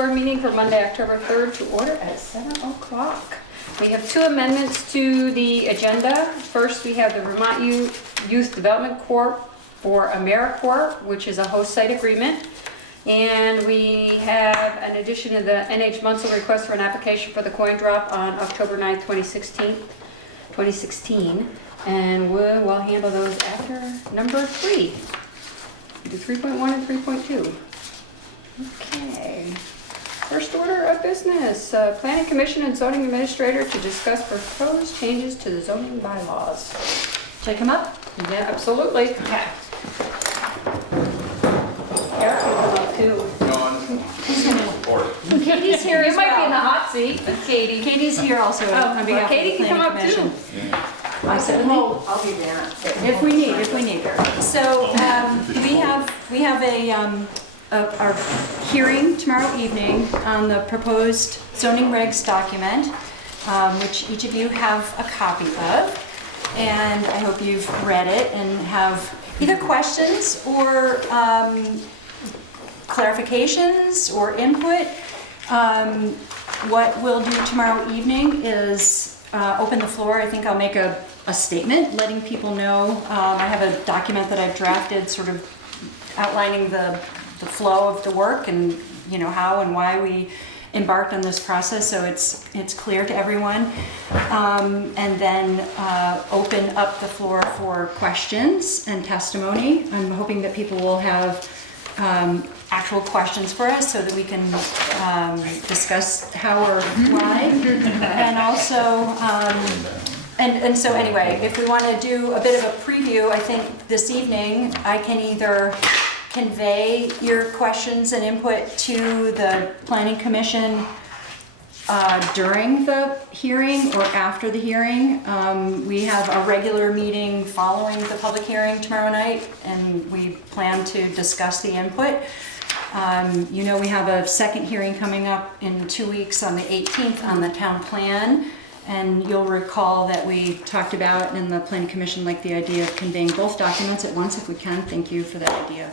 Board meeting for Monday, October 3rd to order at 7 o'clock. We have 2 amendments to the agenda. First, we have the Vermont Youth Development Corp for AmeriCorps, which is a host site agreement. And we have an addition to the NH Munsell request for an application for the coin drop on October 9th, 2016. And we'll handle those after number 3. Do 3.1 and 3.2. Okay. First order of business, Planning Commission and Zoning Administrator to discuss proposed changes to the zoning bylaws. Should I come up? Yeah, absolutely. Okay. Eric can come up too. Katie's here You as might be well. in the hot seat. Katie. Katie's here also on well, behalf Katie of the can come Planning up too. Commission. I'll be there if we need her. So we have our hearing tomorrow evening on the proposed zoning regs document, which each of you have a copy of, and I hope you've read it and have either questions or clarifications or input. What we'll do tomorrow evening is open the floor. I think I'll make a statement letting people know. I have a document that I've drafted sort of outlining the flow of the work and how and why we embarked on this process, so it's clear to everyone. And then open up the floor for questions and testimony. I'm hoping that people will have actual questions for us so that we can discuss how or why. And also, and so anyway, if we want to do a bit of a preview, I think this evening I can either convey your questions and input to the Planning Commission during the hearing or after the hearing. We have a regular meeting following the public hearing tomorrow night, and we plan to discuss the input. We have a second hearing coming up in 2 weeks on the 18th on the town plan. And you'll recall that we talked about, and the Planning Commission liked the idea of conveying both documents at once if we can. Thank you for that idea.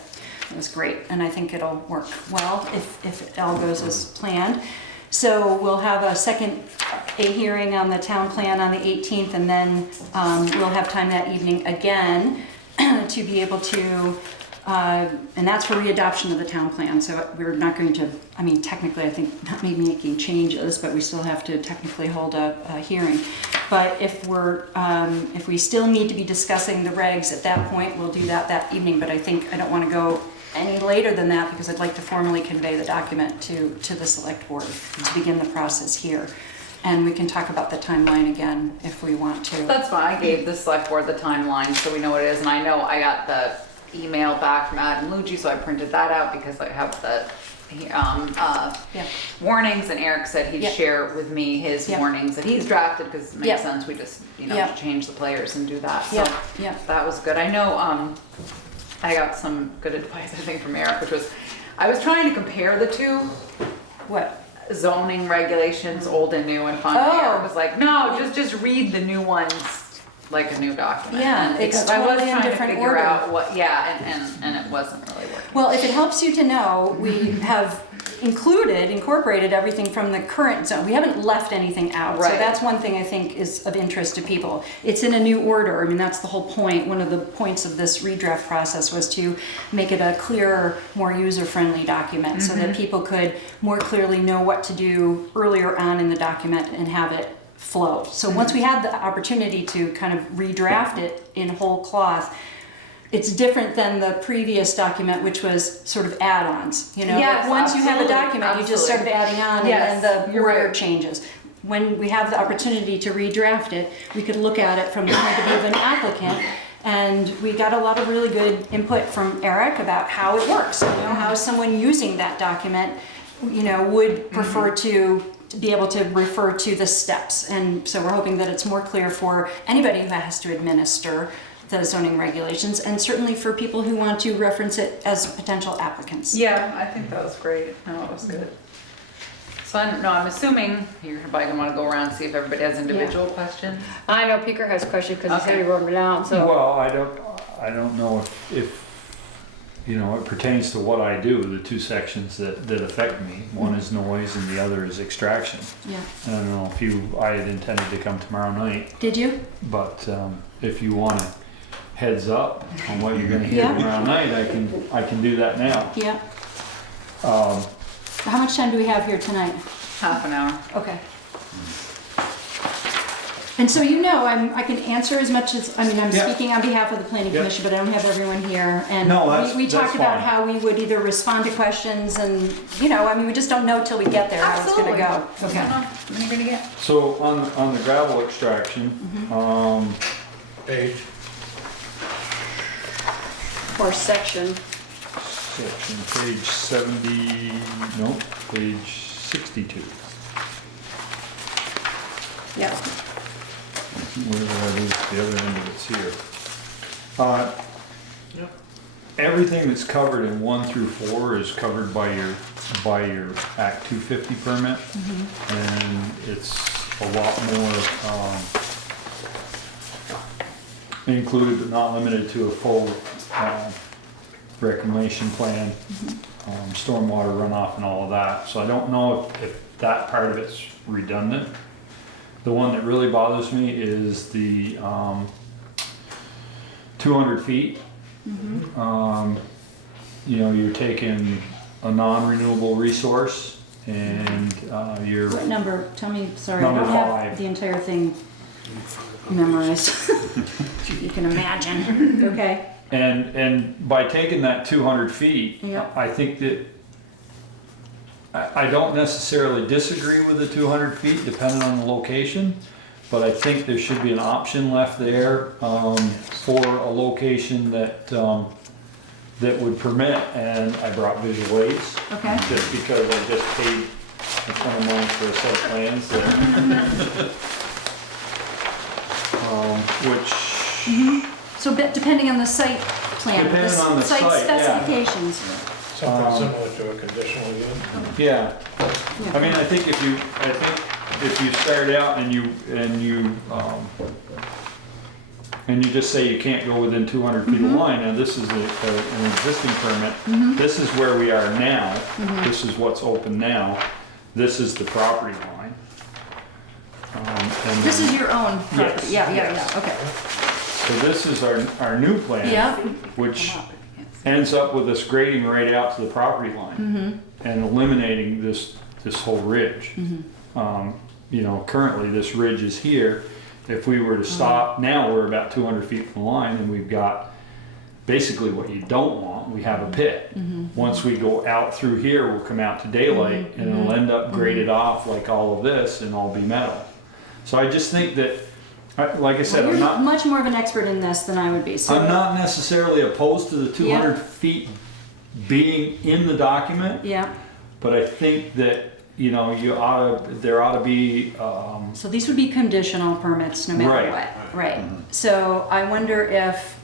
It was great, and I think it'll work well if it all goes as planned. So we'll have a hearing on the town plan on the 18th, and then we'll have time that evening again to be able to, and that's for readoption of the town plan. So we're not going to, technically I think not maybe making changes, but we still have to technically hold a hearing. But if we still need to be discussing the regs at that point, we'll do that evening. But I think I don't want to go any later than that because I'd like to formally convey the document to the select board to begin the process here. And we can talk about the timeline again if we want to. That's fine. I gave the select board the timeline so we know what it is. And I know I got the email back from Adam Lucci, so I printed that out because I have the warnings, and Eric said he'd share with me his warnings that he's drafted because it makes sense. We just, change the players and do that. So that was good. I know I got some good advice, I think, from Eric, which was, I was trying to compare the two. What? Zoning regulations, old and new, and finally Eric was like, no, just read the new ones like a new document. Yeah, and it's because I was totally in trying to different figure order. out what, and it wasn't really working. Well, if it helps you to know, we have incorporated everything from the current zone. We haven't left anything out. Right. So that's one thing I think is of interest to people. It's in a new order. That's the whole point. One of the points of this redraft process was to make it a clearer, more user-friendly document so that people could more clearly know what to do earlier on in the document and have it flow. So once we had the opportunity to kind of redraft it in whole cloth, it's different than the previous document, which was sort of add-ons. Yes, once you have a absolutely, document, you just started adding on, Yes, and then the you're order right. changes. When we have the opportunity to redraft it, we could look at it from the point of view of an applicant, and we got a lot of really good input from Eric about how it works. How someone using that document, would prefer to be able to refer to the steps. And so we're hoping that it's more clear for anybody who has to administer the zoning regulations, and certainly for people who want to reference it as potential applicants. Yeah, I think that was great. No, it was good. So I don't know, I'm assuming you're probably gonna wanna go around and see if everybody has individual questions. I know Peter has questions because Okay. he's already wrote them down, so. Well, I don't know if you know, it pertains to what I do, the two sections that affect me. One is noise and the other is extraction. Yeah. I don't know if I had intended to come tomorrow night, Did you? but if you want a heads up on what you're gonna hear Yeah. tomorrow night, I can do that now. Yeah. How much time do we have here tonight? Half an hour. Okay. And so I can answer as much as, I'm Yeah. speaking on behalf of the planning Yeah. commission, but I don't have everyone here. And No, we that's talked about fine. how we would either respond to questions and, we just don't know till we get there how it's gonna go. Okay. When are you gonna get? So on the gravel extraction, Page. Or section. section page 70, no, page 62. Yep. Where that is, the other end of it's here. Yep. Everything that's covered in 1 through 4 is covered by your Act 250 permit, and it's a lot more included but not limited to a full reclamation plan, stormwater runoff, and all of that. So I don't know if that part of it's redundant. The one that really bothers me is the 200 feet. You're taking a non-renewable resource and you're What number? Tell me, sorry, Number I don't have 5. the entire thing memorized. You can imagine. Okay. and by taking that 200 feet, Yep. I think that I don't necessarily disagree with the 200 feet depending on the location, but I think there should be an option left there for a location that would permit, and I brought visual aids. Okay. Just because I just paid a ton of money for a set of plans that, which, So depending on the site plan, Depending on the site, yeah. specifications. Something similar to a conditional use. yeah. I mean, I think if you start out and you just say you can't go within 200 feet of line, now this is an existing permit, this is where we are now, this is what's open now, this is the property line. And This then- is your own property? Yes, Yeah, okay. So this is our new plan. Yeah. Which ends up with us grading right out to the property line and eliminating this whole ridge. Currently this ridge is here. If we were to stop, now we're about 200 feet from the line, and we've got basically what you don't want. We have a pit. Once we go out through here, we'll come out to daylight and it'll end up graded off like all of this and all be metal. So I just think that, like I said, Well, I'm you're not. much more of an expert in this than I would be. So I'm not necessarily opposed to the 200 feet being in the document, Yeah. but I think that, there ought to be, So these would be conditional permits no matter Right. what. Right. So I wonder if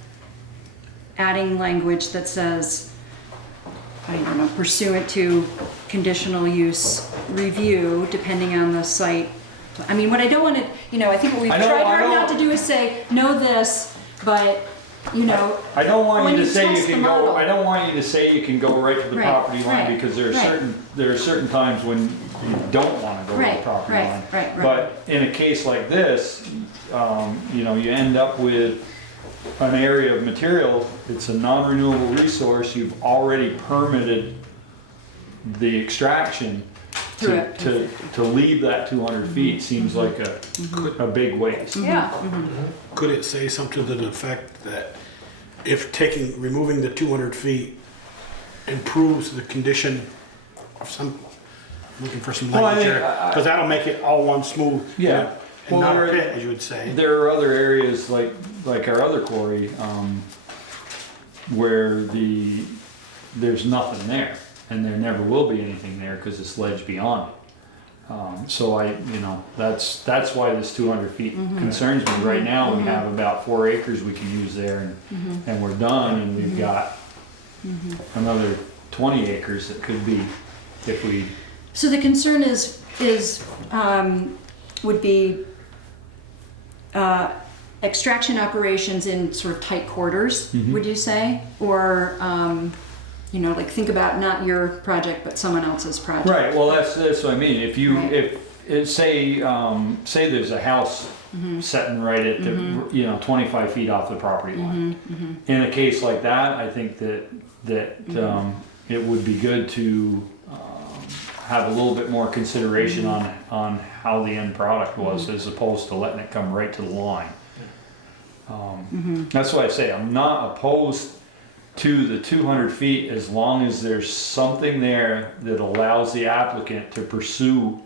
adding language that says, I don't know, pursuant to conditional use review, depending on the site. I mean, what I don't want to, I think what we've I don't- tried I hard not don't- to do is say, know this, but, I don't want when you to you say you test can the go, model. I don't want you to say you can go right to the Right, property line, right, because right. there are certain times when you don't want to go to the Right, property right, line. right. But in a case like this, you end up with an area of material, it's a non-renewable resource, you've already permitted the extraction. Through it. To leave that 200 feet seems like a big waste. Yeah. Could it say something to the effect that if removing the 200 feet improves the condition of some, looking for some Well, I language think there, because that'll make it all one smooth. Yeah. And Well, not a there- pit, as you would say. There are other areas like our other quarry, where there's nothing there, and there never will be anything there because it's ledge beyond it. So that's why this 200 feet concerns me. Right now, we have about 4 acres we can use there, and we're done, and we've got another 20 acres that could be, if we. So the concern would be extraction operations in sort of tight quarters, would you say? Or you know, like think about not your project, but someone else's project. Right, well, that's what I mean, if you, Right. say there's a house sitting right at the, 25 feet off the property line. In a case like that, I think that it would be good to have a little bit more consideration on how the end product was, as opposed to letting it come right to the line. That's why I say I'm not opposed to the 200 feet as long as there's something there that allows the applicant to pursue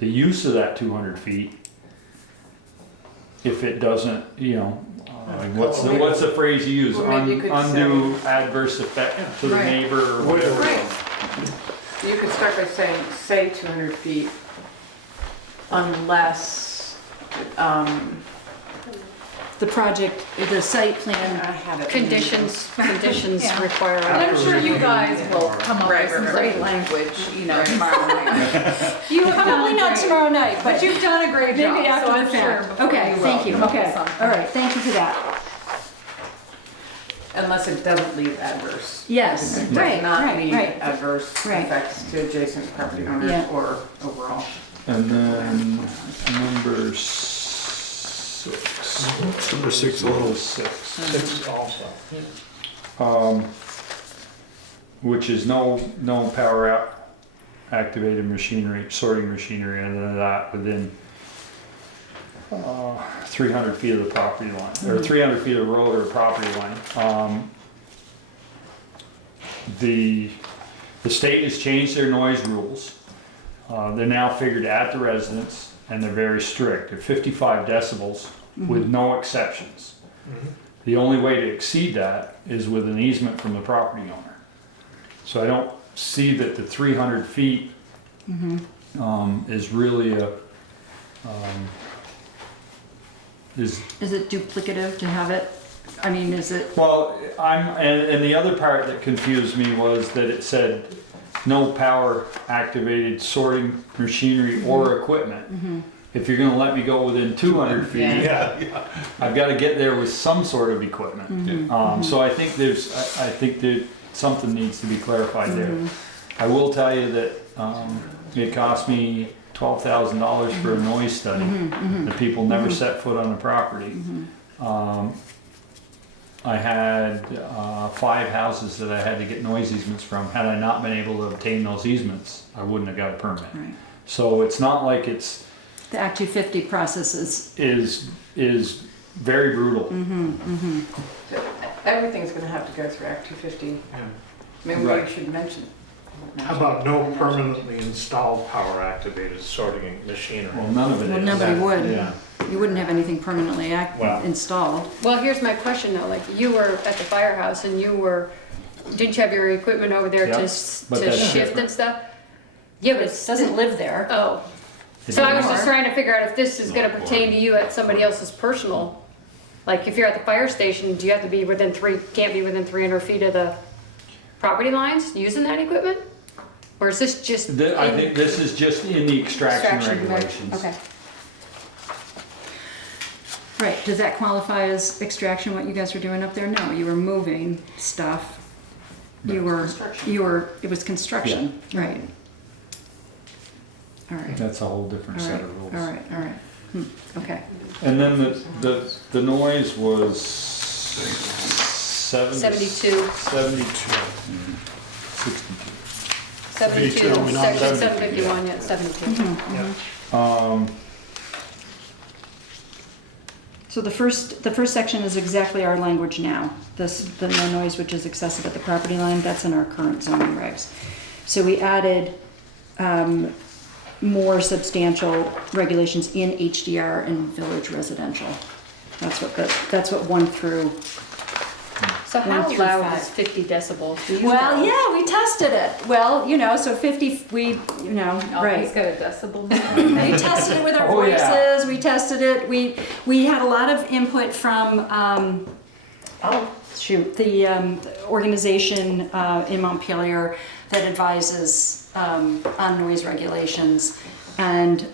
the use of that 200 feet. If it doesn't, what's the phrase you use? Well, maybe you could Undue adverse effect to the Right. neighbor or whatever. Right. You could start by saying, say 200 feet, unless, The project, the site plan. I have it. Conditions Yeah. require. And I'm sure you guys will come up Right, with some right, great right. language, tomorrow night. You probably not tomorrow night, But but you've done a great job, maybe after so the I'm sure fact. before Okay, you thank will you, come up with okay, something. all right, thank you for that. Unless it doesn't leave adverse. Yes, It does right, not right, leave right. adverse Right. effects to adjacent property owners Yeah. or overall. And then number 6. Number 6, a little. 6. Six also. Which is no power activated machinery, sorting machinery, and that within 300 feet of the property line, or 300 feet of road or property line. The state has changed their noise rules. They're now figured at the residence, and they're very strict. They're 55 decibels with no exceptions. The only way to exceed that is with an easement from the property owner. So I don't see that the 300 feet is really is it duplicative to have it? I mean, is it, well. And the other part that confused me was that it said no power activated sorting machinery or equipment. If you're gonna let me go within 200 feet, Yeah. I've got to get there with some sort of equipment. So I think that something needs to be clarified there. I will tell you that it cost me $12,000 for a noise study. The people never set foot on the property. I had 5 houses that I had to get noise easements from. Had I not been able to obtain those easements, I wouldn't have got a permit. right, So it's not like it's the Act 250 process is very brutal. Everything's gonna have to go through Act 250. Maybe we Right. should mention. How about no permanently installed power activated sorting machinery? Well, none of it Well, is. nobody would. Yeah. You wouldn't have anything permanently Well- installed. Well, here's my question though, like you were at the firehouse and didn't you have your equipment over there Yeah, to but to that's shift different. and stuff? Yeah, but It doesn't live there. Oh, so I was just trying to figure out if this is gonna pertain to you at somebody else's personal, like if you're at the fire station, do you have to be can't be within 300 feet of the property lines using that equipment? Or is this just? I in- think this is just in the extraction Extraction, right. regulations. Okay. Right, does that qualify as extraction, what you guys were doing up there? No, you were moving stuff. It was construction, right. All right, That's a whole different all set right, of rules. all right, all right. Okay, And then the noise was 72. 72. 62. 72, we're not- section 751, yeah, 72. so the first section is exactly our language now. The no noise which is excessive at the property line, that's in our current zoning regs. So we added more substantial regulations in HDR and village residential. That's what 1 through. So 1 how through loud 5. is 50 decibels? Do you Well, know? yeah, we tested it. Well, so 50, He's right. got a decibel. We tested it with our Oh, voices, yeah. we tested it, we had a lot of input from, the organization in Montpelier that advises on noise regulations. And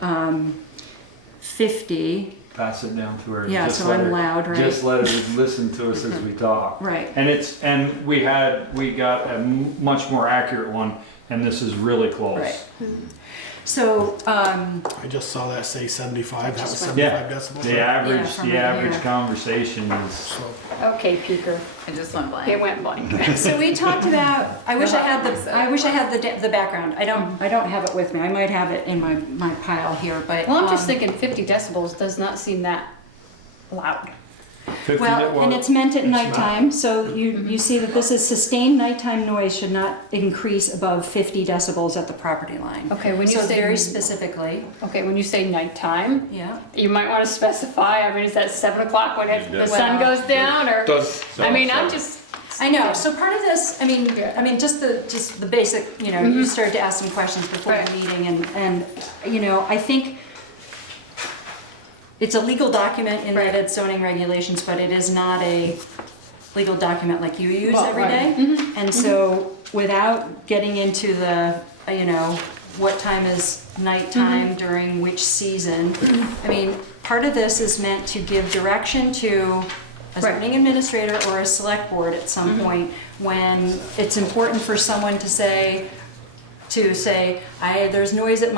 50 pass it down to her. Yeah, Just so let I'm her- loud, right? Just let her listen to us as we talk. Right. And we got a much more accurate one, and this is really close. Right. So, I just saw that say 75, that was Just went- 75 Yeah, decibels. the average, from the right average here. conversation is, So, Okay, Peeker, It just went blank. it went blank. so we talked about, I wish I had the background. I don't have it with me. I might have it in my pile here, but. Well, I'm just thinking 50 decibels does not seem that loud. 50 Well, and it's meant at nighttime, so you see that this is sustained nighttime noise should not increase above 50 decibels at the property line. Okay, when you So say- very specifically, Okay, when you say nighttime, yeah. you might want to specify, I mean, is that 7 o'clock when the sun Well- goes down, or? does, I mean, I'm just, I know, so part of this, I mean, just the basic, you started to ask some questions before the Right. meeting, and, I think it's a legal document in that Right. it's zoning regulations, but it is not a legal document like you use Well, every right. day. And so, without getting into the, what time is nighttime during which season, I mean, part of this is meant to give direction to a Right. zoning administrator or a select board at some point when it's important for someone to say, there's noise at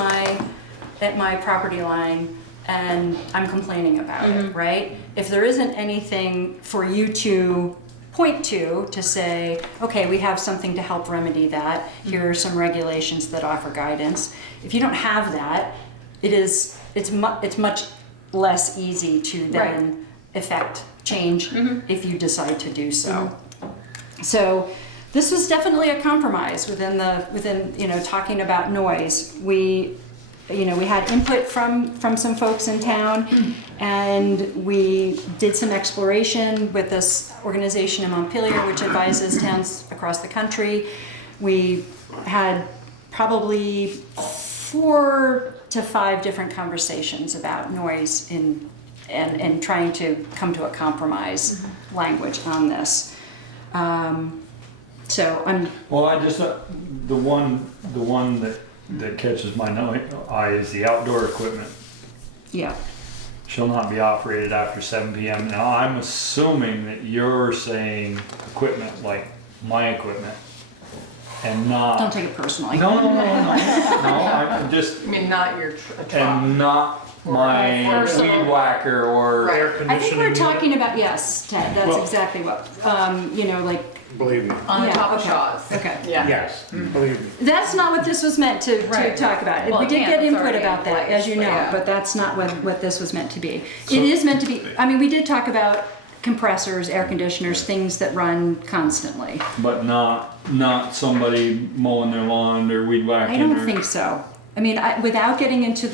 my property line and I'm complaining about it, right? If there isn't anything for you to point to say, okay, we have something to help remedy that, here are some regulations that offer guidance. If you don't have that, it's much less easy to then effect change if you decide to do so. So this was definitely a compromise within talking about noise. We had input from some folks in town, and we did some exploration with this organization in Montpelier, which advises towns across the country. We had probably 4 to 5 different conversations about noise and trying to come to a compromise language on this. So I'm. well, I just, the one that catches my eye is the outdoor equipment. Yeah. Shall not be operated after 7 p.m. Now, I'm assuming that you're saying equipment like my equipment and not. Don't take it personally. No, I'm just, I mean, not your truck. and not my Personal. weed whacker or. Right. Air I think conditioning we're unit? talking about, yes, Ted, that's Well- exactly what, like, Believe me. On Yeah, top of okay. Shaw's. okay. Yeah. Yes, believe me. That's not what this was meant to Right. talk about. Well, We did yeah, get it's input already about in that, place, as you but know, yeah. but that's not what this was meant to be. It is meant to be, I mean, we did talk about compressors, air conditioners, things that run constantly. But not somebody mowing their lawn or weed whacking. I don't or- think so. I mean, without getting into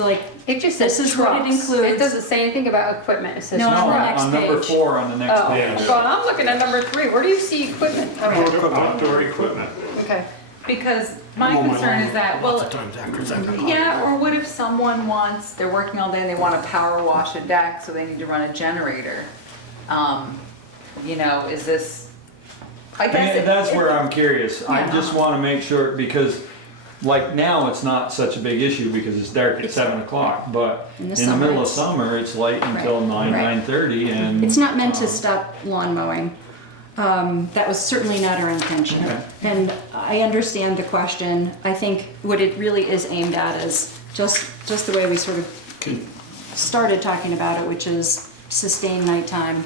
it just says This is what it trucks. includes. It doesn't say anything about equipment, it says No, trucks. on the next on number page. 4 on the next Oh, page. God, I'm looking at number 3, where do you see equipment? Outdoor equipment. Okay. Because my mow my concern lawn is that, lots well, of times after 7 o'clock. yeah, or what if someone they're working all day and they want to power wash a deck, so they need to run a generator? Is this, I guess. And that's where I'm. I'm curious. I Yeah. just want to make sure, because like now it's not such a big issue because it's dark at It's- 7 o'clock, but In in the the summer, middle of it's- summer, it's light until 9, Right. 9:30 and. It's not meant to stop lawn mowing. That was certainly not our intention. Okay. And I understand the question. I think what it really is aimed at is just the way we sort of started talking about it, which is sustained nighttime.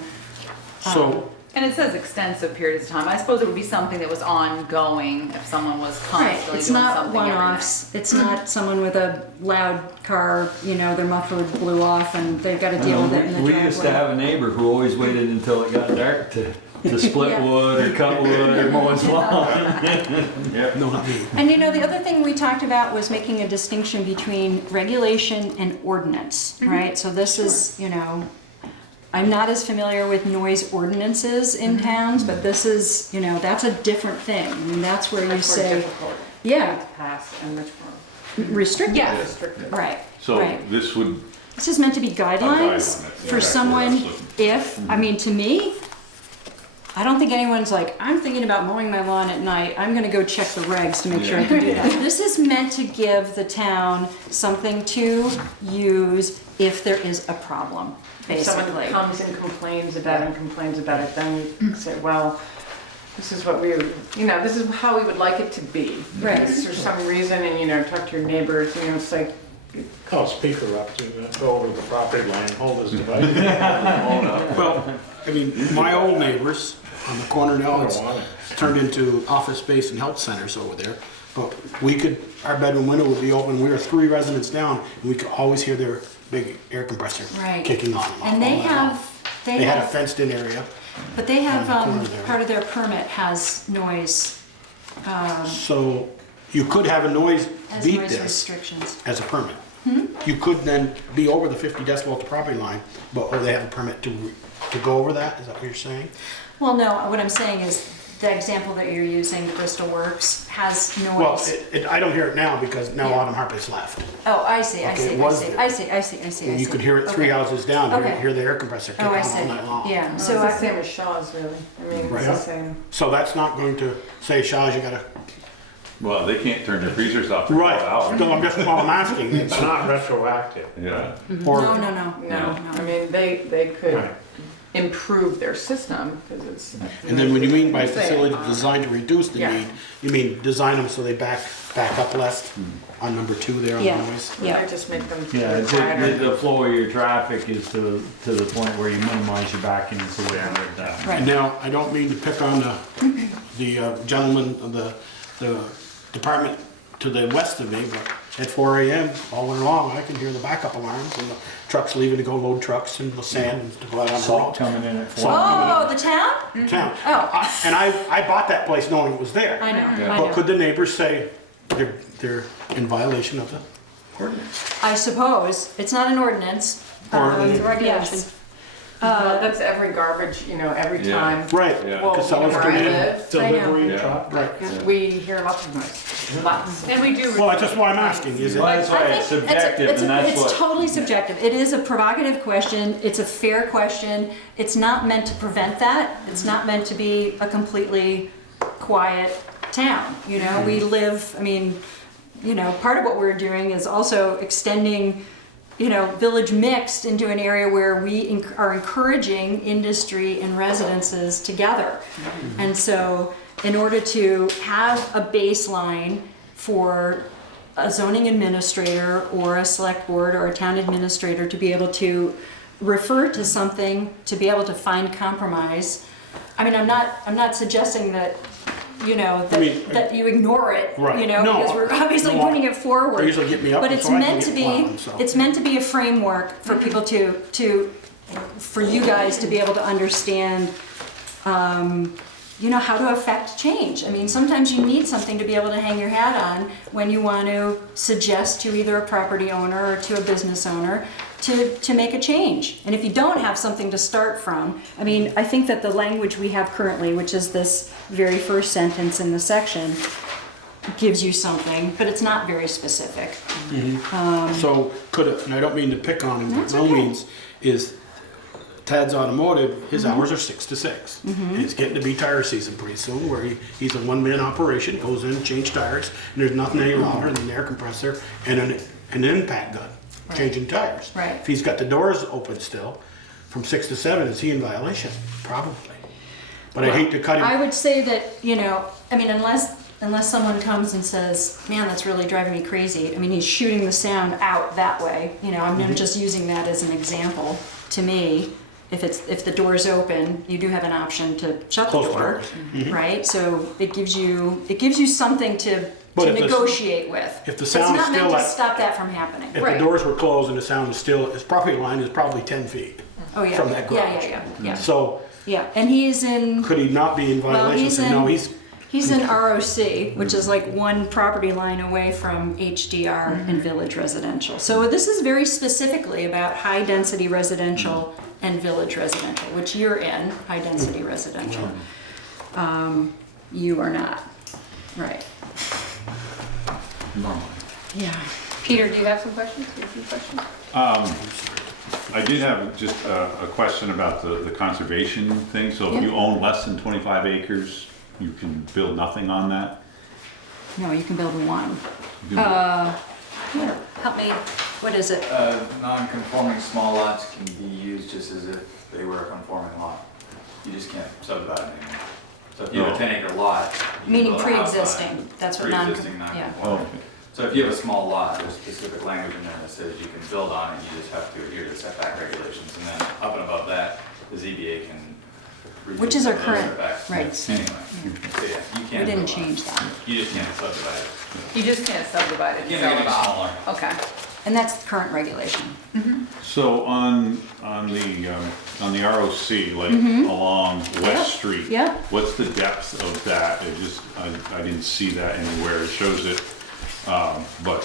So, And it says extensive periods of time. I suppose it would be something that was ongoing if someone was Right, constantly it's doing not something every night. one-offs. It's not someone with a loud car, their muffler blew off and they've got to deal with it in the We driveway. used to have a neighbor who always waited until it got dark to split Yeah. wood or cut wood or mow his lawn. Yep. no, not me. And the other thing we talked about was making a distinction between regulation and ordinance, right? So this is, I'm not as familiar with noise ordinances in towns, but this is, that's a different thing. I mean, that's where you Much more say, difficult yeah, to pass and much more restrictive. Yeah. restrictive. Right, So right. this would, This is meant to be guidelines guideline, that's for exactly what I was someone looking if, I mean, to me, I don't think anyone's like, I'm thinking about mowing my lawn at night. I'm gonna go check the regs to make sure I can do that. This is meant to give the town something to use if there is a problem, If someone basically. comes and complains about it, then you say, well, this is what we, this is how we would like it to be. Right. If there's some reason, and, talk to your neighbors, it's like, Call speaker up to go over the property line, hold his device. Well, I mean, my old neighbors on the corner now, I it's don't want it. turned into office space and health centers over there. But our bedroom window would be open, we were 3 residents down, and we could always hear their big air compressor Right. kicking on. And they have, They had a fenced in area, but they have, on the corner there. part of their permit has noise, so you could have a noise has beat noise this restrictions. as a permit. You could then be over the 50 decibel at the property line, or they have a permit to go over that, is that what you're saying? Well, no, what I'm saying is, the example that you're using, the Bristol Works, has Well, noise. I don't hear it now because now Yeah. Autumn Harper's left. Oh, I see, I Okay, see, it I was see, there. I see, I see, I see, I And you see. could hear it 3 Okay. houses down, Okay. hear the air compressor kick Oh, on I all see, night long. yeah, it's so the I, same as Shaw's, really. It's Right. the same. So that's not going to say, Shaw's, you gotta, Well, they can't turn their freezers off for 12 right, hours. no, I'm just, well, I'm asking. It's not retroactive. Yeah. Or, no, No, no. I mean, they could Right. improve their system, because it's. and then when you mean by Say, facility designed to reduce the Yeah. need, you mean design them so they back up less on number 2 there on the Yeah. noise? Yeah. I just make them. Yeah, quieter. the flow of your traffic is to the point where you minimize your backing, is the way I read that. Right. And now, I don't mean to pick on the gentleman of the department to the west of me, but at 4 AM, all winter long, I can hear the backup alarms and the trucks leaving to go load trucks and the sand and to go out on the Salt road. coming in at 4. Oh, the town? Town. Oh. And I bought that place knowing it was there. I know, Yeah. I But know. could the neighbors say they're in violation of the ordinance? I suppose, it's not an ordinance. Or- It's a regulation. yes. Well, that's every garbage, every Yeah. time. Right, Yeah. Well, because sellers where come I in. live, Delivery Yeah. truck. Right. we hear lots of noise, lots. And we do. Well, that's just why I'm asking, is Well, it, that's why I it's think subjective, and that's it's what. totally subjective. It is a provocative question. It's a fair question. It's not meant to prevent that. It's not meant to be a completely quiet town. We live, part of what we're doing is also extending, village mixed into an area where we are encouraging industry and residences together. And so in order to have a baseline for a zoning administrator or a select board or a town administrator to be able to refer to something, to be able to find compromise. I'm not suggesting that, that you ignore it, Right. No, because we're obviously no, putting it forward. they usually get me up But it's so I can meant get to be, plowing, so. it's meant to be a framework for people for you guys to be able to understand, how to affect change. Sometimes you need something to be able to hang your hat on when you want to suggest to either a property owner or to a business owner to make a change. And if you don't have something to start from, I think that the language we have currently, which is this very first sentence in the section, gives you something, but it's not very specific. so and I don't mean to pick on him, by That's no okay. means, is Tad's Automotive, his Mm-hmm. hours are 6 to 6. And it's getting to be tire season pretty soon, where he's a one-man operation, goes in, change tires, and there's nothing any louder than an air compressor and an impact gun, changing tires. Right. If he's got the doors open still, from 6 to 7, is he in violation? Probably. But I hate to cut him. I would say that, unless someone comes and says, man, that's really driving me crazy. He's shooting the sound out that way. I'm just using that as an example. To me, if the door's open, you do have an option to shut Close the the door, doors. right? So it gives you something to But if the- negotiate with. if the It's sound's not meant still to at- stop that from happening. If Right. the doors were closed and the sound is still, his property line is probably 10 feet Oh yeah. from that garage. Yeah. So Yeah, and he's in. could he not be in Well, violation? he's So, in. no, He's in ROC, which is like one property line away from HDR and Village Residential. So this is very specifically about high-density residential and Village Residential, which you're in, high-density residential. You are not, right? Yeah. Peter, do you have some questions? Do you have a few questions? I did have just a question about the conservation thing. So if you own less than 25 acres, you can build nothing on that? No, you can build one. You can Here, help me, what is it? Non-conforming small lots can be used just as if they were a conforming lot. You just can't subdivide it anymore. So if you have a 10-acre lot. you can Meaning build a house on it. pre-existing, that's what Pre-existing yeah. non-conforming. Okay. So if you have a small lot, there's specific language in there that says you can build on it, you just have to adhere to setback regulations. And then up and above that, the ZBA can. Which is our reduce current setbacks. rights. Anyway, so yeah, you We can't. didn't build on it. change that. You just can't subdivide it. You just can't subdivide it. You sell can't make it it off. smaller. Okay. And that's the current regulation. So on the ROC, like along West Street, Yeah. what's the depth of that? It just, I didn't see that anywhere. It shows it, but,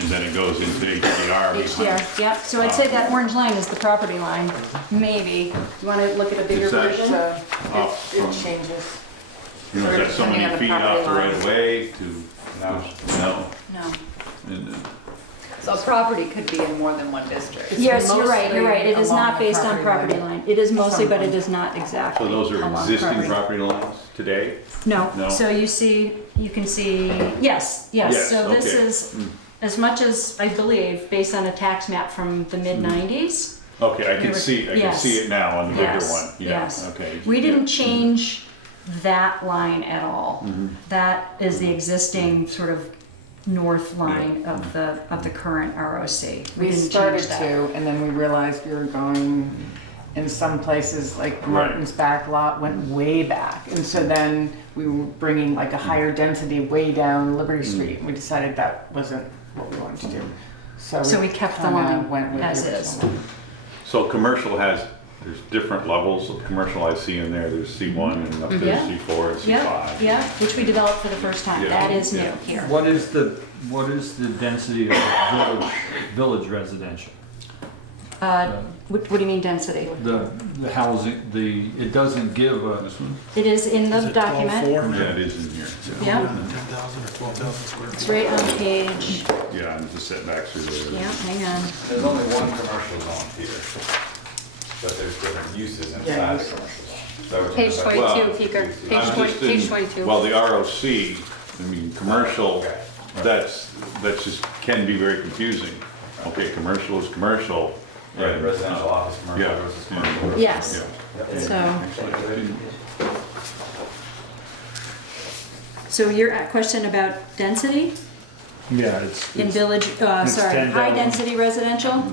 and then it goes into HDR behind. HDR, yeah, so I'd say that orange line is the property line, maybe. You wanna look at a bigger Is that- version? So Off it from- changes. You know, is that so Depending many on the feet property off the right line. of way to? No. No. No. And, So a property could be in more than one district. It's Yes, you're right. It is mostly not along the based on property line. It is mostly, but it is not exactly So those are along existing property lines today? No, No. so you can see, yes, Yes, so this okay. is, as much as, I believe, based on a tax map from the mid-nineties. Okay, I can see Yes. it now on the bigger Yes, one. Yeah, yes. okay. We didn't Yeah. change that line at all. That is the existing sort of north line of the current ROC. We didn't started change that. to, and then we realized we were going, in some places, like Martin's back lot went way back. And so then we were bringing like a higher density way down Liberty Street. And we decided that wasn't what we wanted to do. So we kept the kinda line went with as the is. original. So commercial there's different levels of commercial I see in there. There's C1 and up to Yeah. C4 and Yeah, C5. yeah, which we developed for the first time. Yeah, That is new yeah. here. What is the density of the village residential? What do you mean density? The housing, it doesn't give a, It is in the Is it document. 12,400? Yeah, it is in here. Yeah, 10,000 or 12,000 square it's feet? right on page, Yeah, and the setbacks are there. yeah, hang on. There's only one commercial zone here, but there's different uses inside Yeah, the commercial zone. So Page it's- 22, Peter. I'm Page just 22. Well, the ROC, I mean, commercial, Okay. that's just, can be very confusing. Okay, commercial is commercial. Right, and, residential office, commercial Yeah. versus commercial. Yes, Yeah. so your question about density yeah, in village, It's sorry, 10,000. high density residential,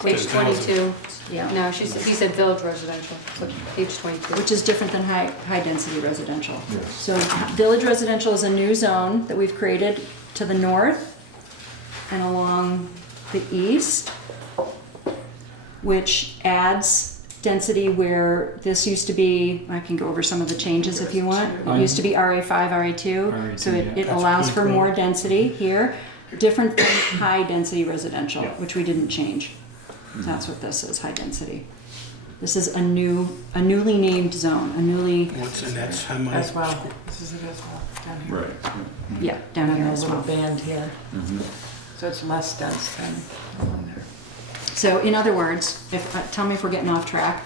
Page 22. yeah, No, he said village residential, so page 22. which is different than high density residential. So village residential is a new zone that we've created to the north and along the east, which adds density where this used to be, I can go over some of the changes if you want. It used to be RA5, RA2, so RA2, it yeah. allows for That's more density here, different from high density residential, which we didn't change. That's what this is, high density. This is a newly named zone, a newly, What's in that, how many? As well. This is it as well, down here. Right. yeah, down here And a as little well. band here. So it's less dense than the one there. So in other words, tell me if we're getting off track.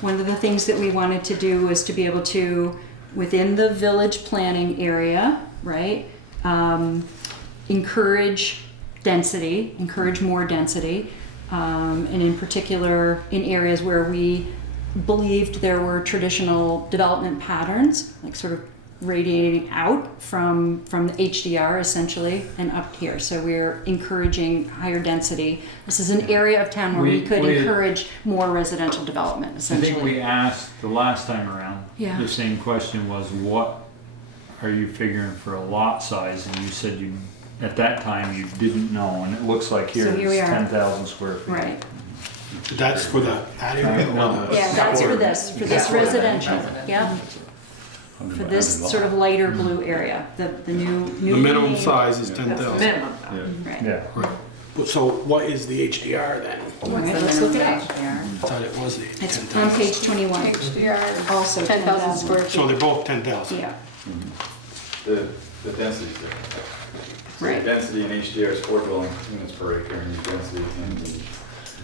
One of the things that we wanted to do was to be able to, within the village planning area, right, encourage density, encourage more density, and in particular in areas where we believed there were traditional development patterns, like sort of radiating out from the HDR essentially and up here. So we're encouraging higher density. This is an area of town where we could We- encourage more residential development I essentially. think we asked the last time around, Yeah. the same question was, what are you figuring for a lot size? And you said at that time, you didn't know, and it looks like here So here we it's are. 10,000 square feet. Right. That's for the patio? No. Yeah, that's for this residential. Yeah. For this sort of lighter blue area, the new. The minimum size is 10,000. Minimum. Right. Yeah. So what is the HDR then? Okay, let's look it up. I thought it was the It's 10,000. on page 21. HDR, Also 10,000 square So feet. they're both 10,000? Yeah, The density's different. So Right. Density in HDR is 4 dwelling units per acre, and the density in the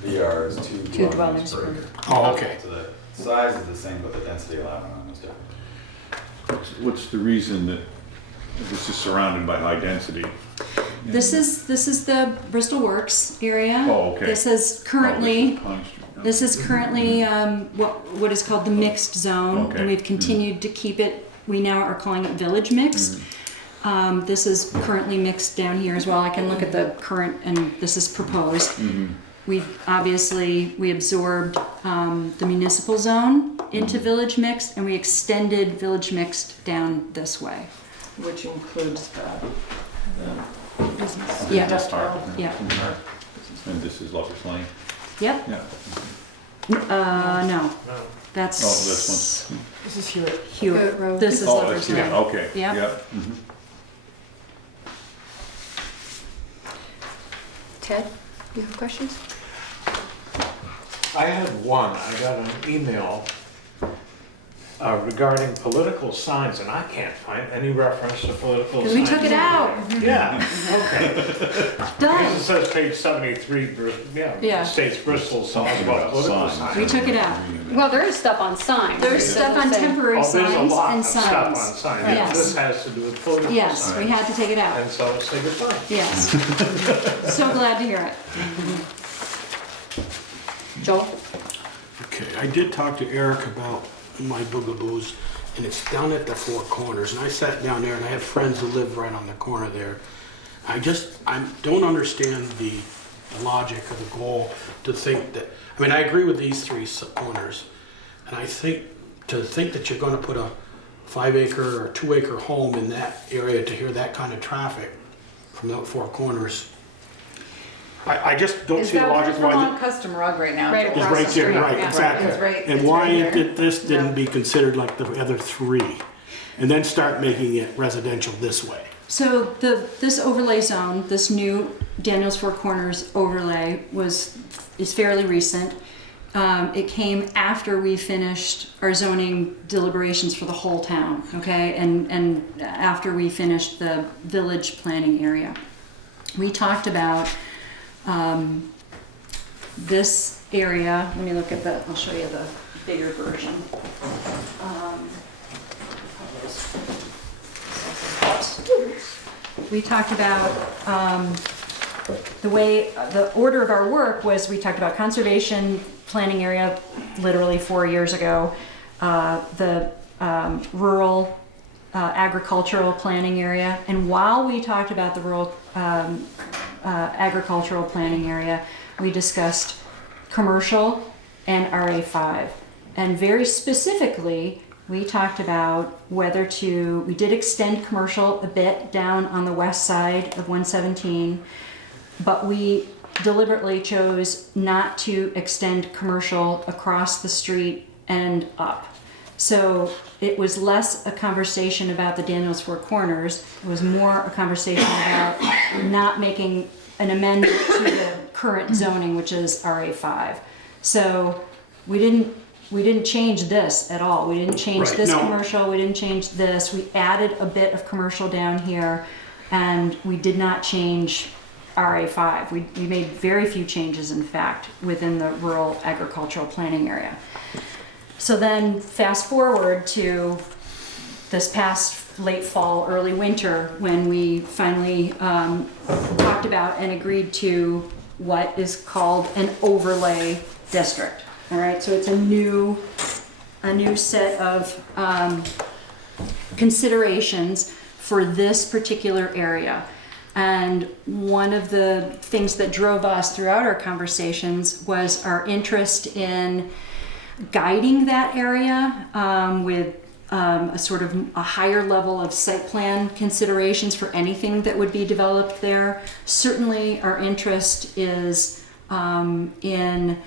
VR is Two dwellings per. Oh, okay. So the size is the same, but the density allowed on is different. What's the reason that this is surrounded by high density? This is the Bristol Works area. Oh, okay. This is Oh, currently. this is Pond Street. Okay. This is currently what is called the mixed zone, Okay. and we've continued to keep it. We now are calling it village mixed. This is currently mixed down here as well. I can look at the current, and this is proposed. We absorbed the municipal zone into village mixed, and we extended village mixed down this way. Which includes the business, Yeah. industrial. Yeah. And this is Lover's Lane? Yep. Yeah. No, No. that's. Oh, this This is Hewitt. Hewitt. Hewitt Road. This is Oh, Lover's that's, Lane. yeah, okay. Yeah. Mhm. Ted, you have questions? I had one, I got an email regarding political signs, and I can't find any reference to political signs. Because we took it out. Yeah, okay. Done. Because it says page 73, Yeah. states Bristol songs Talking about about political signs. signs. We took it out. Well, there is stuff on signs. There's It stuff doesn't on say- temporary Oh, there's a signs lot and of stuff on signs. signs. Yes. This has to do with political signs. Yes, we had to take it out. And so say goodbye. Yes. So glad to hear it. Joel? Okay, I did talk to Eric about my boogaboos, and it's down at the Four Corners, and I sat down there, and I have friends who live right on the corner there. I don't understand the logic of the goal to think that, I mean, I agree with these three corners, and I think, to think that you're gonna put a 5-acre or 2-acre home in that area to hear that kind of traffic from the Four Corners, I just don't Is see the that logic what's why. on Custom Rug right now? Right Joel? It's across right the there, street, right, yeah. exactly. It's right- And it's why right there. this didn't Yeah. be considered like the other three, and then start making it residential this way. So this overlay zone, this new Daniels Four Corners overlay is fairly recent. It came after we finished our zoning deliberations for the whole town, okay? And after we finished the village planning area. We talked about this area. Let me look at I'll show you the bigger version. We talked about the order of our work was we talked about conservation planning area literally 4 years ago, the rural agricultural planning area, and while we talked about the rural agricultural planning area, we discussed commercial and RA5, and very specifically we talked about we did extend commercial a bit down on the west side of 117, but we deliberately chose not to extend commercial across the street and up. So it was less a conversation about the Daniels Four Corners, it was more a conversation about not making an amendment to the current zoning, which is RA5. So we didn't change this at all. We didn't change Right, this no. commercial, we didn't change this. We added a bit of commercial down here, and we did not change RA5. We made very few changes, in fact, within the rural agricultural planning area. So then fast forward to this past late fall, early winter, when we finally talked about and agreed to what is called an overlay district. All right, so it's a new set of considerations for this particular area. And one of the things that drove us throughout our conversations was our interest in guiding that area with a sort of a higher level of site plan considerations for anything that would be developed there. Certainly our interest is in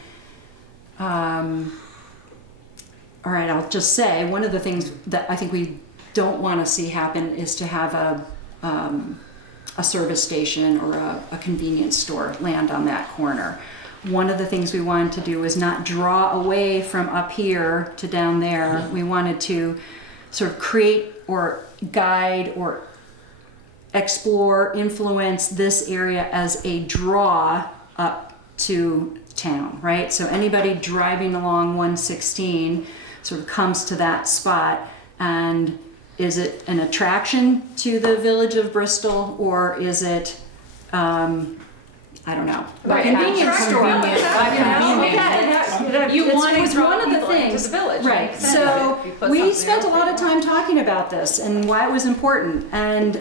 all right, I'll just say, one of the things that I think we don't want to see happen is to have a service station or a convenience store land on that corner. One of the things we wanted to do was not draw away from up here to down there. We wanted to sort of create or guide or explore, influence this area as a draw up to town, right? So anybody driving along 116 sort of comes to that spot, and is it an attraction to the village of Bristol, or is it, I don't know, a convenience store? You want to it's draw one of the people into things, the village. right? Makes sense. So If you put we something spent a else lot in. of time talking about this and why it was important, and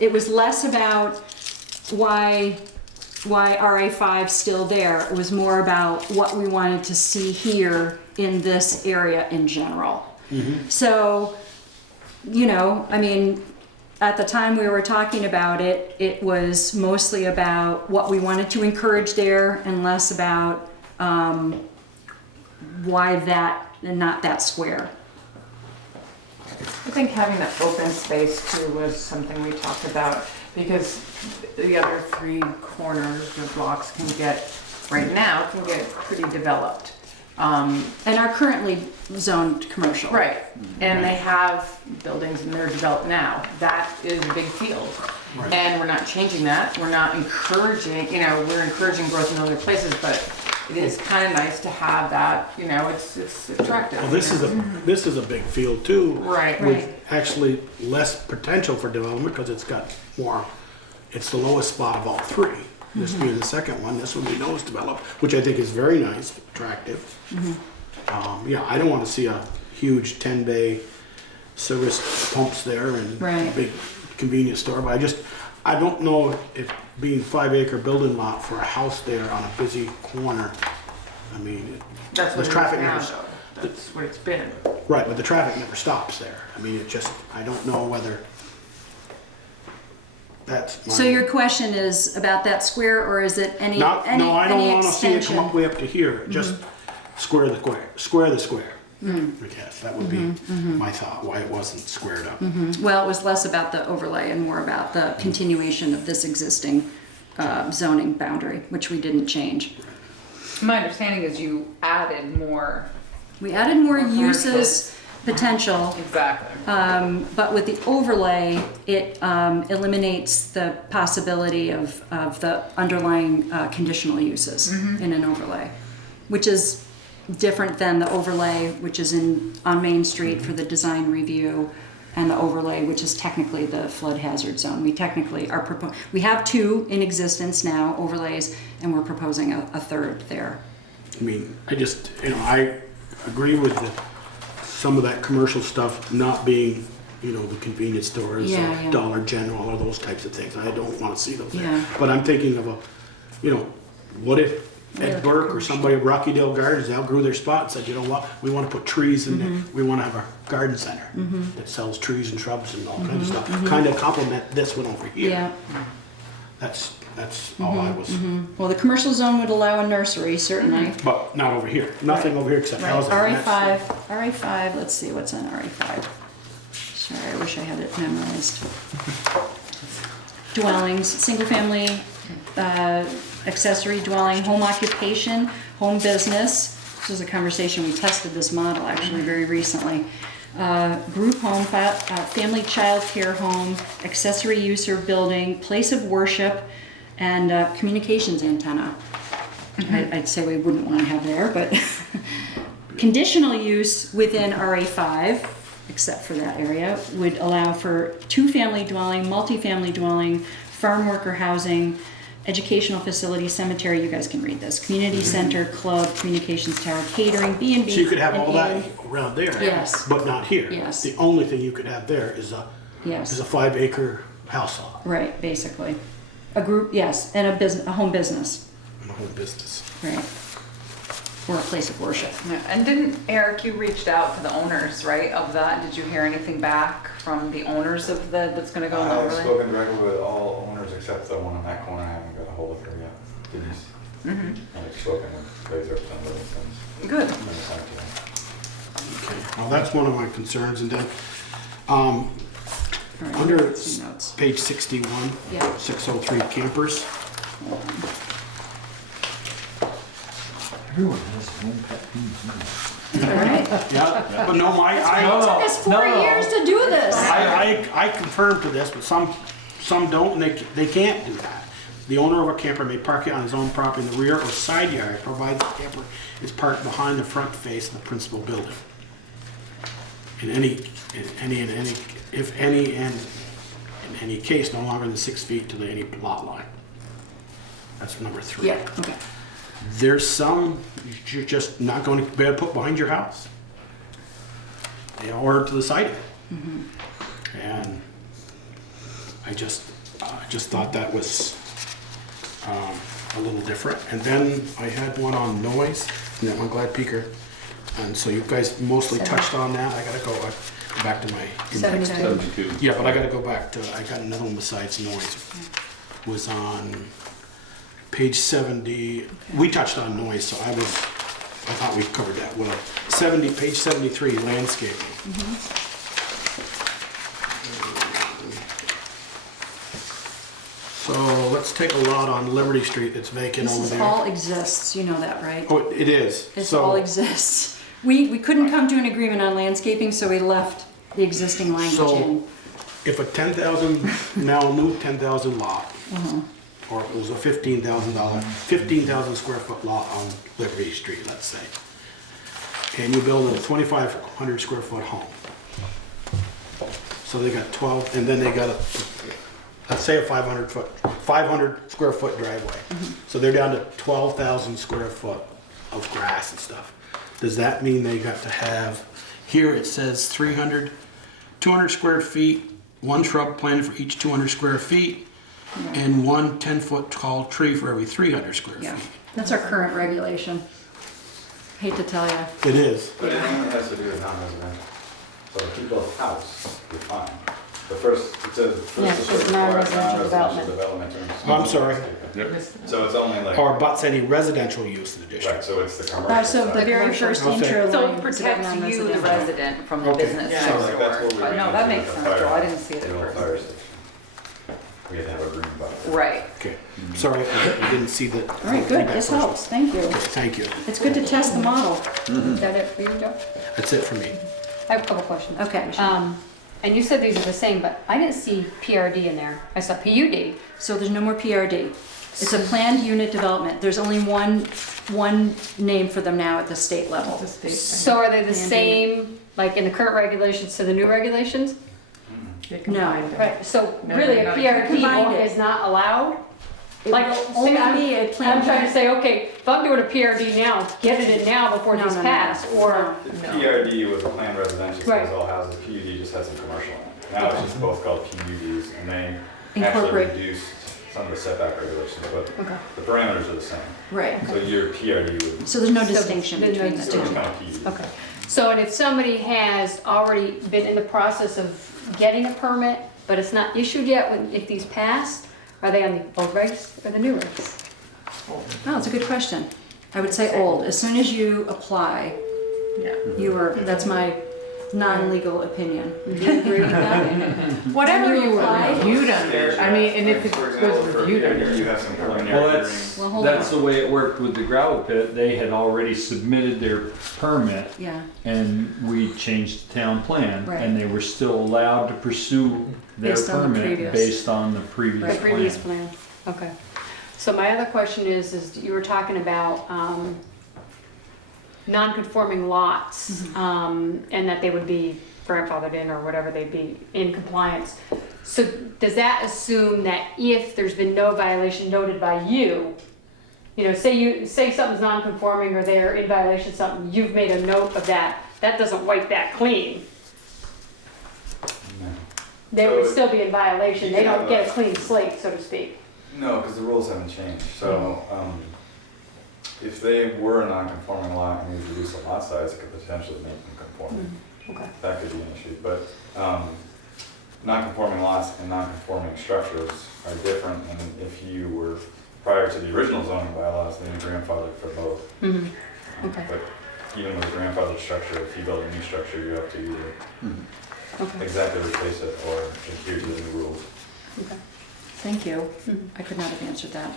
it was less about why RA5's still there. It was more about what we wanted to see here in this area in general. So, you know, I mean, at the time we were talking about it, it was mostly about what we wanted to encourage there and less about why that and not that square. I think having that open space too was something we talked about, because the other three corners or blocks can get pretty developed. And are currently zoned commercial. Right, and they have buildings and they're developed now. That is a big field. Right. And we're not changing that. We're not encouraging, we're encouraging growth in other places, but it is kind of nice to have that, it's attractive. Well, this is a big field too. Right. With actually less potential for development because it's got more, it's the lowest spot of all three. This being the second one, this one we know is developed, which I think is very nice, attractive. Yeah, I don't want to see a huge 10-bay service pumps there and Right. big convenience store, but I don't know if being 5-acre building lot for a house there on a busy corner, I mean, That's what the it is traffic now, never, though. That's what it's been. right, but the traffic never stops there. I mean, I don't know whether that's my. So your question is about that square, or is it any No, I don't want to see it come extension? up way up to here, just square the square. I guess, that would be my thought, why it wasn't squared up. Well, it was less about the overlay and more about the continuation of this existing zoning boundary, which we didn't change. My understanding is you added more. We added more More uses, commercials. potential, Exactly. but with the overlay, it eliminates the possibility of the underlying conditional uses in an overlay, which is different than the overlay which is on Main Street for the design review, and the overlay which is technically the flood hazard zone. We technically are we have two in existence now, overlays, and we're proposing a third there. I mean, I agree with some of that commercial stuff not being, the convenience stores, Yeah, yeah. Dollar General, or those types of things. I don't want to see those there. Yeah. But I'm thinking of what if Ed Burke or somebody at Rockydale Gardens outgrew their spot and said, you know what, we want to put trees in there. We want to have a garden center that sells trees and shrubs and all kinds of stuff. Kind of complement this one over here. Yeah. That's all I was, Well, the commercial zone would allow a nursery, certainly. but not over here. Nothing over here except Right, housing. RA5, let's see, what's on RA5? Sorry, I wish I had it memorized. Dwellings, single-family, accessory dwelling, home occupation, home business. This was a conversation, we tested this model actually very recently. Group home, family child care home, accessory use or building, place of worship, and communications antenna. I'd say we wouldn't want to have there, but conditional use within RA5, except for that area, would allow for two-family dwelling, multifamily dwelling, farm worker housing, educational facility, cemetery, you guys can read this, community center, club, communications tower, catering, B&B. So you could have and all that inn. around there. Yes. But not here. Yes. The only thing you could have there is a Yes, 5-acre house lot right, basically. A group, yes, and a home business, and a home business. right. Or a place of worship. Yeah, and didn't Eric, you reached out to the owners, right, of that? Did you hear anything back from the owners of that's gonna go in the I've overlay? spoken directly with all owners except the one in that corner. I haven't got a hold of her yet, Denise. I've spoken with Razor since. Good. Okay, well, that's one of my concerns. And then, All right, under some notes. page 61, Yeah. 603 campers, Everyone has their own pet peeve. All right. yeah, but no, It took us 4 years to do this. I confirm to this, but some don't, and they can't do that. the owner of a camper may park it on his own property in the rear or side yard, provided the camper is parked behind the front face of the principal building. In any case, no longer than 6 feet to any lot line. That's number 3. Yeah, okay. There's some you're just not going to be able to put behind your house. Or to the side of it. And I just thought that was a little different. And then I had one on noise, and that one Glad Peaker. And so you guys mostly touched on that. I gotta go back to my index. 72. Yeah, but I gotta go back to, I got another one besides noise. Was on page 70. We touched on noise, so I thought we covered that well. Page 73, landscaping. So let's take a lot on Liberty Street that's vacant over This there. all exists, you know that, right? Oh, it is. This So all exists. We couldn't come to an agreement on landscaping, so we left the existing language So- in. if a 10,000, now new 10,000 lot, or it was a $15,000 square foot lot on Liberty Street, let's say, and you build a 2,500 square foot home. So they got 12, and then they got let's say a 500 square foot driveway. So they're down to 12,000 square foot of grass and stuff. Does that mean they got to have, here it says 200 square feet, one shrub planted for each 200 square feet, and one 10-foot tall tree for every 300 square Yeah, feet. that's our current regulation. Hate to tell you. It is. But anything that has to do with non-residential. So if you build a house, you're fine. The first, it says, Yeah, first it's the requires non-residential non-residential development. development. Oh, I'm sorry. So it's only like, Or butts any residential use in the right, district. so it's the commercial So the side. very Commercial. first Okay. intro So line it is about protects you, the non-residential. resident, from the Okay. business Yeah. next Like, that's door. what we But no, ran that into makes with the sense, Joel, I fire- didn't see it the at old first. fire station. We had to have a room about it. Right. Okay, sorry, I didn't see that. All right, good, this helps, thank you. Thank you. It's good to test the model. Is that it for you, Joe? That's it for me. I have a couple questions. Okay. And you said these are the same, but I didn't see PRD in there. I saw PUD. So there's no more PRD. It's a planned unit development. There's only one name for them now at the state level. So are they the Planned same, like in the current regulations to the new regulations? No. Right, so No, really they're a not. PRD Combined it. is not allowed? It Like, will see, only I'm- be a I'm planned. trying to say, okay, if I'm doing a PRD now, get it in now before No, these no, no, pass, no. or, The PRD was a planned residential, so it was Right. all houses. PUD just had some commercial in it. Now it's just both called PUDs, and they actually Incorporate. reduced some of the setback regulations, but okay. the parameters are the same. Right. So your PRD would, So there's no So distinction there's no between the so two. it's kind of PUD. Okay, so and if somebody has already been in the process of getting a permit, but it's not issued yet, if these passed, are they on the old regs or the new regs? Oh, it's a good question. I would say old. As soon as you apply, Yeah. you are, that's my non-legal opinion. Do you agree with that? Whatever When you you were apply- reviewed under, I mean, and if it For was example, for reviewed here, under. you have some preliminary Well, hearings. Well, hold that's on. the way it worked with the gravel pit. They had already submitted their permit Yeah, and we changed the town plan. Right. And they were still allowed to pursue their Based on the permit previous. based on the The previous previous plan. plan, okay. So my other question is you were talking about, non-conforming lots, and that they would be grandfathered in or whatever, they'd be in compliance. So does that assume that if there's been no violation noted by you, say something's non-conforming or they're in violation of something, you've made a note of that, that doesn't wipe that clean. No. They would So- still be in violation, they don't Yeah, get a clean slate, so to speak. No, because the rules haven't changed. So if they were a non-conforming lot and we reduced the lot size, it could potentially make them conforming. Okay. That could be an issue. But non-conforming lots and non-conforming structures are different than if you were prior to the original zoning bylaws, then you're grandfathered for both. Okay. But even with a grandfathered structure, if you build a new structure, you have to either Okay. exactly replace it or adhere to the new rules. Okay. thank you. I could not have answered that.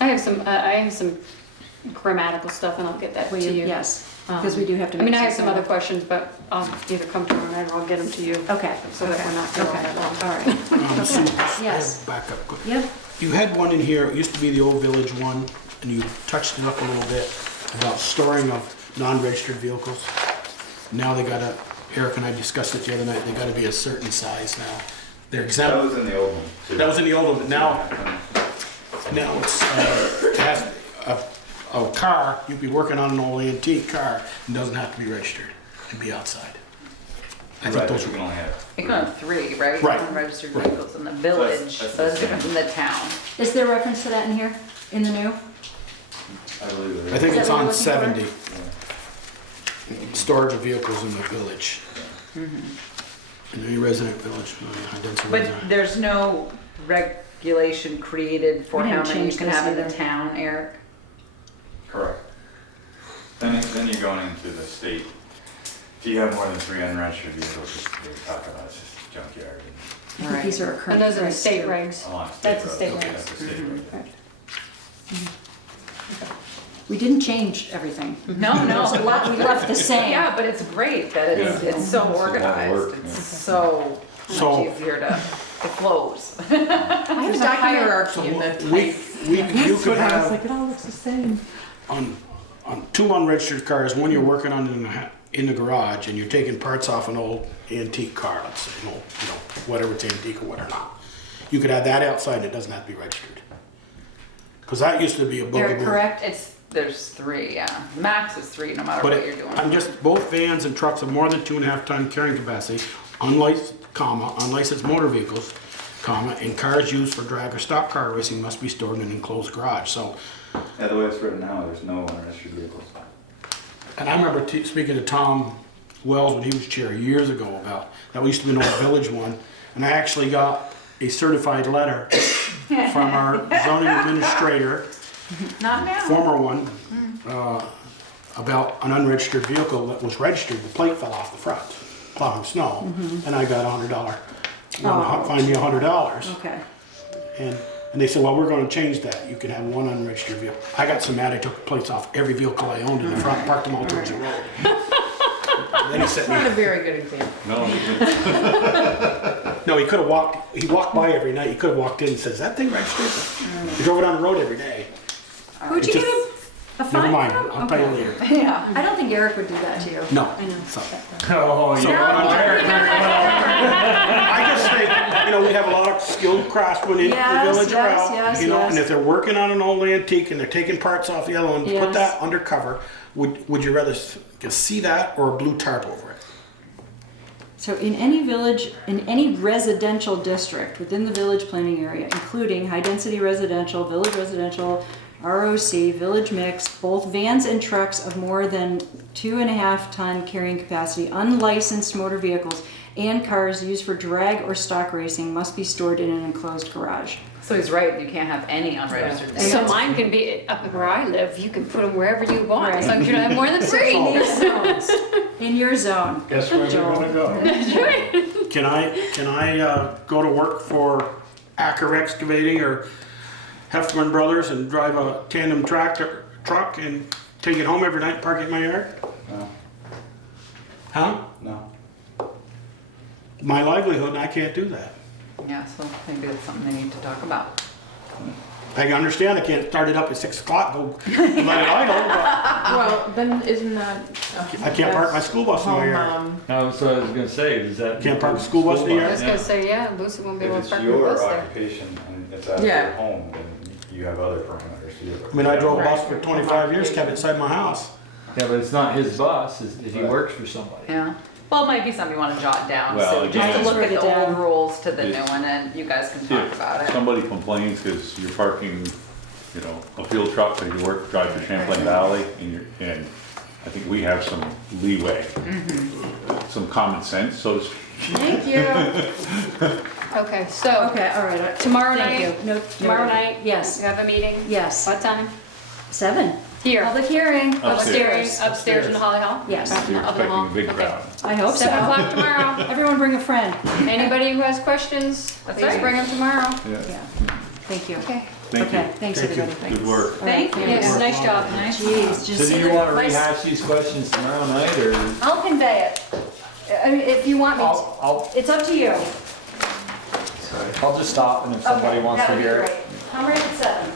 I have some grammatical stuff and I'll get that Will to you? you. Yes, because we do have to. I mean, I make have some other questions, but I'll either come tomorrow night or I'll get them to you. Okay. So that we're not here all Okay. that long. All right. Sue, Yes. back up quick. Yep. You had one in here, it used to be the old village one, and you touched it up a little bit about storing of non-registered vehicles. Now they gotta, Eric and I discussed it the other night, they gotta be a certain size now. They're That exempt. was in the old one too. That was in the old one, but now it's, it has a car, you'd be working on an old antique car, and doesn't have to be registered and be outside. I think Right, those you were, can only have. You can have 3, right? Right. Unregistered Right. vehicles in the village, That's but it's the different from the town. Is there reference to that in here, in the new? I believe it is. I think Is it's that what on you're looking 70, Yeah. storage of vehicles in the village. In any resident village, high density But resident. there's no regulation created for We how didn't many you change can this have in the either. town, Eric? Correct. Then you're going into the state. If you have more than 3 unregistered vehicles, they talk about it's just junkyard. I think these are our current. And those are the regs, state too. regs. Along That's the roads. state Okay, regs. that's the state road. Right. We didn't change everything. No, There's a lot we left the same. Yeah, but it's great that it's, Yeah. it's so It's a lot of organized. work, It's yeah. so So- much easier to, it flows. There's a So hierarchy in the we, type. you could have it all looks the same. on 2 unregistered cars, one you're working on in the garage, and you're taking parts off an old antique car, let's say, an old, whatever it's antique or whatever not. You could have that outside, and it doesn't have to be registered. Because that used to be a Eric, bugaboo. correct? There's 3, yeah. Max is 3 no matter But what you're doing. I'm just, both vans and trucks of more than 2.5 ton carrying capacity, unlicensed motor vehicles, and cars used for drag or stock car racing must be stored in an enclosed garage. So, Yeah, the way it's written now, there's no unregistered vehicles. and I remember speaking to Tom Wells when he was chair years ago about, that used to be an old village one, and I actually got a certified letter from our zoning administrator, Not now. former one, about an unregistered vehicle that was registered, the plate fell off the front, plowing snow, and I got $100, find me $100. Okay. And they said, well, we're gonna change that, you can have 1 unregistered vehicle. I got so mad, I took the plates off every vehicle I owned in the front, parked them all towards the road. Then he said, Not a very good example. No, no, he walked by every night, he could've walked in and said, is that thing registered? He drove it on the road every day. Would you Just- get a fine? Never mind, from? I'll tell you Okay. later. Yeah. I don't think Eric would do that to you. No. I know. So- Oh, So yeah. I just think, we have a lot of skilled craftsmen in the Yes, village yes, around, yes, and yes. if they're working on an old antique and they're taking parts off the other one, Yes. put that under cover. Would you rather see that or a blue tarp over it? So in any village, in any residential district within the village planning area, including high-density residential, village residential, ROC, village mix, both vans and trucks of more than 2.5 ton carrying capacity, unlicensed motor vehicles, and cars used for drag or stock racing must be stored in an enclosed garage. So he's right, you can't have any unregistered So vehicles. mine can be, up where I live, you can put them wherever you want, as long as you don't have more than 3. In your zones. In your zone. Guess where they're gonna go? Can I go to work for Acker Excavating or Heffernan Brothers and drive a tandem truck and take it home every night and park it in my yard? No, Huh? no. My livelihood, and I can't do that. Yeah, so maybe that's something they need to talk about. I understand I can't start it up at 6 o'clock, go let it idle, Well, then isn't that? but I can't park my school bus in my yard. That's what I was gonna say, is that? Can't park the school bus in the I yard? was gonna say, yeah, Lucy won't be If able to it's park her your bus there. occupation and it's out of Yeah. your home, then you have other parameters. I mean, I drove a bus for 25 years, kept it inside my house. Yeah, but it's not his bus, he works for somebody. Yeah. Well, it might be something you want to jot down, Well, so again- just look Write at it the down. old rules to the new It's- one and you guys can Yeah, talk about it. somebody complains because you're parking, a fuel truck that you drive to Champlain Valley, and I think we have some leeway, some common sense, so to speak. Thank you. Okay, so, Okay, all right. tomorrow Thank night, you. No, tomorrow noted. night, Yes, we have a meeting? yes. What time? 7. Here. Public hearing. Upstairs, upstairs in the Holly Hall? Yes. Up in You're the other hall? expecting a big Okay. crowd. I hope so. 7 o'clock tomorrow. Everyone bring a friend. Anybody who has questions, That's please right. bring them tomorrow. Yeah. Yeah. Thank you. Okay. Thank Okay, you. thanks Thank you. everybody. Good work. Thank you. Yes, nice job. Nice. Jeez, just. So do you wanna rehash these questions tomorrow night, or? I'll convey it. I mean, if you want me to. I'll It's up to you. just stop, and if somebody Okay, wants that to would be hear it. great. I'm ready at 7,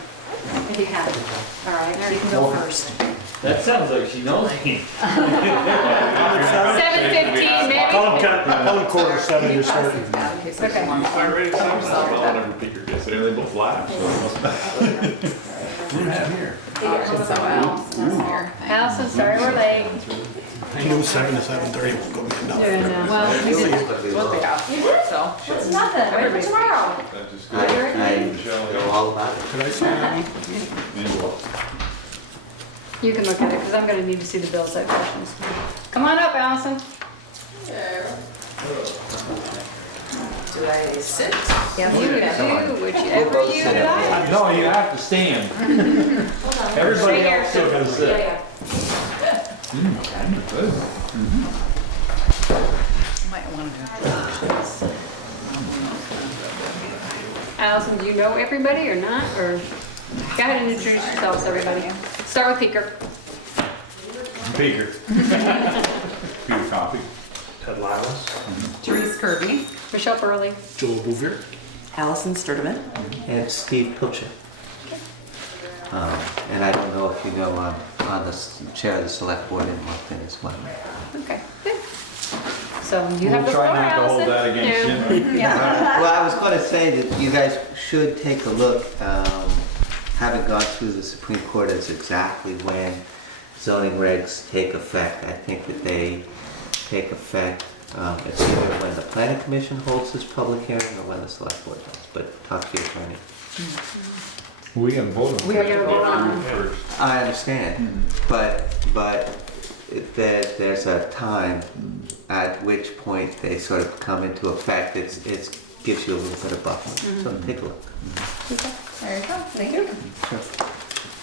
if you can. All right, you can go first. That sounds like she knows me. 7:15 maybe? Tell them 7:15 you're starting. Okay. Whenever Peter gets there, they both laugh, so. Allison, sorry we're late. I knew 7 to 7:30 was gonna be enough. Well, this is what they have, so. It's nothing, wait for tomorrow. I know all about it. Could I say that? You can look at it, because I'm gonna need to see the bill set questions. Come on up, Allison. Do I sit? Yeah, you do, whichever you like. No, you have to stand. Everybody Stay here. else still gonna sit. Good. Might want to. Allison, do you know everybody or not, or? Go ahead and introduce yourselves, everybody. Start with Peeker. Peter. Peter Coffee. Ted Lilas. Therese Kirby. Michelle Burley. Joel Bouvier. Allison Sturdivant. And Steve Pilcher. And I don't know if you know, on the chair of the select board in Moncton as well. Okay, good. So you have the We'll floor, try not to hold Allison. that against you. Yeah. Well, I was going to say that you guys should take a look, having gone through the Supreme Court, as exactly when zoning regs take effect. I think that they take effect, it's either when the planning commission holds this public hearing or when the select board does, but talk to your attorney. We can vote on We it. are gonna vote on. I understand, but there's a time at which point they sort of come into effect. It gives you a little bit of buffer, so take a look. There you go, thank you. Sure.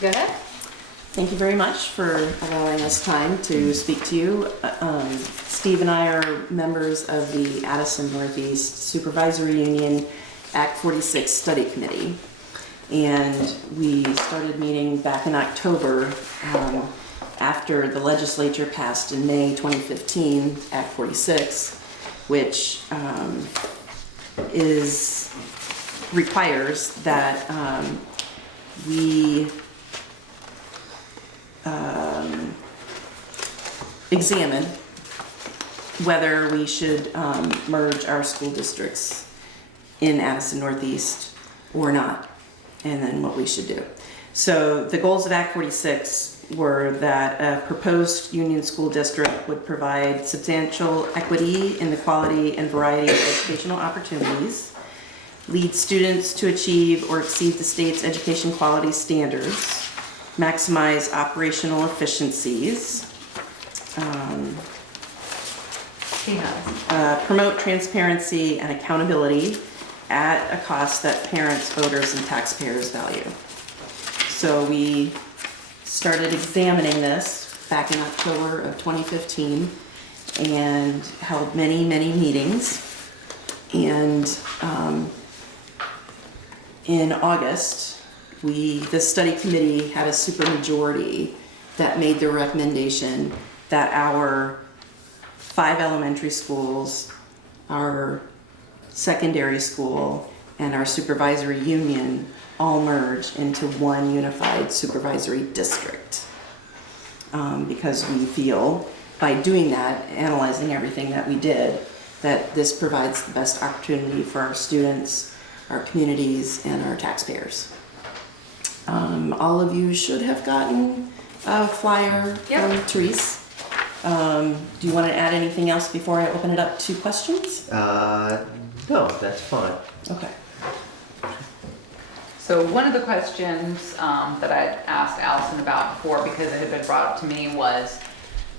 Go ahead. Thank you very much for allowing us time to speak to you. Steve and I are members of the Addison Northeast Supervisory Union Act 46 Study Committee. And we started meeting back in October after the legislature passed in May 2015 Act 46, which requires that we examine whether we should merge our school districts in Addison Northeast or not, and then what we should do. So the goals of Act 46 were that a proposed union school district would provide substantial equity in the quality and variety of educational opportunities, lead students to achieve or exceed the state's education quality standards, maximize operational efficiencies, promote transparency and accountability at a cost that parents, voters, and taxpayers value. So we started examining this back in October of 2015 and held many, many meetings. And in August, the study committee had a supermajority that made the recommendation that our 5 elementary schools, our secondary school, and our supervisory union all merge into one unified supervisory district. Because we feel, by doing that, analyzing everything that we did, that this provides the best opportunity for our students, our communities, and our taxpayers. All of you should have gotten a flyer from Therese. Do you want to add anything else before I open it up to questions? No, that's fine. Okay. So one of the questions that I asked Allison about before, because it had been brought up to me, was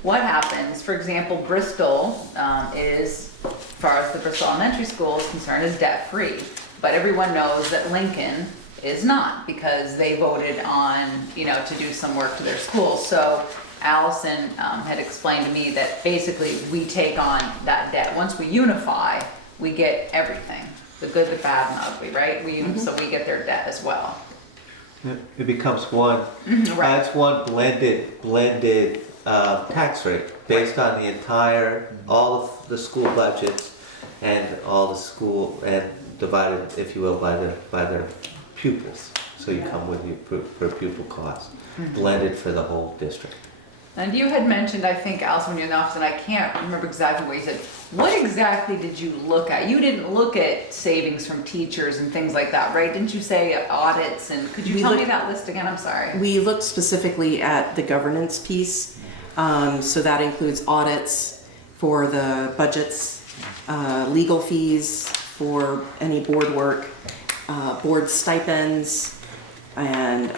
what happens, for example, Bristol is, as far as the Bristol Elementary School is concerned, is debt-free. But everyone knows that Lincoln is not, because they voted on, to do some work to their school. So Allison had explained to me that basically we take on that debt. Once we unify, we get everything, the good, the bad, and the ugly, right? So we get their debt as well. It becomes one, Right. it's one blended tax rate based on the entire, all of the school budgets and all the school, and divided, if you will, by their pupils. So you come with your per pupil cost, blended for the whole district. And you had mentioned, I think, Allison, when you were in the office, and I can't remember exactly what you said. What exactly did you look at? You didn't look at savings from teachers and things like that, right? Didn't you say audits? And could you tell me that list again? I'm sorry. We looked specifically at the governance piece. So that includes audits for the budgets, legal fees for any board work, board stipends, and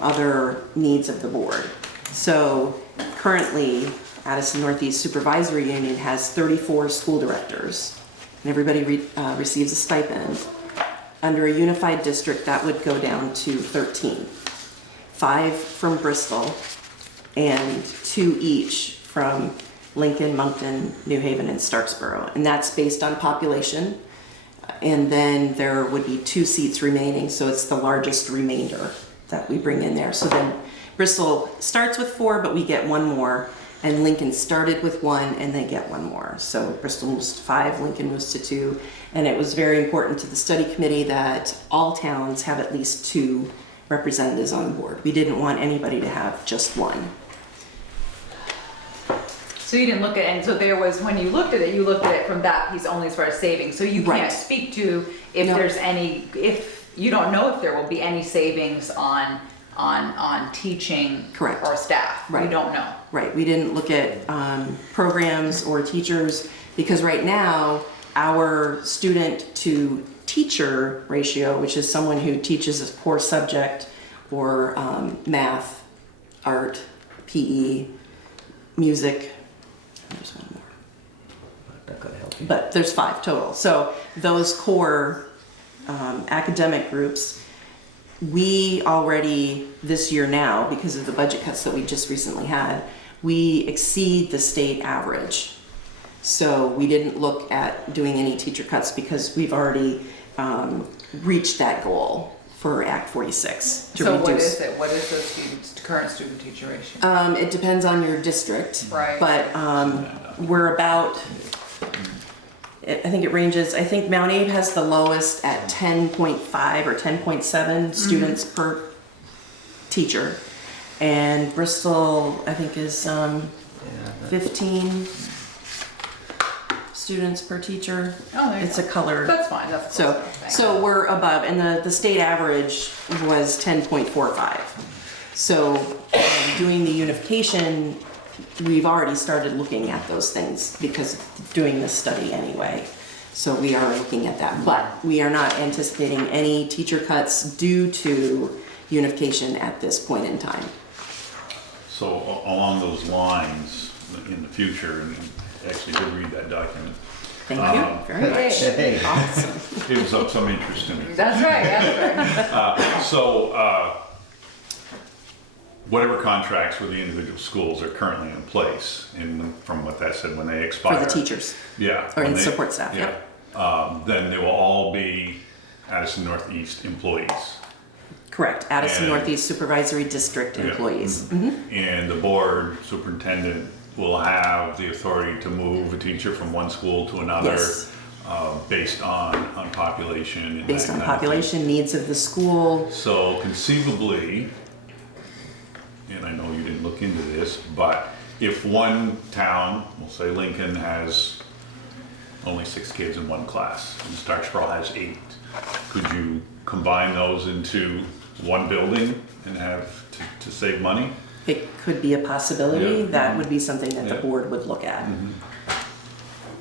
other needs of the board. So currently, Addison Northeast Supervisory Union has 34 school directors, and everybody receives a stipend. Under a unified district, that would go down to 13. 5 from Bristol, and 2 each from Lincoln, Moncton, New Haven, and Starksboro. And that's based on population. And then there would be 2 seats remaining, so it's the largest remainder that we bring in there. So then Bristol starts with 4, but we get 1 more, and Lincoln started with 1, and they get 1 more. So Bristol moves to 5, Lincoln moves to 2, and it was very important to the study committee that all towns have at least 2 representatives on the board. We didn't want anybody to have just 1. So you didn't look at, and so there was, when you looked at it from that piece only as far as savings. So you can't speak to if there's any, if you don't know if there will be any savings on teaching or staff. Right. You don't know. Right, we didn't look at programs or teachers, because right now, our student to teacher ratio, which is someone who teaches a core subject or math, art, PE, music, there's one more. Not gonna help you. But there's 5 total. So those core academic groups, we already, this year now, because of the budget cuts that we just recently had, we exceed the state average. So we didn't look at doing any teacher cuts because we've already reached that goal for Act 46 to So reduce. what is it? What is the current student teacher ratio? It depends on your district. Right. But we're about, I think it ranges, I think Mount Abe has the lowest at 10.5 or 10.7 students per teacher. And Bristol, I think, is 15 students per teacher. Oh, there you It's go. a color. That's fine. That's close enough. So we're above, and the state average was 10.45. So doing the unification, we've already started looking at those things because of doing this study anyway. So we are looking at that, but we are not anticipating any teacher cuts due to unification at this point in time. So along those lines, in the future, and I actually did read that document. Thank you very much. Hey. Awesome. It was of some interest to me. That's right. That's right. So whatever contracts with the individual schools are currently in place, and from what that said, when they expire. For the teachers. Yeah. Or when in they- support staff, yeah. Then they will all be Addison Northeast employees. Correct, Addison And- Northeast Supervisory District Yeah. employees. And the board superintendent will have the authority to move a teacher from one school to another. Yes. Based on population. And Based that on kind of thing. population, needs of the school. So conceivably, and I know you didn't look into this, but if one town, we'll say Lincoln, has only 6 kids in one class, and Starksboro has 8, could you combine those into one building and have to save money? It could be a possibility. Yeah. That would be something that the Yeah. board would look at.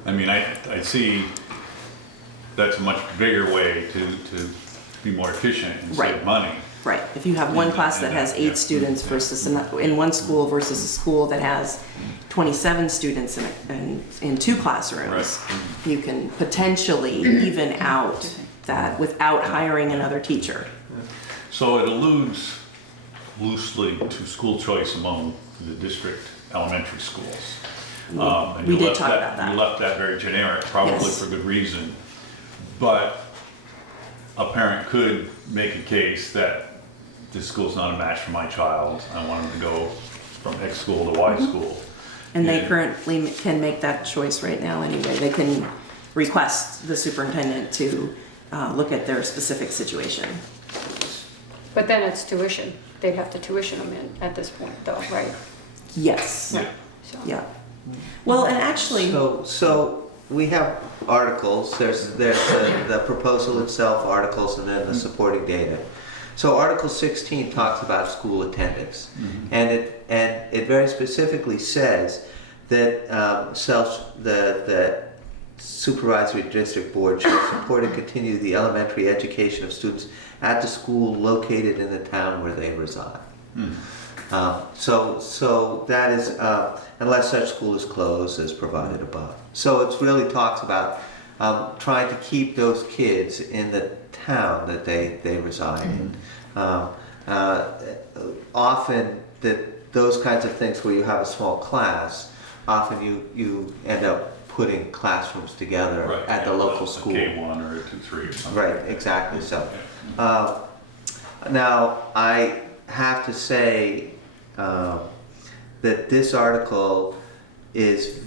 I mean, I see that's a much bigger way to be more efficient and save Right. money. Right, if you have one class that has 8 students versus in one school versus a school that has 27 students in 2 classrooms, you can potentially even out that without hiring another teacher. So it alludes loosely to school choice among the district elementary schools. And We you did left talk about that. You left that very generic, probably Yes. for good reason. But a parent could make a case that this school's not a match for my child. I want them to go from X school to Y school. And they currently can make that choice right now anyway. They can request the superintendent to look at their specific situation. But then it's tuition. They'd have to tuition them in at this point though, right? Yes. Yeah. So. Yeah. Well, and actually, So we have articles, there's the proposal itself, articles, and then the supporting data. So Article 16 talks about school attendance, and it very specifically says that the supervisory district board shall support and continue the elementary education of students at the school located in the town where they reside. So that is, unless such school is closed as provided above. So it really talks about trying to keep those kids in the town that they reside in. Often those kinds of things where you have a small class, often you end up putting classrooms together at the local school. A K1 or a 2-3 or something. Right, exactly so. Now, I have to say that this article is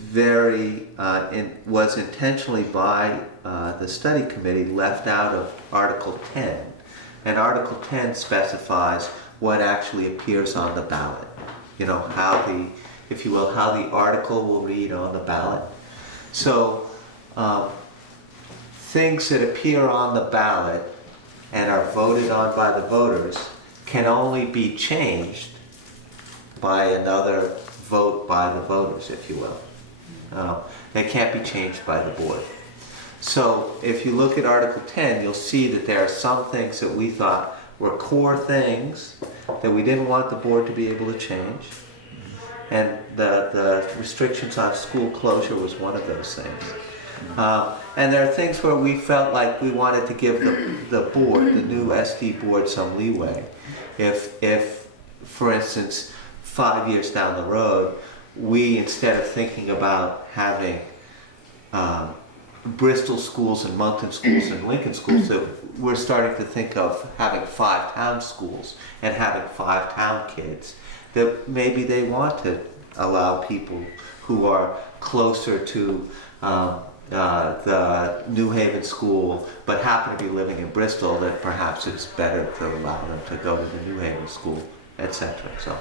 was intentionally by the study committee left out of Article 10. And Article 10 specifies what actually appears on the ballot. You know, how the article will read on the ballot. So, things that appear on the ballot and are voted on by the voters can only be changed by another vote by the voters, if you will. They can't be changed by the board. So if you look at Article 10, you'll see that there are some things that we thought were core things that we didn't want the board to be able to change. And the restrictions on school closure was one of those things. And there are things where we felt like we wanted to give the board, the new SD board, some leeway. If, for instance, 5 years down the road, we, instead of thinking about having Bristol schools and Moncton schools and Lincoln schools, that we're starting to think of having 5 town schools and having 5 town kids, that maybe they want to allow people who are closer to the New Haven school but happen to be living in Bristol, that perhaps it's better to allow them to go to the New Haven school, etc. So,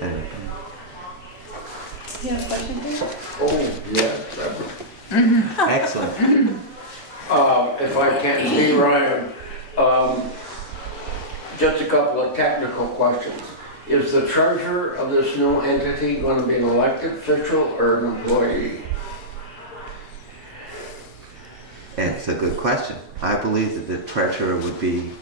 anyway. You have a question, Dave? Oh, yeah. Excellent. If I can't see Ryan, just a couple of technical questions. Is the treasurer of this new entity going to be an elected official or an employee? It's a good question. I believe that the treasurer would be,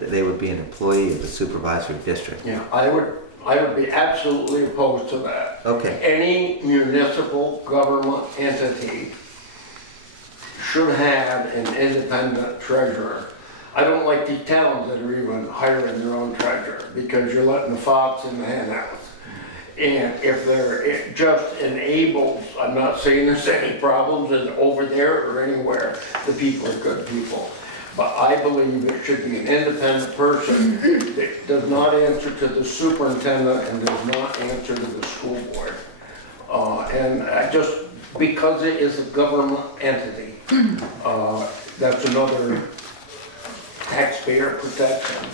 they would be an employee of the supervisory district. Yeah, I would be absolutely opposed to that. Okay. Any municipal government entity should have an independent treasurer. I don't like these towns that are even hiring their own treasurer, because you're letting the fox in the hen house. And if it just enables, I'm not saying there's any problems over there or anywhere, the people are good people. But I believe it should be an independent person that does not answer to the superintendent and does not answer to the school board. Just because it is a government entity, that's another taxpayer protection.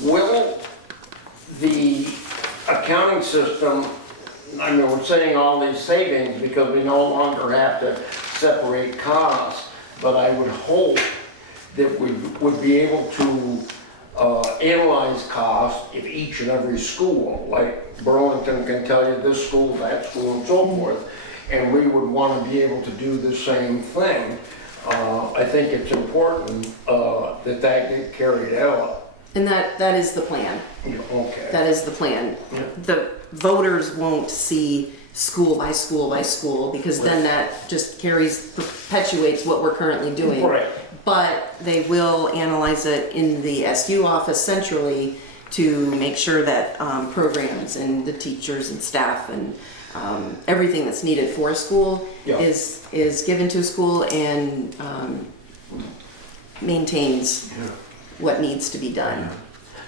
Will the accounting system, I mean, we're saying all these savings because we no longer have to separate costs, but I would hope that we would be able to analyze costs if each and every school, like Burlington can tell you this school, that school, and so forth, and we would want to be able to do the same thing. I think it's important that get carried out. and that is the plan. Okay. That is the plan. Yeah. The voters won't see school by school by school, because then that just perpetuates what we're currently doing. Right. But they will analyze it in the SU office centrally to make sure that programs and the teachers and staff and everything that's needed for a school Yeah. is given to a school, and maintains what needs to be done.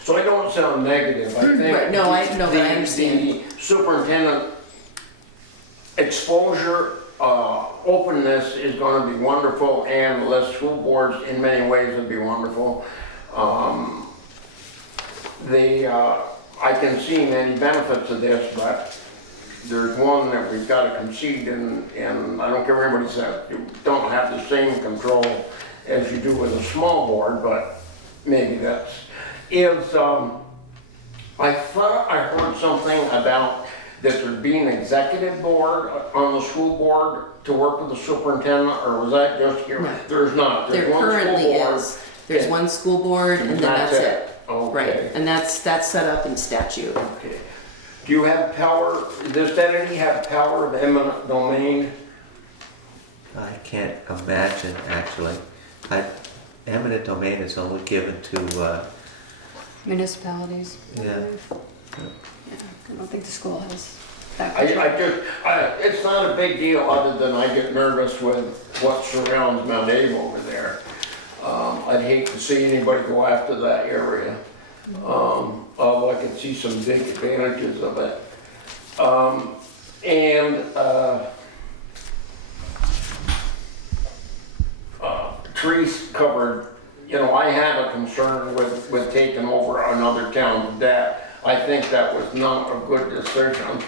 So I don't sound negative, I think. Right, no, I understand. The superintendent exposure, openness is gonna be wonderful, and less school boards in many ways would be wonderful. I can see many benefits of this, but there's one that we've got to concede, and I don't care what everybody says, you don't have the same control as you do with a small board, but maybe that's, I thought I heard something about that there'd be an executive board on the school board to work with the superintendent, or was that just here? No. There's not. There's There one school currently board. is. There's one school board and then that's it. Okay. Right, and that's set up in statute. Okay. Do you have power, does that entity have power of eminent domain? I can't imagine, actually. Eminent domain is only given to, Municipalities. I Yeah. believe. Yeah, I don't think the school has that. It's not a big deal, other than I get nervous with what surrounds Mount Abe over there. I'd hate to see anybody go after that area. Although I can see some big advantages of it. Trees covered, I have a concern with taking over another town's debt. I think that was not a good decision.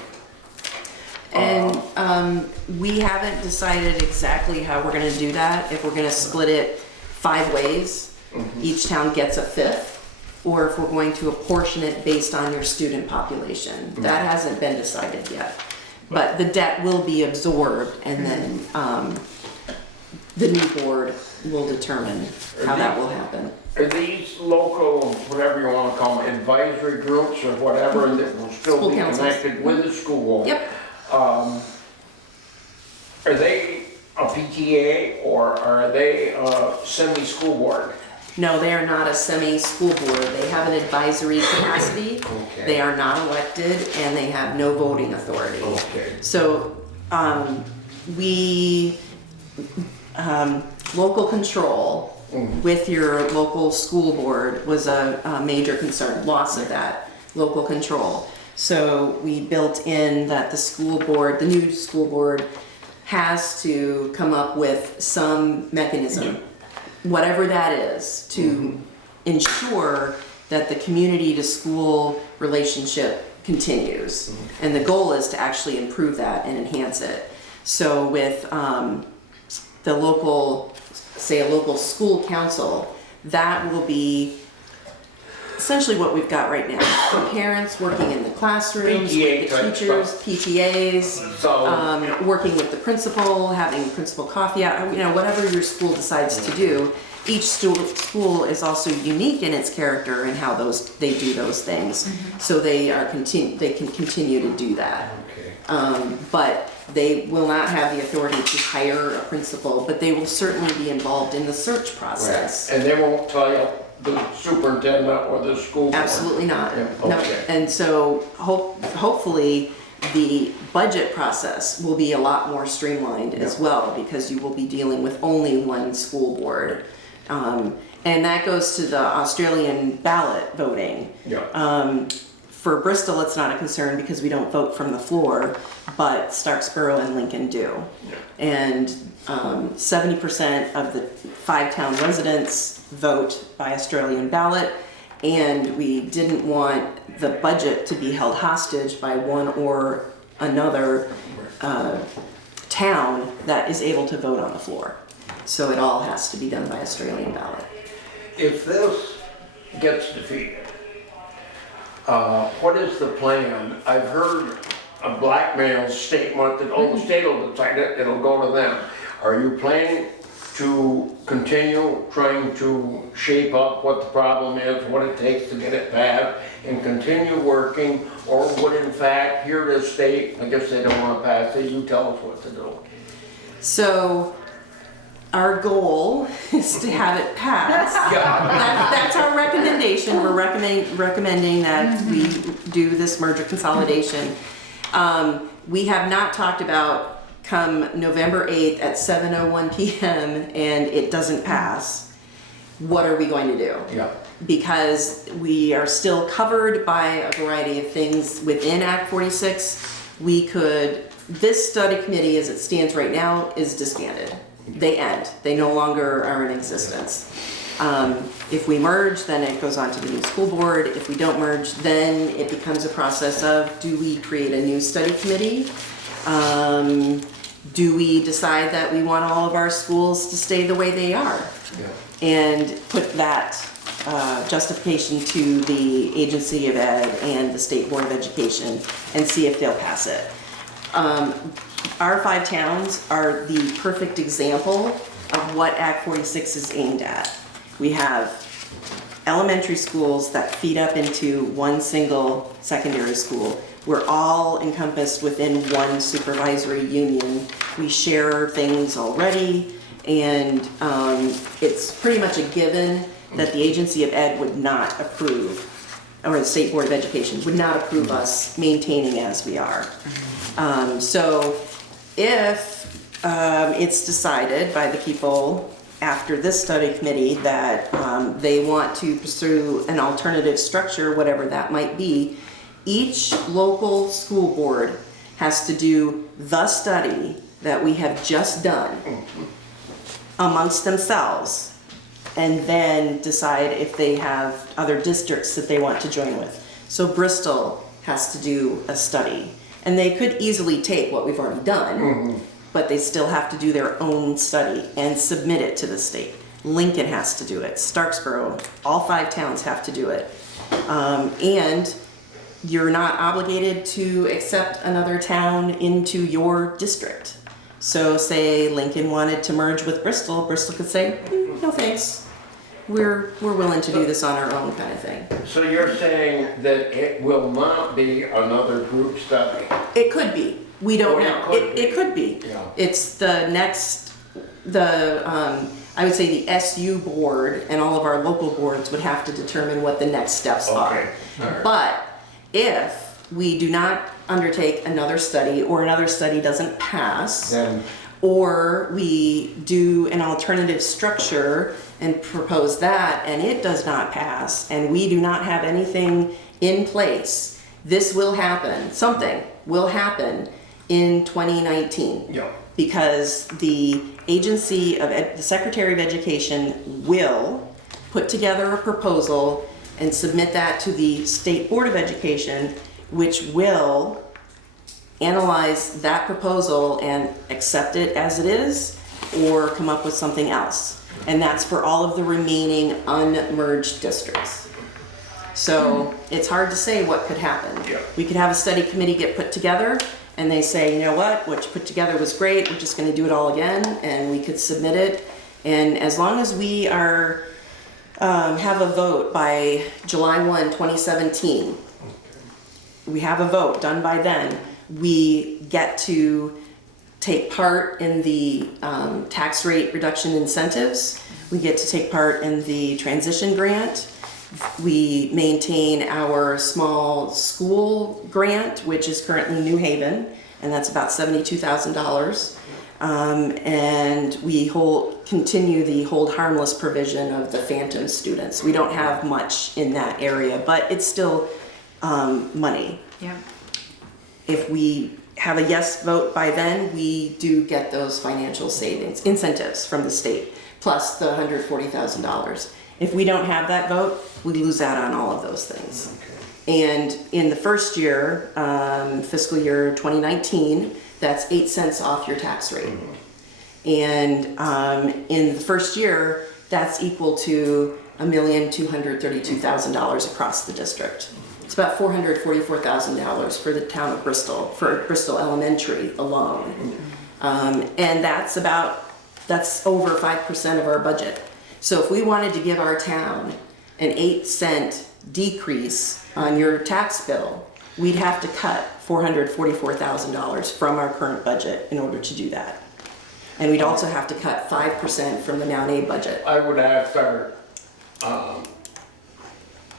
And we haven't decided exactly how we're gonna do that, if we're gonna split it 5 ways, each town gets a fifth, or if we're going to apportion it based on your student population. That hasn't been decided yet. But the debt will be absorbed, and then the new board will determine how that will happen. Are these local, whatever you want to call them, advisory groups or whatever, that will still School be councils. connected with the school? Yep. Are they a PTA or are they a semi-school board? No, they are not a semi-school board. They have an advisory capacity. Okay. They are not elected, and they have no voting authority. Okay. So, local control with your local school board was a major concern, loss of that local control. So we built in that the school board, the new school board, has to come up with some mechanism, whatever that is, to ensure that the community to school relationship continues. And the goal is to actually improve that and enhance it. So with the local, say a local school council, that will be essentially what we've got right now. The parents working in the classrooms, PTA with the type teachers, stuff. PTAs, So, working with the principal, having principal coffee out, whatever your school decides to do. Each school is also unique in its character and how they do those things. So they can continue to do that. okay. But they will not have the authority to hire a principal, but they will certainly be involved in the search process. And they won't tell you the superintendent or the school board? Absolutely not. Yeah, No. okay. And so hopefully the budget process will be a lot more streamlined as well, because you will be dealing with only one school board. And that goes to the Australian ballot voting. Yeah. For Bristol, it's not a concern because we don't vote from the floor, but Starksboro and Lincoln do. And 70% of the 5-town residents vote by Australian ballot, and we didn't want the budget to be held hostage by one or another town that is able to vote on the floor. So it all has to be done by Australian ballot. If this gets defeated, what is the plan? I've heard a blackmail statement that, the state will decide it, it'll go to them. Are you planning to continue trying to shape up what the problem is, what it takes to get it passed, and continue working, or would in fact, here the state, I guess they don't want to pass it, you tell us what to do. So our goal is to have it passed. That's our recommendation. We're recommending that we do this merger consolidation. We have not talked about come November 8th at 7:01 p.m. and it doesn't pass. what are we going to do? Yeah. Because we are still covered by a variety of things within Act 46. This study committee as it stands right now is disbanded. They end. They no longer are in existence. If we merge, then it goes on to the new school board. If we don't merge, then it becomes a process of, do we create a new study committee? Do we decide that we want all of our schools to stay the way they are? Yeah. And put that justification to the Agency of Ed and the State Board of Education and see if they'll pass it. Our 5 towns are the perfect example of what Act 46 is aimed at. We have elementary schools that feed up into one single secondary school. We're all encompassed within one supervisory union. We share things already, and it's pretty much a given that the Agency of Ed would not approve, or the State Board of Education would not approve us maintaining as we are. So if it's decided by the people after this study committee that they want to pursue an alternative structure, whatever that might be, each local school board has to do the study that we have just done amongst themselves, and then decide if they have other districts that they want to join with. So Bristol has to do a study, and they could easily take what we've already done, but they still have to do their own study and submit it to the state. Lincoln has to do it, Starksboro, all 5 towns have to do it. And you're not obligated to accept another town into your district. So say Lincoln wanted to merge with Bristol, Bristol could say, no thanks. We're willing to do this on our own kind of thing. So you're saying that it will not be another group study? It could be. We don't Or know. it It could be. Yeah. It's the next, I would say the SU board and all of our local boards would have to determine what the next steps are. Okay. All right. But if we do not undertake another study, or another study doesn't pass, Then, or we do an alternative structure and propose that and it does not pass, and we do not have anything in place, this will happen, something will happen in 2019. yeah. Because the Agency of the Secretary of Education will put together a proposal and submit that to the State Board of Education, which will analyze that proposal and accept it as it is, or come up with something else. And that's for all of the remaining unmerged districts. So it's hard to say what could happen. Yeah. We could have a study committee get put together and they say, you know what you put together was great, we're just gonna do it all again, and we could submit it. And as long as we are, have a vote by July 1, 2017, we have a vote done by then, we get to take part in the tax rate reduction incentives. We get to take part in the transition grant. We maintain our small school grant, which is currently New Haven, and that's about $72,000. And we continue the hold harmless provision of the phantom students. We don't have much in that area, but it's still money. Yeah. If we have a yes vote by then, we do get those financial savings, incentives from the state, plus the $140,000. If we don't have that vote, we lose out on all of those things. And in the first year, fiscal year 2019, that's 8 cents off your tax rate. And in the first year, that's equal to $1,232,000 across the district. It's about $444,000 for the town of Bristol, for Bristol Elementary alone. And that's over 5% of our budget. So if we wanted to give our town an 8 cent decrease on your tax bill, we'd have to cut $444,000 from our current budget in order to do that. And we'd also have to cut 5% from the Noun Aid budget. I would ask our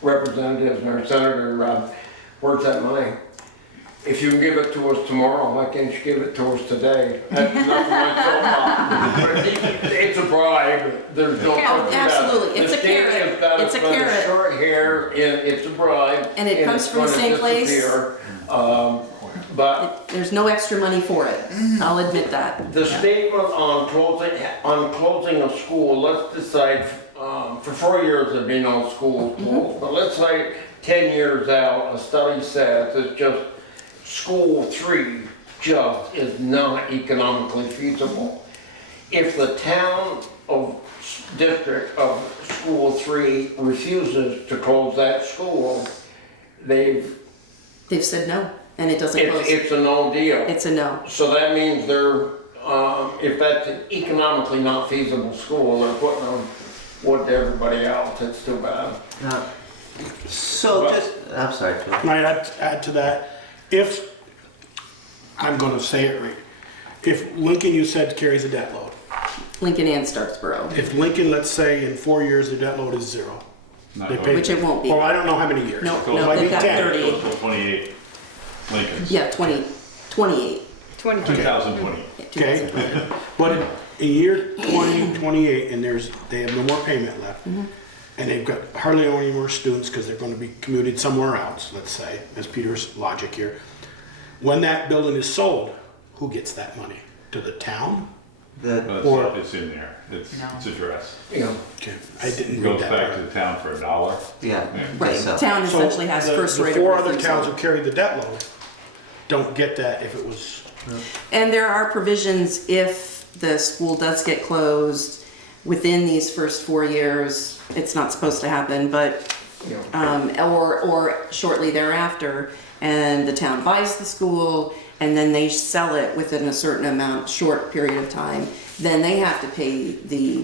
representatives and our senator, where's that money? if you can give it to us tomorrow, why can't you give it to us today? That's nothing like so. It's a bribe, there's no question about it. Absolutely. It's a carrot. It's a carrot. Short hair, and it's a bribe. And it comes it's from the gonna same place. disappear. But There's no extra money for it. I'll admit that. the statement on closing a school, let's decide, for 4 years there'd be no schools closed, but let's say 10 years out, a study says it's just school 3 just is not economically feasible. If the town of district of school 3 refuses to close that school, they've said no, and it doesn't close. it's a no deal. It's a no. So that means they're, if that's an economically not feasible school, they're putting on wood to everybody else. It's too bad. So just, I'm sorry, Phil. Can I add to that? If, I'm gonna say it right, if Lincoln, you said, carries a debt load. Lincoln and Starksboro, If Lincoln, let's say in 4 years, the debt load is 0. They pay, which it won't be. well, I don't know how many years. No, It no, might be they've got 10. 30. Goes till 28 Lincolns. Yeah, 28. 22. 2020. Okay, but in year 2028, and they have no more payment left, and they've got hardly any more students because they're going to be commuted somewhere else, let's say, as Peter's logic here. When that building is sold, who gets that money? To the town? Well, it's in there. It's addressed. Yeah. Okay, I didn't It read goes that back part. to the town for $1. Yeah. Right, So- town So essentially has first rate the of 4 other refusal. towns who carry the debt load don't get that if it was. And there are provisions if the school does get closed within these first 4 years, it's not supposed to happen, but, or shortly thereafter, and the town buys the school, and then they sell it within a certain short period of time, then they have to pay the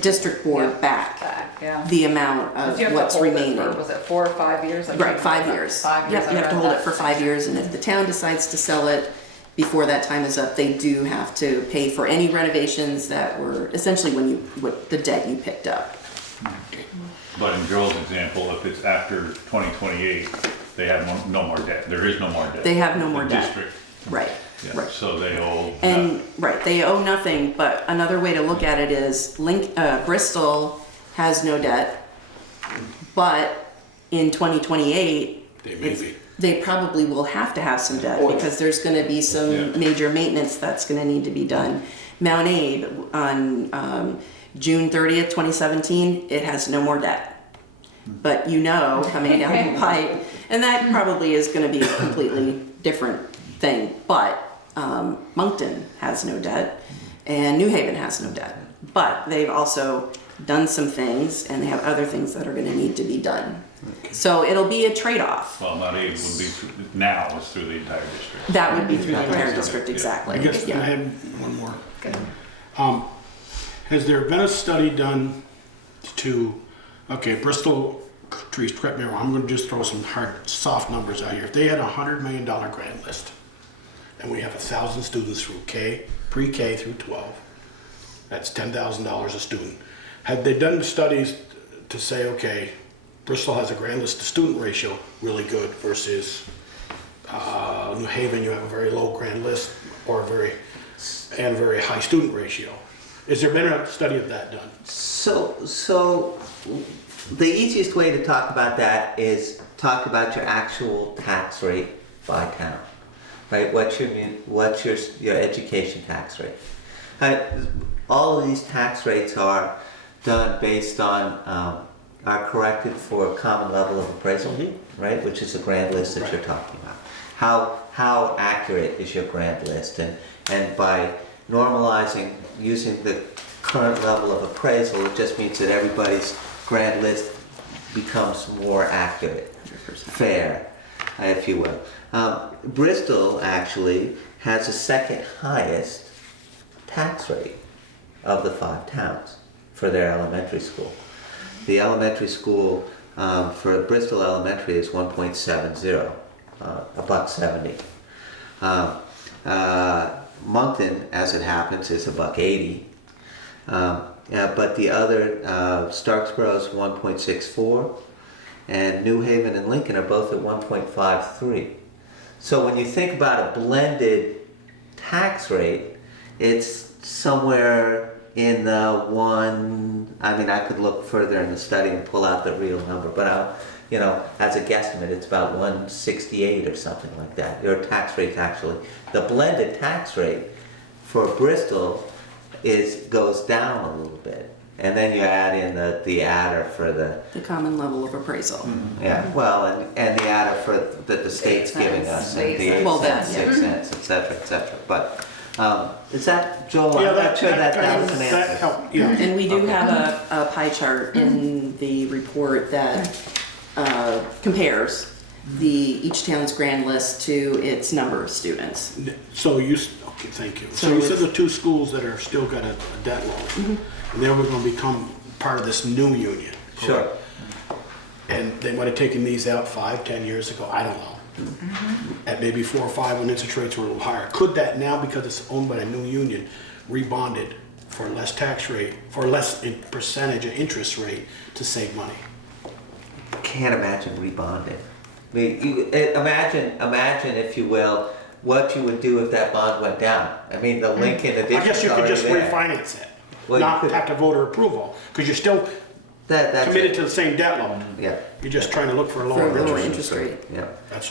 district board back Yeah. the amount of You have to what's hold it remaining. for, was it 4 or 5 years? I Right, can't 5 remember. years. 5 years. Yep, you have to hold it for 5 years, and if the town decides to sell it before that time is up, they do have to pay for any renovations that were essentially the debt you picked up. But in Joel's example, if it's after 2028, they have no more debt. There is no more debt. They have no more The debt. district. Right, Yeah, right. so they owe. And, right, they owe nothing, but another way to look at it is Bristol has no debt, but in 2028, They may be. they probably will have to have some debt because there's gonna be some major maintenance that's gonna need to be done. Mount Abe, on June 30th, 2017, it has no more debt. But coming down the pipe, and that probably is gonna be a completely different thing, but Moncton has no debt, and New Haven has no debt. But they've also done some things, and they have other things that are gonna need to be done. So it'll be a trade-off. Well, not even would be now, it's through the entire district. That would be through the entire district, I exactly. guess I Yeah. have one more. Has there been a study done to, Bristol, trees, correct me if I'm gonna just throw some soft numbers out here. If they had a $100 million grant list, and we have 1,000 students through pre-K through 12, that's $10,000 a student. Have they done studies to say, okay, Bristol has a grand list to student ratio really good versus New Haven, you have a very low grand list or a very high student ratio. Has there been a study of that done? So the easiest way to talk about that is talk about your actual tax rate by town, right? What's your education tax rate? All of these tax rates are done based on are corrected for a common level of appraisal, right? Which is a grand list that you're talking about. How accurate is your grand list? And by normalizing using the current level of appraisal, it just means that everybody's grand list becomes more accurate, fair, if you will. Bristol actually has the second highest tax rate of the 5 towns for their elementary school. The elementary school for Bristol Elementary is 1.70, $1.70. Moncton, as it happens, is $1.80. But the other, Starksboro is 1.64, and New Haven and Lincoln are both at 1.53. So when you think about a blended tax rate, it's somewhere in the I mean, I could look further in the study and pull out the real number, but you know, as a guesstimate, it's about 168 or something like that. Your tax rate actually, the blended tax rate for Bristol goes down a little bit. And then you add in the adder for the common level of appraisal. yeah, well, and the adder for that the state's giving us, and the 8 Well, cents, that, 6 cents, et cetera, et cetera. But is that, Joel, Yeah, I'm not sure that was an that answer. helped, yeah. And we do have a pie chart in the report that compares each town's grand list to its number of students. So okay, thank you. So So you said it's- the two schools that are still got a debt load, and they were gonna become part of this new union. Sure. correct? And they might have taken these out 5, 10 years ago, I don't know. At maybe 4 or 5 when interest rates were a little higher. Could that now, because it's owned by a new union, rebonded for less tax rate, for less percentage of interest rate to save money? Can't imagine rebonding. I mean, imagine, if you will, what you would do if that bond went down. I mean, the Lincoln addition I guess you is could already just there. refinance it, Well, you not could. have to voter approval, because you're still That's committed to the same debt load. Yeah. You're just trying to look for a For a lower lower interest. interest rate. Yeah. That's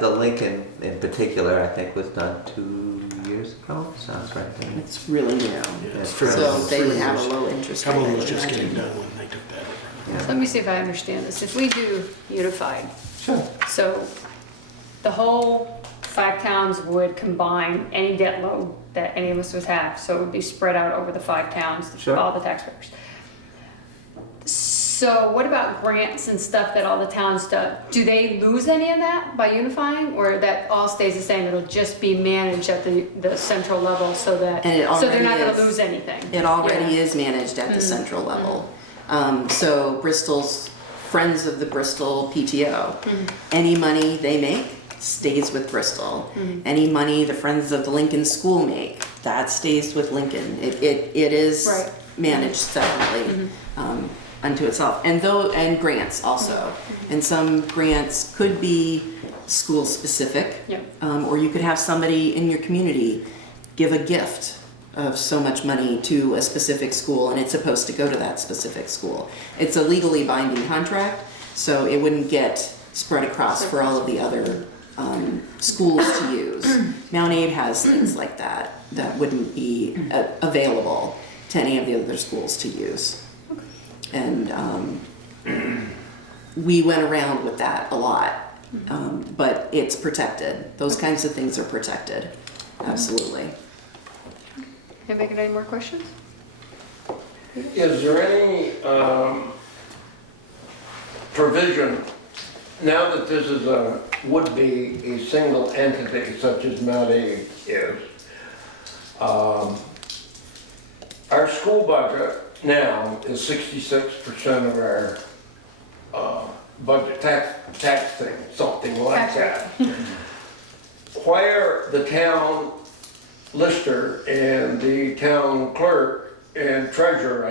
The Lincoln in particular, I think, was done 2 years ago. Sounds right to me. It's really new. it's So fairly- So they would fairly have a recent. low interest rate. Everyone I was would just imagine. getting done when they took that over. Yeah. Let me see if I understand this. If we do unified, Sure. so the whole 5 towns would combine any debt load that any of us would have, so it would be spread out over the 5 towns, Sure. all the taxpayers. So what about grants and stuff that all the towns do? Do they lose any of that by unifying, or that all stays the same? It'll just be managed at the central level so that, And it so they're already not gonna is. lose anything? It already Yeah. is managed at the central level. So Bristol's Friends of the Bristol PTO, any money they make stays with Bristol. Any money the Friends of the Lincoln School make, that stays with Lincoln. It is Right. managed separately unto itself. And grants also. And some grants could be school specific. Yep. Or you could have somebody in your community give a gift of so much money to a specific school, and it's supposed to go to that specific school. It's a legally binding contract, so it wouldn't get spread across for all of the other schools to use. Mount Aid has things like that that wouldn't be available to any of the other schools to use. And we went around with that a lot, but it's protected. Those kinds of things are protected, absolutely. Anybody got any more questions? Is there any provision, now that this is would be a single entity such as Mount Aid is, our school budget now is 66% of our budget, tax thing, something like that. Why are the town lister and the town clerk and treasurer,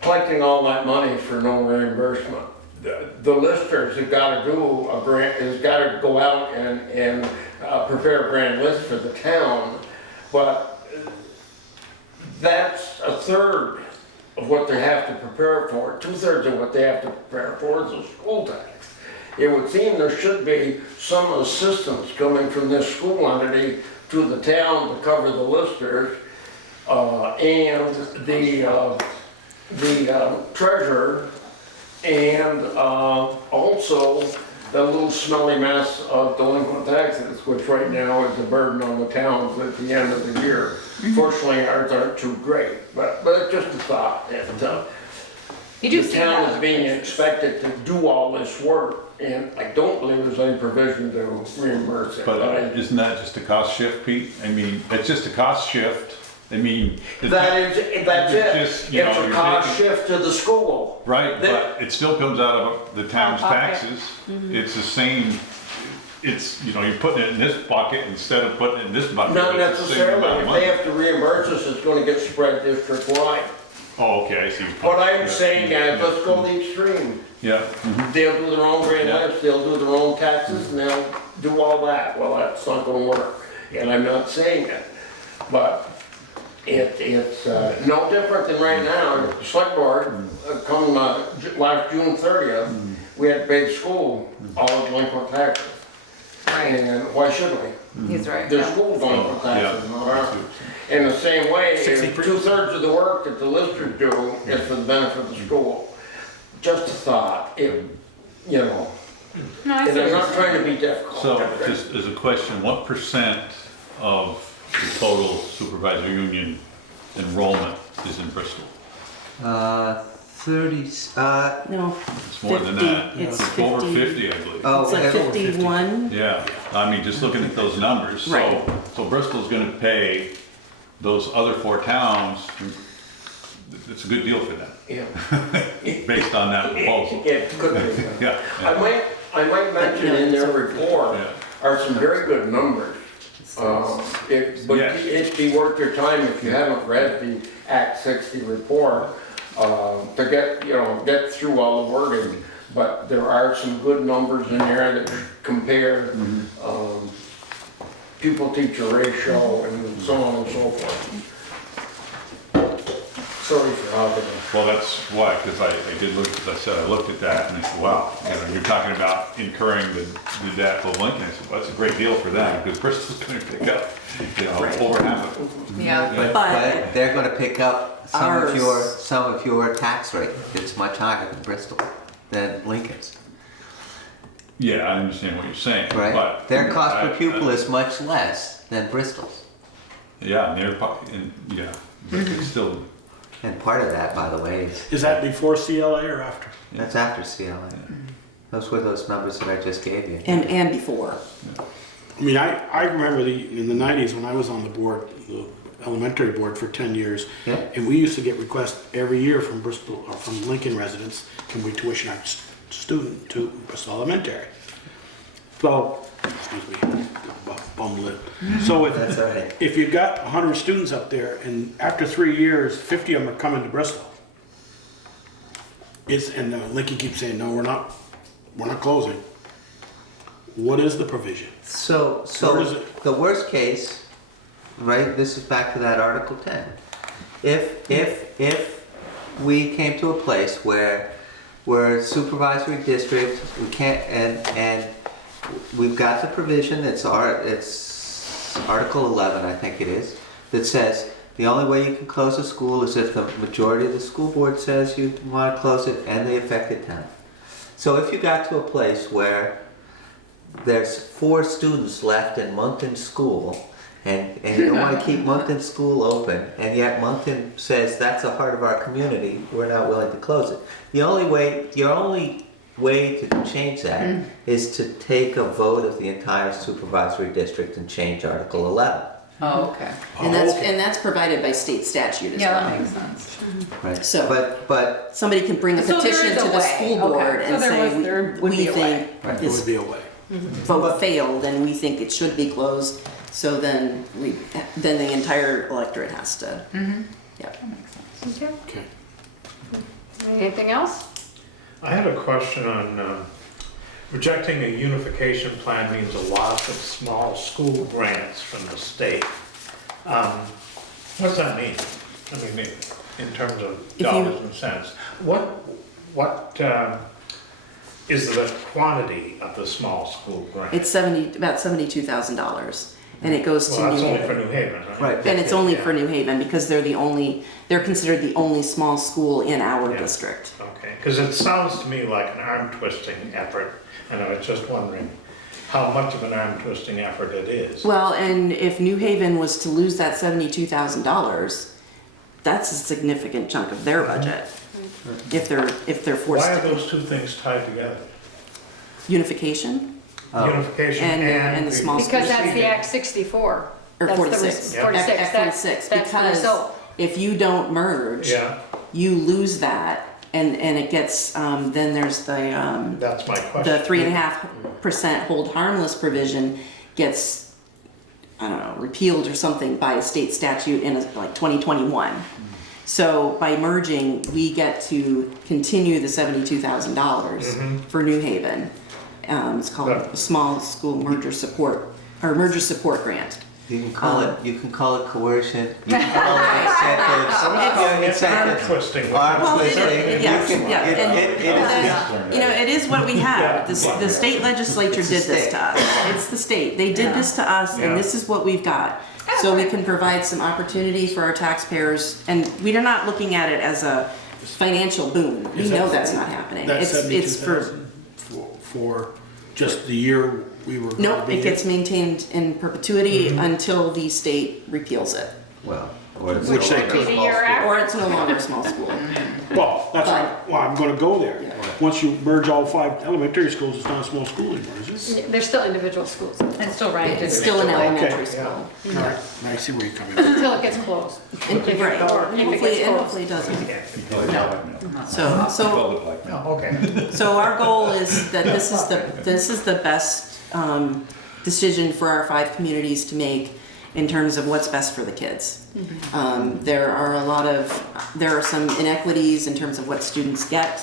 collecting all that money for no reimbursement? The listers have got to do a grant, has got to go out and prepare a grand list for the town, but that's a third of what they have to prepare for. 2/3 of what they have to prepare for is the school tax. It would seem there should be some assistance coming from this school entity to the town to cover the listers, and the treasurer, and also the little smelly mess of delinquent taxes, which right now is a burden on the towns at the end of the year. Fortunately, ours aren't too great, but it's just a thought. You do The see town that. is being expected to do all this work, and I don't believe there's any provision to reimburse it. But isn't that just a cost shift, Pete? I mean, it's just a cost shift. I mean. That's just, it. you know, It's a you're cost taking- shift to the school. Right, That- but it still comes out of the town's Pocket. taxes. It's the same, it's, you know, you're putting it in this bucket instead of putting it in this bucket. Not It's the same necessarily. amount of If money. they have to reimburse us, it's gonna get spread district-wide. Oh, okay, I see. What I'm Yeah, saying, yeah, guys, let's go the extreme. Yeah. Mhm. They'll do their own grand list, they'll do their own taxes, and they'll do all that. Well, that's not gonna work, and I'm not saying it, but it's no different than right now. The select board, come last June 30th, we had to pay the school all of delinquent taxes. And why shouldn't we? He's right. Their yeah. school's delinquent taxes, Yeah. not ours. In the same way, 60%. 2/3 of the work that the listers do is for the benefit of the school. Just a thought, you know, No, I and see I'm what not you're trying to be difficult. So, just as a question, what percent of the total supervisor union enrollment is in Bristol? 30, No, It's more than 50. that. It's Over 50. 50, I believe. oh, it's like okay. 51. Yeah, I mean, just looking at those numbers, Right. so Bristol's gonna pay those other 4 towns, it's a good deal for them, Yeah. based on that proposal. It could be. Yeah, I might mention in their report yeah. are some very good numbers. But Yes. it'd be worth your time if you haven't read the Act 60 report, to get through all the wording. But there are some good numbers in there that compare, pupil-teacher ratio and so on and so forth. Sorry for hogging it. Well, that's why, because I did look, as I said, I looked at that and I said, wow, you're talking about incurring the debt of Lincoln. I said, well, that's a great deal for them, because Bristol's gonna pick up, over half of it. Yeah. But they're gonna pick up Ours- some of your tax rate. It's much higher than Bristol, than Lincoln's, Yeah, I understand what you're saying, right? but. Their cost per I- pupil is much less than Bristol's. Yeah, and yeah, but it's still, And part of that, by the way, Is that before CLA or after? that's after CLA. Those were those numbers that I just gave you. And before. I mean, I remember in the 90s when I was on the board, the elementary board for 10 years, Yeah. and we used to get requests every year from Bristol, or from Lincoln residents, can we tuition our student to Bristol Elementary? So, excuse me, bum lip. So That's all right. if you've got 100 students up there, and after 3 years, 50 of them are coming to Bristol, and Lincoln keeps saying, no, we're not closing. What is the provision? So Where is it? the worst case, right, this is back to that Article 10. If we came to a place where we're a supervisory district, we can't, and we've got the provision, it's Article 11, I think it is, that says the only way you can close a school is if the majority of the school board says you want to close it and the affected town. So if you got to a place where there's 4 students left in Moncton School, and you don't want to keep Moncton School open, and yet Moncton says that's a heart of our community, we're not willing to close it. Your only way to change that is to take a vote of the entire supervisory district and change Article 11. Oh, okay. And that's provided by state statute as Yeah, well. that makes sense. Right. So- but Somebody can bring a So there petition is to a the way. school Okay. board So and there would say, be we a think There would this be a way. vote failed and we think it should be closed, so then the entire electorate has to. Yeah. Okay. Okay. Anything else? I had a question on, rejecting a unification plan means a loss of small school grants from the state. What does that mean? I mean, in terms of you- dollars and cents. What is the quantity of the small school grant? It's about $72,000, and it goes to Well, that's New only for Haven. New Haven, right? Right. And it's only for New Haven because they're considered the only small school in our Yeah. district. Okay, because it sounds to me like an arm twisting effort, and I was just wondering how much of an arm twisting effort it is. Well, and if New Haven was to lose that $72,000, that's a significant chunk of their budget. If they're forced Why are to those two things tied together? unification Unification and the small Because that's the receiving. Act 64. or That's the 46. Yep. 46. Act That- 46, that's the because result. if you don't merge, Yeah, you lose that, and it gets then there's the that's my question. the 3.5% hold harmless provision gets, I don't know, repealed or something by a state statute in like 2021. So by merging, we get to continue the $72,000 for New Haven. It's called a Small School Merger Support, or Merger Support Grant. You can call it coercion. You can call it incentives. Twisting. Well, it is what we have. The state legislature did this to us. It's the state. They did this to us, and this is what we've got. So we can provide some opportunity for our taxpayers, and we are not looking at it as a financial boon. We know that's not happening. That's It's for 72,000 for just the year we were. nope. It gets maintained in perpetuity until the state repeals it, Well, or it's Which no they longer could. a small school. or it's no longer a small school. Well, that's why I'm gonna go there. Once you merge all 5 elementary schools, it's not a small school anymore, is it? They're still individual schools It's still right. It's still an elementary Okay. school. All right, I see where you're coming from. until it gets closed. And, right. Hopefully it doesn't. So Okay. So our goal is that this is the best decision for our 5 communities to make in terms of what's best for the kids. There are some inequities in terms of what students get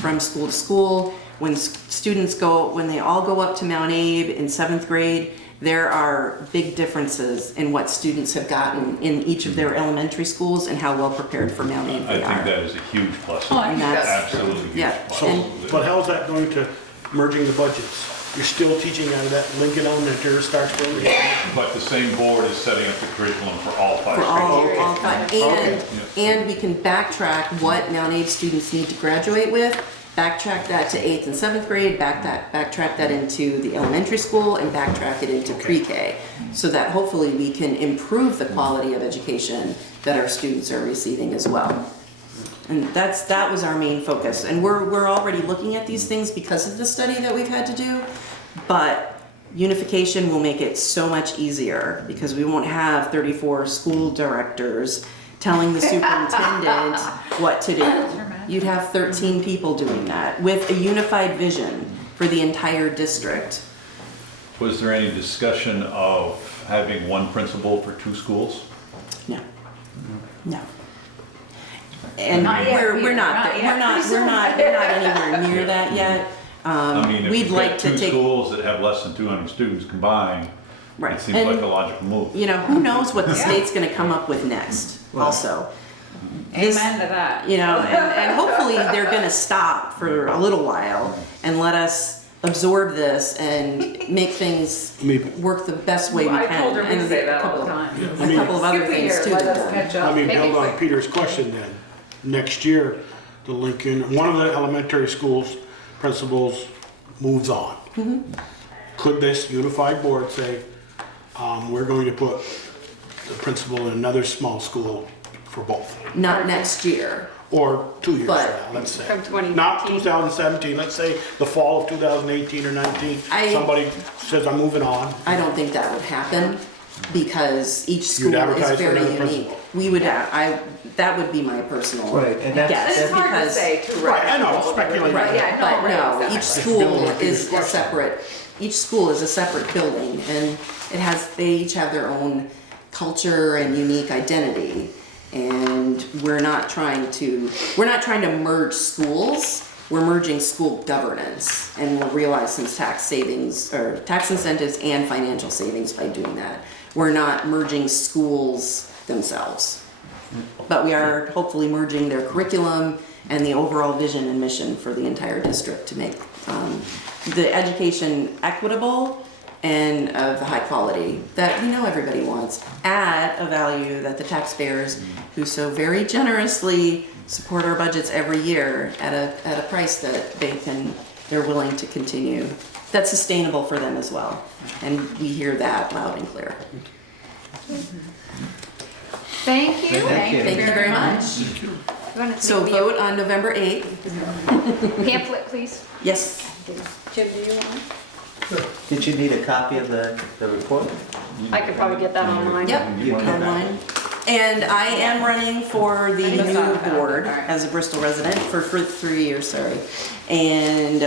from school to school. When they all go up to Mount Abe in 7th grade, there are big differences in what students have gotten in each of their elementary schools and how well prepared for Mount Abe I they think are. that is a huge plus. Oh, I think that's Absolutely huge Yeah. plus. So, but how's that going to merging the budgets? You're still teaching out of that Lincoln Elementary, Starkville? But the same board is setting up the curriculum for all 5 For schools. all 5. And we can backtrack what Mount Abe students need to graduate with, backtrack that to 8th and 7th grade, backtrack that into the elementary school, and backtrack it into pre-K, so that hopefully we can improve the quality of education that our students are receiving as well. And that was our main focus. And we're already looking at these things because of the study that we've had to do, but unification will make it so much easier because we won't have 34 school directors telling the superintendent what to do. You'd have 13 people doing that with a unified vision for the entire district. Was there any discussion of having one principal for 2 schools? No. No. And Not yet, we're Peter, not not there. yet. We're not anywhere near that yet. I mean, if We'd you've like got to 2 take, schools that have less than 200 students combined, right. it seems And, like a logical move. you know, who knows what the state's gonna come up with next also. This- Amen to that. You know, and hopefully they're gonna stop for a little while and let us absorb this and make things work the best way we I can. told her we And say a that all couple the of- time. A couple of other Skip a things year, too. let us catch up. I mean, Make it build on quick. Peter's question then. Next year, the Lincoln, one of the elementary schools principals moves on. Could this unified board say, we're going to put the principal in another small school for both? Not next year. Or 2 years from But- now, let's say. From 2018. Not 2017, let's say the fall of 2018 or 19, I- somebody says, I'm moving on. I don't think that would happen because each school is advertise for very another unique. principal. We would, that would be my personal Right, and that's- guess. It's hard to because- say too, Right, I know, speculating. Right, Yeah, but right, no, exactly. each school building is a a separate, each school is a separate building and they each have their own culture and unique identity. And we're not trying to merge schools, we're merging school governance. And we'll realize some tax savings, or tax incentives and financial savings by doing that. We're not merging schools themselves. But we are hopefully merging their curriculum and the overall vision and mission for the entire district to make the education equitable and of the high quality that we know everybody wants, at a value that the taxpayers who so very generously support our budgets every year at a price that they're willing to continue, that's sustainable for them as well. And we hear that loud and clear. Thank you. Thank you. Thank you very much. You wanna So take me vote on November 8th. a pamphlet, please? Yes. Jim, do you want? Did you need a copy of the report? I could probably get that online. Yep, You can. online. And I am running for the I saw new that. board Alright. as a Bristol resident for 3 years, sorry. And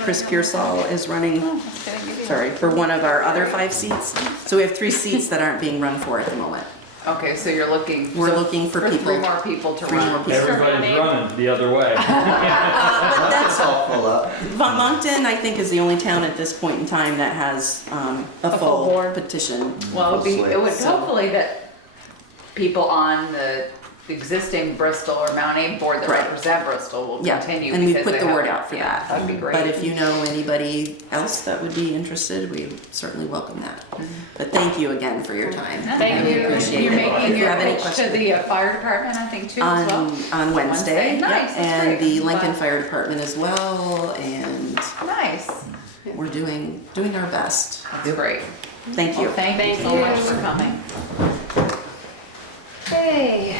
Chris Pearsall is running, for one of our other 5 seats. So we have 3 seats that aren't being run for at the moment. Okay, so you're looking. We're so looking for three people. more people to Three run. more people. Everybody's running the other way. But that's all full up. Moncton, I think, is the only town at this point in time that has a full full board. petition. Well, it would So- hopefully that people on the existing Bristol or Mount Aid board that Right. represent Bristol will Yeah, continue. and we because put they the word have- out for yeah, that. That'd be great. But if you know anybody else that would be interested, we certainly welcome that. But thank you again for your time. Thank We you. appreciate You're it. making If you your have any pitch to questions. the fire department, I think, too, as well? On Wednesday, Nice, yep, that's and great. the Lincoln Fun. Fire Department as well, and Nice. we're doing our best. That's great. Thank you. Well, thank you Thank so much you. for coming. Okay,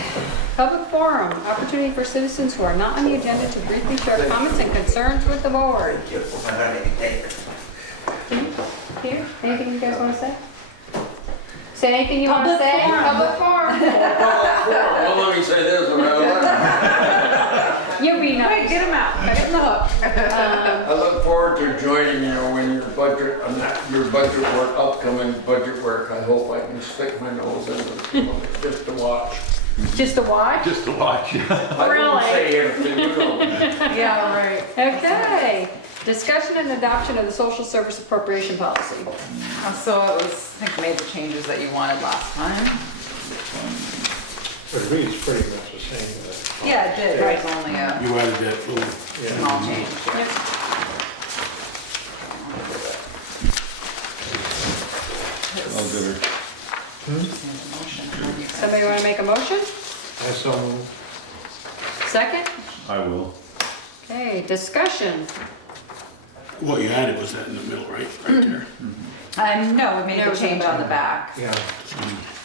public forum, opportunity for citizens who are not on the agenda to briefly share comments and concerns with the board. Peter, anything you guys want to say? Say anything you want to say? Public forum. Well, let me say this, You be nice. Get him out. Get him the hook. I look forward to joining you when your budget, upcoming budget work, I hope I can stick my nose in it, just to watch. Just a watch? Just to watch. I Really? don't say anything, you know. Yeah, right. Okay. Discussion and adoption of the social service appropriation policy. So it was, I think, made the changes that you wanted last time. But it reads pretty much the same. Yeah, it did. It was only a You added that little, small change. Yep. I'll give her. Somebody want to make a motion? I so moved. Second? I will. Okay, discussion. what you added was that in the middle, right? Right there. No, we made No, the it was in change the on the back. Yeah.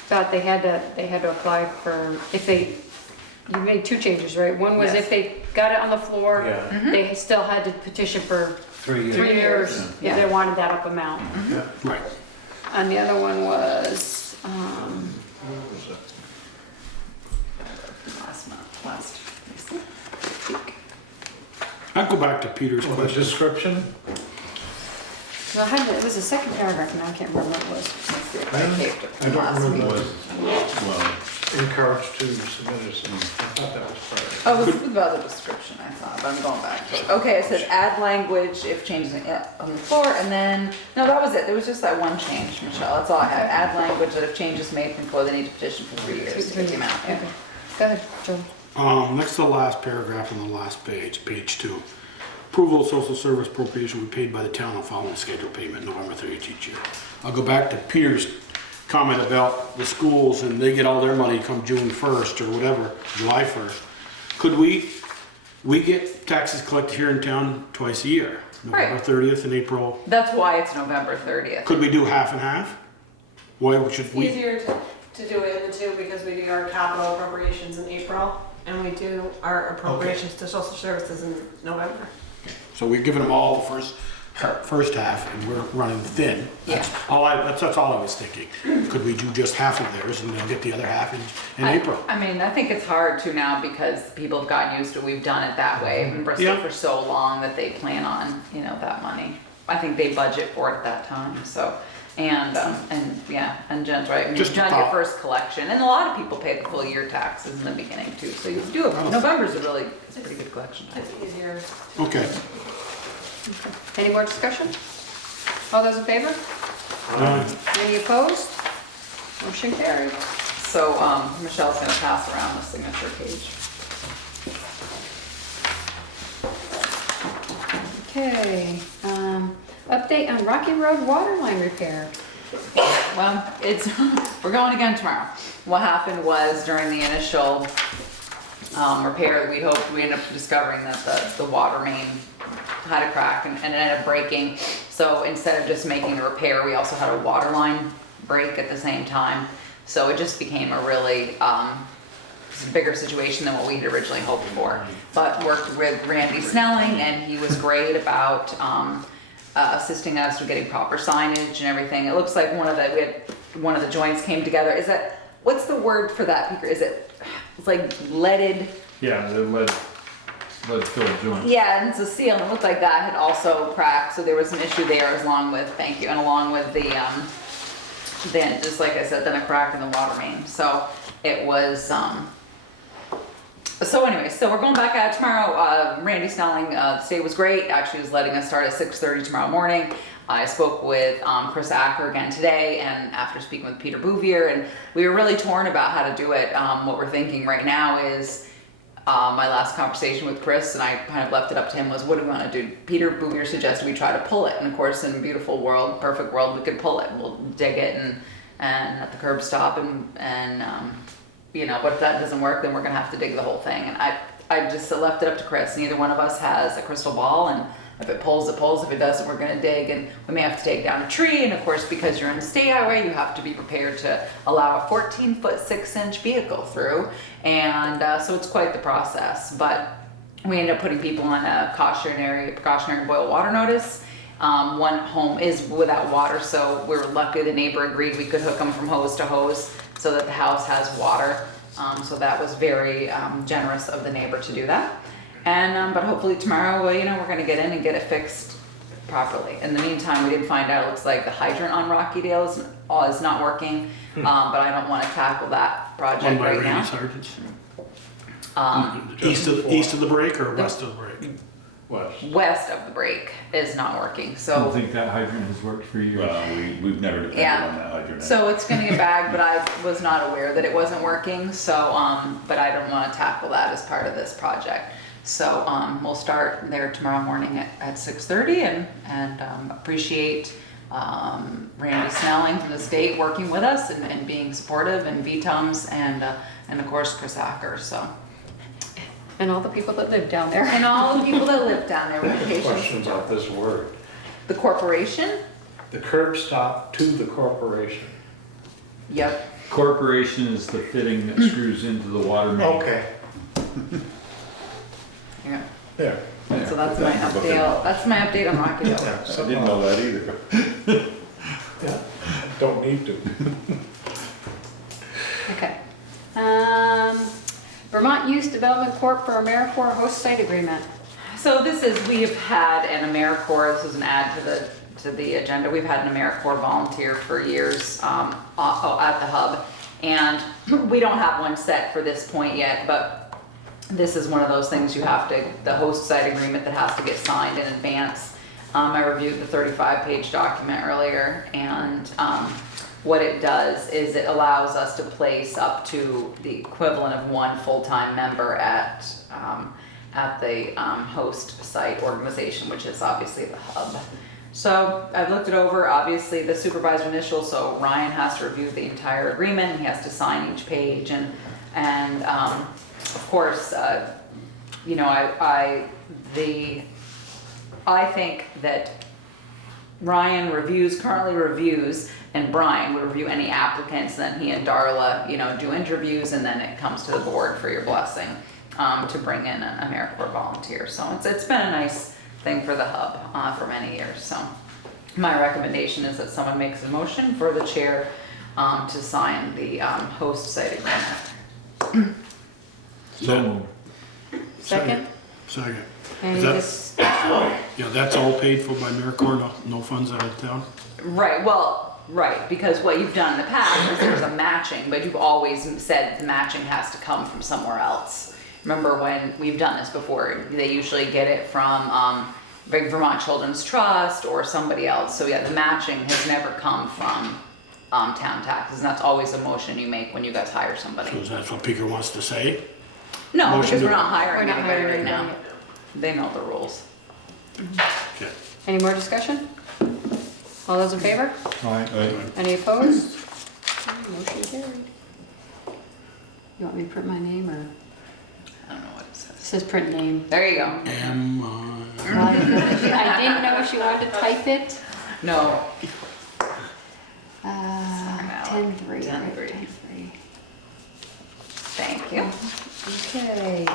But they had to apply for, if they, you made two changes, right? One was Yes. if they got it on the floor, Yeah. they still had to petition for 3 years. 3 years Yeah. if they wanted that up amount. Right. And the other one was, What was it? Last. I'd go back to Peter's Well, the question. description? no, it was the second paragraph, and I can't remember what it was. I don't remember. Was, well, Encouraged to submit it. I thought that was part of it. Oh, this is about the description, I thought, but I'm going back to it. Okay, it says add language if changes on the floor, and then, no, that was it. There was just that one change, Michelle. That's all I had. Add language that if changes made from floor, they need to petition for 3 years to get the amount. Okay. Go ahead, Joe. Next to the last paragraph on the last page, page 2. Approval of social service appropriation will be paid by the town on following scheduled payment, November 30th each year. I'll go back to Peter's comment about the schools and they get all their money come June 1st or whatever, July 1st. Could we get taxes collected here in town twice a year? November Right. 30th and April. That's why it's November 30th. Could we do half and half? Why should we? Easier to do it in the two because we do our capital appropriations in April and we do our appropriations to social services in November. So we're giving them all the first half and we're running thin. That's all that's all I was thinking. Could we do just half of theirs and then get the other half in April? I mean, I think it's hard to now because people have gotten used to, we've done it that way in Bristol Yeah. for so long that they plan on, that money. I think they budget for it at that time, so, and Jen's right, I mean, Just you've done a your thought. first collection, and a lot of people pay the full year taxes in the beginning too, so you do, November's it's a pretty good collection time. It's easier. Okay. Any more discussion? All those in favor? Any opposed? Motion carried. So, Michelle's gonna pass around the signature page. Okay, update on Rocky Road water line repair. Well, we're going again tomorrow. What happened was during the initial repair, we ended up discovering that the water main had a crack and it ended up breaking. So instead of just making the repair, we also had a water line break at the same time. So it just became a really bigger situation than what we had originally hoped for. But worked with Randy Snelling and he was great about assisting us with getting proper signage and everything. It looks like one of the joints came together. What's the word for that, Peter? It's like leaded? Yeah, the lead filled joint. Yeah, and it's a seal, and it looked like that had also cracked, so there was an issue there along with the then, just like I said, then a crack in the water main. So it was, so anyway, so we're going back at it tomorrow. Randy Snelling, the state was great. Actually was letting us start at 6:30 tomorrow morning. I spoke with Chris Acker again today, and after speaking with Peter Bouvier, and we were really torn about how to do it. What we're thinking right now is, my last conversation with Chris, and I kind of left it up to him, was what do we want to do? Peter Bouvier suggested we try to pull it, and of course in a beautiful world, perfect world, we could pull it. We'll dig it and at the curb stop and you know, but if that doesn't work, then we're gonna have to dig the whole thing. And I just left it up to Chris. Neither one of us has a crystal ball, and if it pulls, it pulls. If it doesn't, we're gonna dig, and we may have to take down a tree. And of course, because you're in a state highway, you have to be prepared to allow a 14-foot 6-inch vehicle through. And so it's quite the process. But we ended up putting people on a precautionary boil water notice. One home is without water, so we're lucky the neighbor agreed we could hook them from hose to hose so that the house has water. So that was very generous of the neighbor to do that. And but hopefully tomorrow, you know, we're gonna get in and get it fixed properly. In the meantime, we did find out it looks like the hydrant on Rockydale is not working, but I don't want to tackle that project right now. East of the break or west of the break? West of the break is not working, I so. don't think that hydrant has worked for you. Well, we've never depended on that hydrant. So it's gonna get bagged, but I was not aware that it wasn't working, so, but I don't wanna tackle that as part of this project. So, we'll start there tomorrow morning at 6:30 and appreciate, Randy Snelling from the state working with us and being supportive, and VTUMS and of course Chris Acker, so. And all the people that live down there. And all the people that live down there with patients. Questions about this word. The corporation? The curb stop to the corporation. Yep. Corporation is the fitting that screws into the water main. Okay. Yeah. There. So that's my update. That's my update on Rockydale. I didn't know that either. Yeah, don't need to. Okay. Vermont Youth Development Corp for AmeriCorps host site agreement. So this is, we have had an AmeriCorps, this is an add to the agenda. We've had an AmeriCorps volunteer for years at the hub. And we don't have one set for this point yet, but this is one of those things you have to, the host site agreement that has to get signed in advance. I reviewed the 35-page document earlier, and what it does is it allows us to place up to the equivalent of one full-time member at the host site organization, which is obviously the hub. So I've looked it over. Obviously the supervisor initial, so Ryan has to review the entire agreement. He has to sign each page, and of course, you know, I think that Ryan currently reviews, and Brian would review any applicants, then he and Darla, you know, do interviews, and then it comes to the board for your blessing to bring in an AmeriCorps volunteer. So it's been a nice thing for the hub for many years. So my recommendation is that someone makes a motion for the chair to sign the host site agreement. So Second? Second. Any Is that- discussion? Yeah, that's all paid for by AmeriCorps, no funds out of town? Right, well, right, because what you've done in the past is there's a matching, but you've always said the matching has to come from somewhere else. Remember when we've done this before, they usually get it from Vermont Children's Trust or somebody else. So yeah, the matching has never come from town taxes, and that's always a motion you make when you guys hire somebody. So that's what Peter wants to say? No, Motion because to- we're not hiring We're not anybody hiring right now. anybody. They know the rules. Okay. Any more discussion? All those in favor? all right. Any opposed? Motion carried. You want me to print my name, or? I don't know what it says. It says print name. There you go. I didn't know if she wanted to type it. No. 10-3. 10-3. 10-3. Thank you. Okay,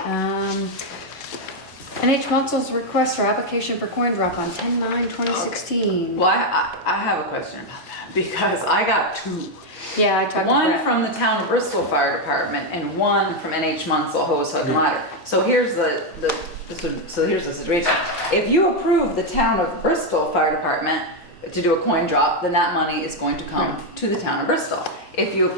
NH Munsel's request for application for coin drop on 10/9/2016. Well, I have a question about that, because I got two. Yeah, I talked to One Brett. from the town of Bristol Fire Department and one from NH Munsell Hose Hook and Ladder. So here's here's the situation. If you approve the town of Bristol Fire Department, to do a coin drop, then that money is going to come to the town of Bristol. If you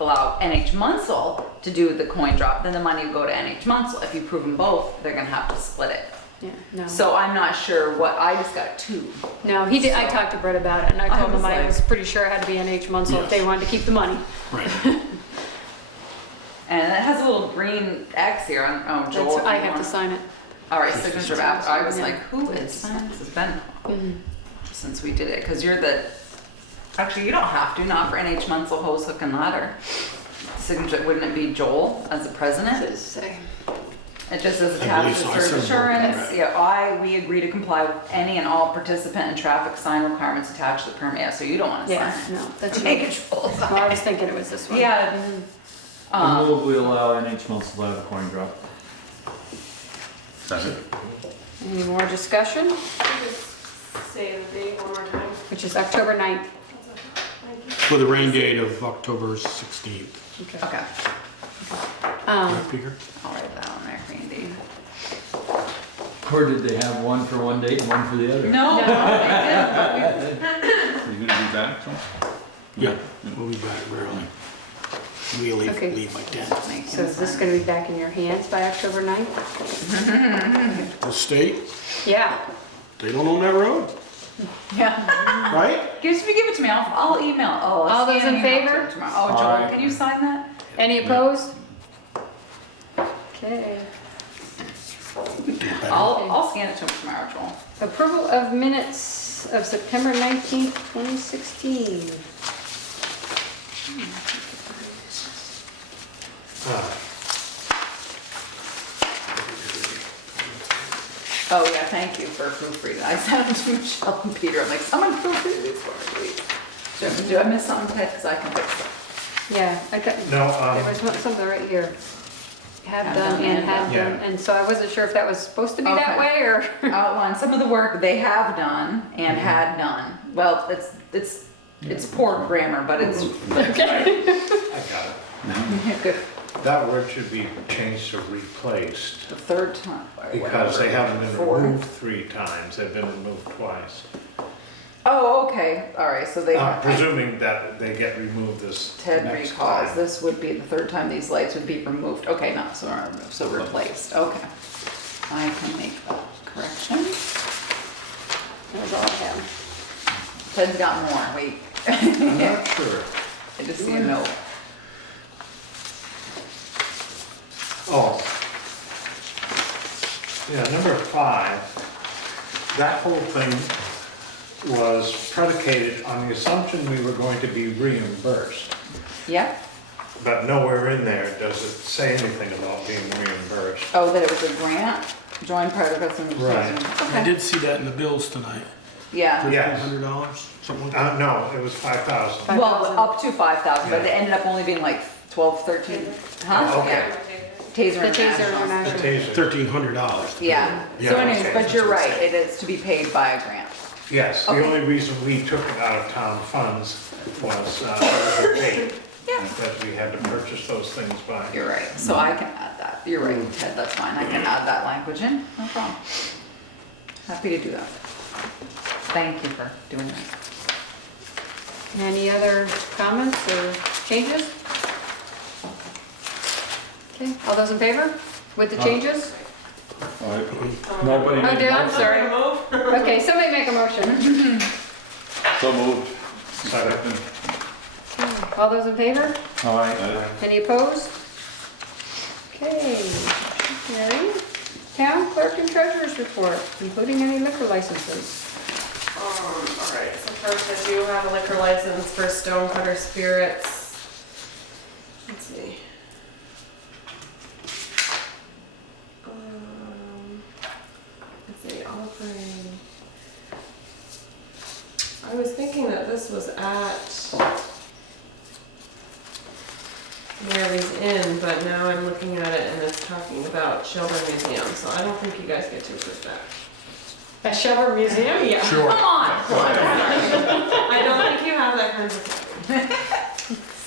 allow NH Munsell to do the coin drop, then the money will go to NH Munsell. If you prove them both, they're gonna have to split it. Yeah, no. So I'm not sure I just got 2. No, he did, I talked to Brett about it, and I told him I was pretty sure it had to be NH Munsell if they wanted to keep the money. Right. And it has a little green X here on, oh, Joel. I have to sign it. All right, signature of after. I was Yeah. like, who is signing? This has been since we did it, because you're actually, you don't have to, not for NH Munsell Hose, Hook and Ladder. Signature, wouldn't it be Joel as the president? What does it say? It just says I believe attached so. I to said insurance. right. Yeah, we agree to comply with any and all participant and traffic sign requirements attached to the permit. Yeah, so you don't want to Yeah, sign it. no, that's Make you. it Joel Well, I was thinking it was this one. Yeah. I move we allow NH Munsell to have a coin drop. Second. Any more discussion? Just say the date one more time. Which is October 9th. With a rain date of October 16th. Okay, Right, Peter? I'll write that on there, Randy. Or did they have one for one date and one for the other? No, they Are you gonna do that, Joel? Yeah, we'll be back early. We Okay. leave by 10. didn't. So is this gonna be back in your hands by October 9th? The state, Yeah. they don't own that road, Yeah. right? Give it to me. I'll email. Oh, I'll All those scan in an email favor? to it tomorrow. Oh, Joel, Aye. can you sign that? Any opposed? Okay. I'll scan it to him tomorrow, Joel. Approval of minutes of September 19th, 2016. Oh yeah, thank you for proofreading. I sent them to Michelle and Peter. I'm like, someone proofread these for me, please. Do I miss something, Ted? Because I can fix it. Yeah, I got, No, there was something right here. Have Have done done and and have done. done, and so I wasn't sure if that was supposed to be that Okay. way or. Outline some of the work they have done and had done. Well, it's poor grammar, but it's I got it. good. That word should be changed to replaced, The third time. or because they whatever. haven't been Fourth. removed 3 times, they've been removed twice. Oh, okay, all right, so they. Presuming that they get removed this Ted next recalls, time. this would be the third time these lights would be removed. Okay, not so removed, so replaced, okay. I can make that correction. That's all I have. Ted's got more, wait. I'm not sure. I just see a note. Oh. Yeah, number 5, that whole thing was predicated on the assumption we were going to be reimbursed. Yep. But nowhere in there does it say anything about being reimbursed. Oh, that it was a grant, joint part of customer. Right. I did see that in the bills tonight. Yeah, Yes. $1,500, something like that. No, it was 5,000. well, up to 5,000, but it ended up only being like 12, 13, huh? Oh, okay. Yeah. Taser The Taser International. International. Taser. $1,300. Yeah, Yeah, so anyways, okay. but you're right, it is to be paid by a grant. Yes, the Okay. only reason we took it out of town funds was the rate. Yeah. Because we had to purchase those things by. You're right, so I can add that, you're right, Ted, that's fine, I can add that language in, no problem. Happy to do that. Thank you for doing that. Any other comments or changes? Okay, all those in favor with the changes? Nobody Oh, made dear, a I'm motion? sorry. Okay, somebody make a motion. So moved. Second. All those in favor? Aye. Any opposed? Okay, Mary, town clerk and treasurer's report, including any liquor licenses. Alright, so first I do have a liquor license for Stonecutter Spirits. Let's see. Let's see, offering. I was thinking that this was at Mary's Inn, but now I'm looking at it and it's talking about Shelburne Museum, so I don't think you guys get to approve that. A Shelburne Museum? Yeah. Sure. Come on. I don't think you have that kind of.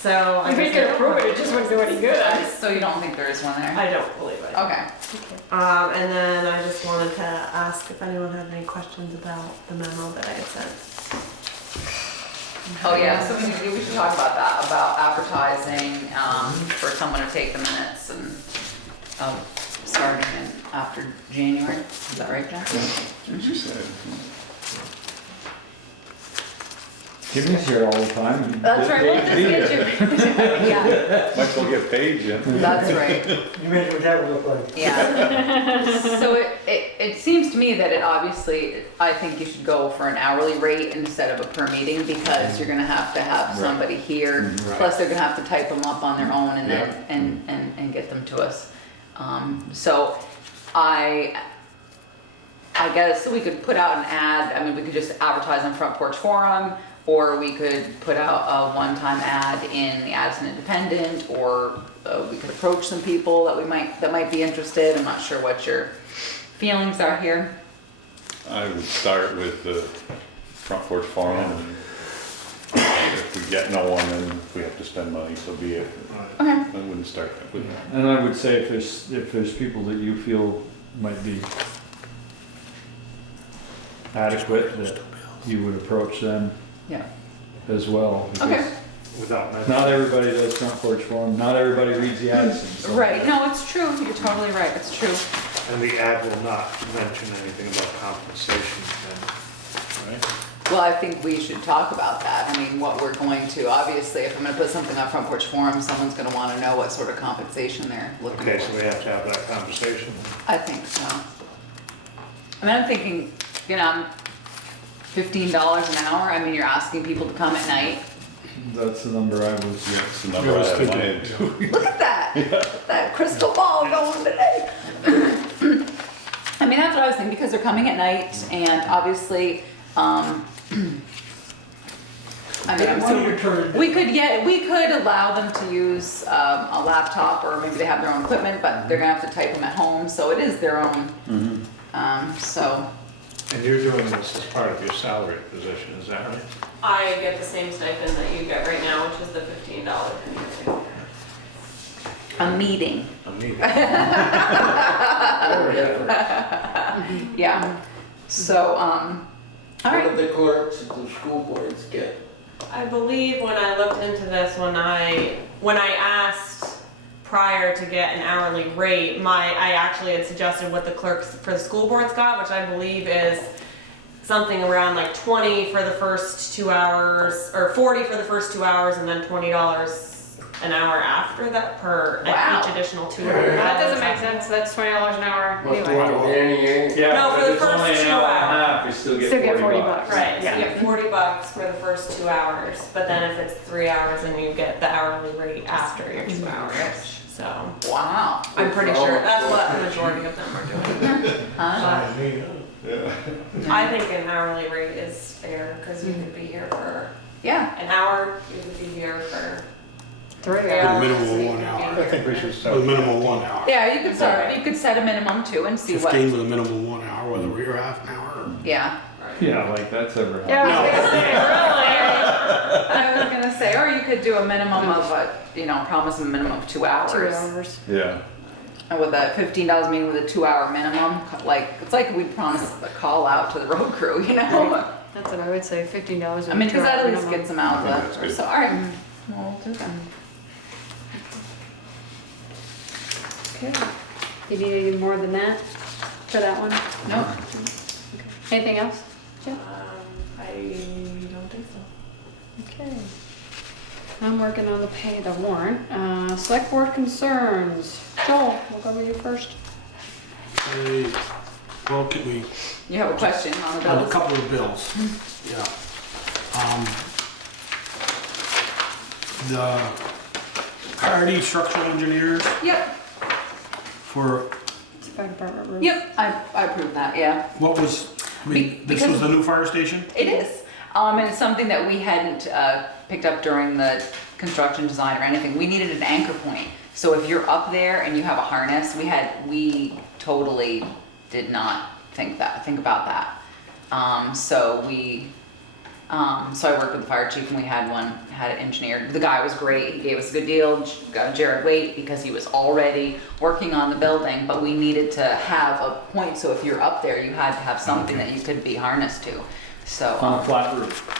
So I If we guess could I don't approve it, have- it just wouldn't do any good. So you don't think there is one there? I don't believe I do. Okay. And then I just wanted to ask if anyone had any questions about the memo that I had sent. Oh yeah, so we should talk about that, about advertising, for someone to take the minutes and, starting in after January. Is that right, Jack? She said. Jimmy's here all the time. and That's right, we'll Dave's just here. get you. Yeah, Might as well get paid, Jim. that's right. You imagine what that would look like. Yeah. So it seems to me that it obviously, I think you should go for an hourly rate instead of a per meeting because you're gonna have to have somebody here. Right. Plus they're gonna have to type them up on their own and then, and get them to us. So I guess we could put out an ad, I mean, we could just advertise on Front Porch Forum, or we could put out a one-time ad in the Addison Independent, or we could approach some people that might be interested. I'm not sure what your feelings are here. I would start with the Front Porch Forum, and if we get no one, then if we have to spend money, so be it. Okay. I wouldn't start that with that. And I would say if there's people that you feel might be adequate, that you would approach them Yeah. as well. because Okay. Without Not everybody does Front Porch Forum, not everybody reads the Addison. so- Right, no, it's true, you're totally right, it's true. And the ad will not mention anything about compensation then, right? Well, I think we should talk about that. I mean, what we're going to, obviously, if I'm gonna put something on Front Porch Forum, someone's gonna wanna know what sort of compensation they're looking for. Okay, so we have to have that conversation. I think so. I mean, I'm thinking, $15 an hour, I mean, you're asking people to come at night. That's the number I was, That's the number I have in my head too. Look at that, that crystal ball going today. I mean, that's what I was thinking, because they're coming at night, and obviously, I mean, we could allow them to use a laptop, or maybe they have their own equipment, but they're gonna have to type them at home, so it is their own. So, And you're doing this as part of your salary position, is that right? I get the same stipend that you get right now, which is the $15 per meeting. a meeting, A meeting. yeah. So, all What right. do the clerks at the school boards get? I believe when I looked into this, when I asked prior to get an hourly rate, I actually had suggested what the clerks for the school boards got, which I believe is something around like 20 for the first 2 hours, or 40 for the first 2 hours, and then $20 an hour after that per Wow. each additional 2 hours. That doesn't make sense, that's $20 an hour Must anyway. have Danny, eh? yeah. No, for but the it's first only an 2 hour and a hours. half, you still Still get get 40 $40. bucks. Right, so Yeah. you get $40 for the first 2 hours, but then if it's 3 hours, then you get the hourly rate after your 2 hours. So Wow. I'm pretty sure that's what the majority of them are doing. Huh? I think an hourly rate is fair because you could be here for Yeah. an hour, you could be here for 3 3 hours. hours. minimum so of you 1 could be hour. I here think we for- should start. With a minimum of 1 hour. Yeah, you could set a minimum too and see what, 15 with a minimum of 1 hour, whether we're here half an hour. yeah. Yeah, like that's ever Yeah, I happened. was gonna say, really? I was gonna say, or you could do a minimum of, promise them a minimum of 2 hours. 2 hours. Yeah. And with a $15 meeting with a 2-hour minimum, it's like we promise a call out to the road crew, That's what I would say, $15. I mean, because that at least minimum. gets them out I think that's the, good. so, all right, we'll do that. Okay. Do you need any more than that for that one? Nope. Anything else? Jim? I don't think so. Okay. I'm working on the warrant. Select board concerns. Joel, we'll go with you first. Hey, well, can we You have a question on the have a bills? couple of bills? Yeah. The Hardy Structural Engineers Yep, for, It's fire department roof. yep, I approve that, yeah. what was, this Because- was the new fire station? It is, and it's something that we hadn't picked up during the construction design or anything. We needed an anchor point. So if you're up there and you have a harness, we totally did not think about that. So we So I worked with the fire chief and we had it engineered. The guy was great, he gave us a good deal, got Jared Waite, because he was already working on the building, but we needed to have a point, so if you're up there, you had to have something that you could be harnessed to, so. On a flat roof.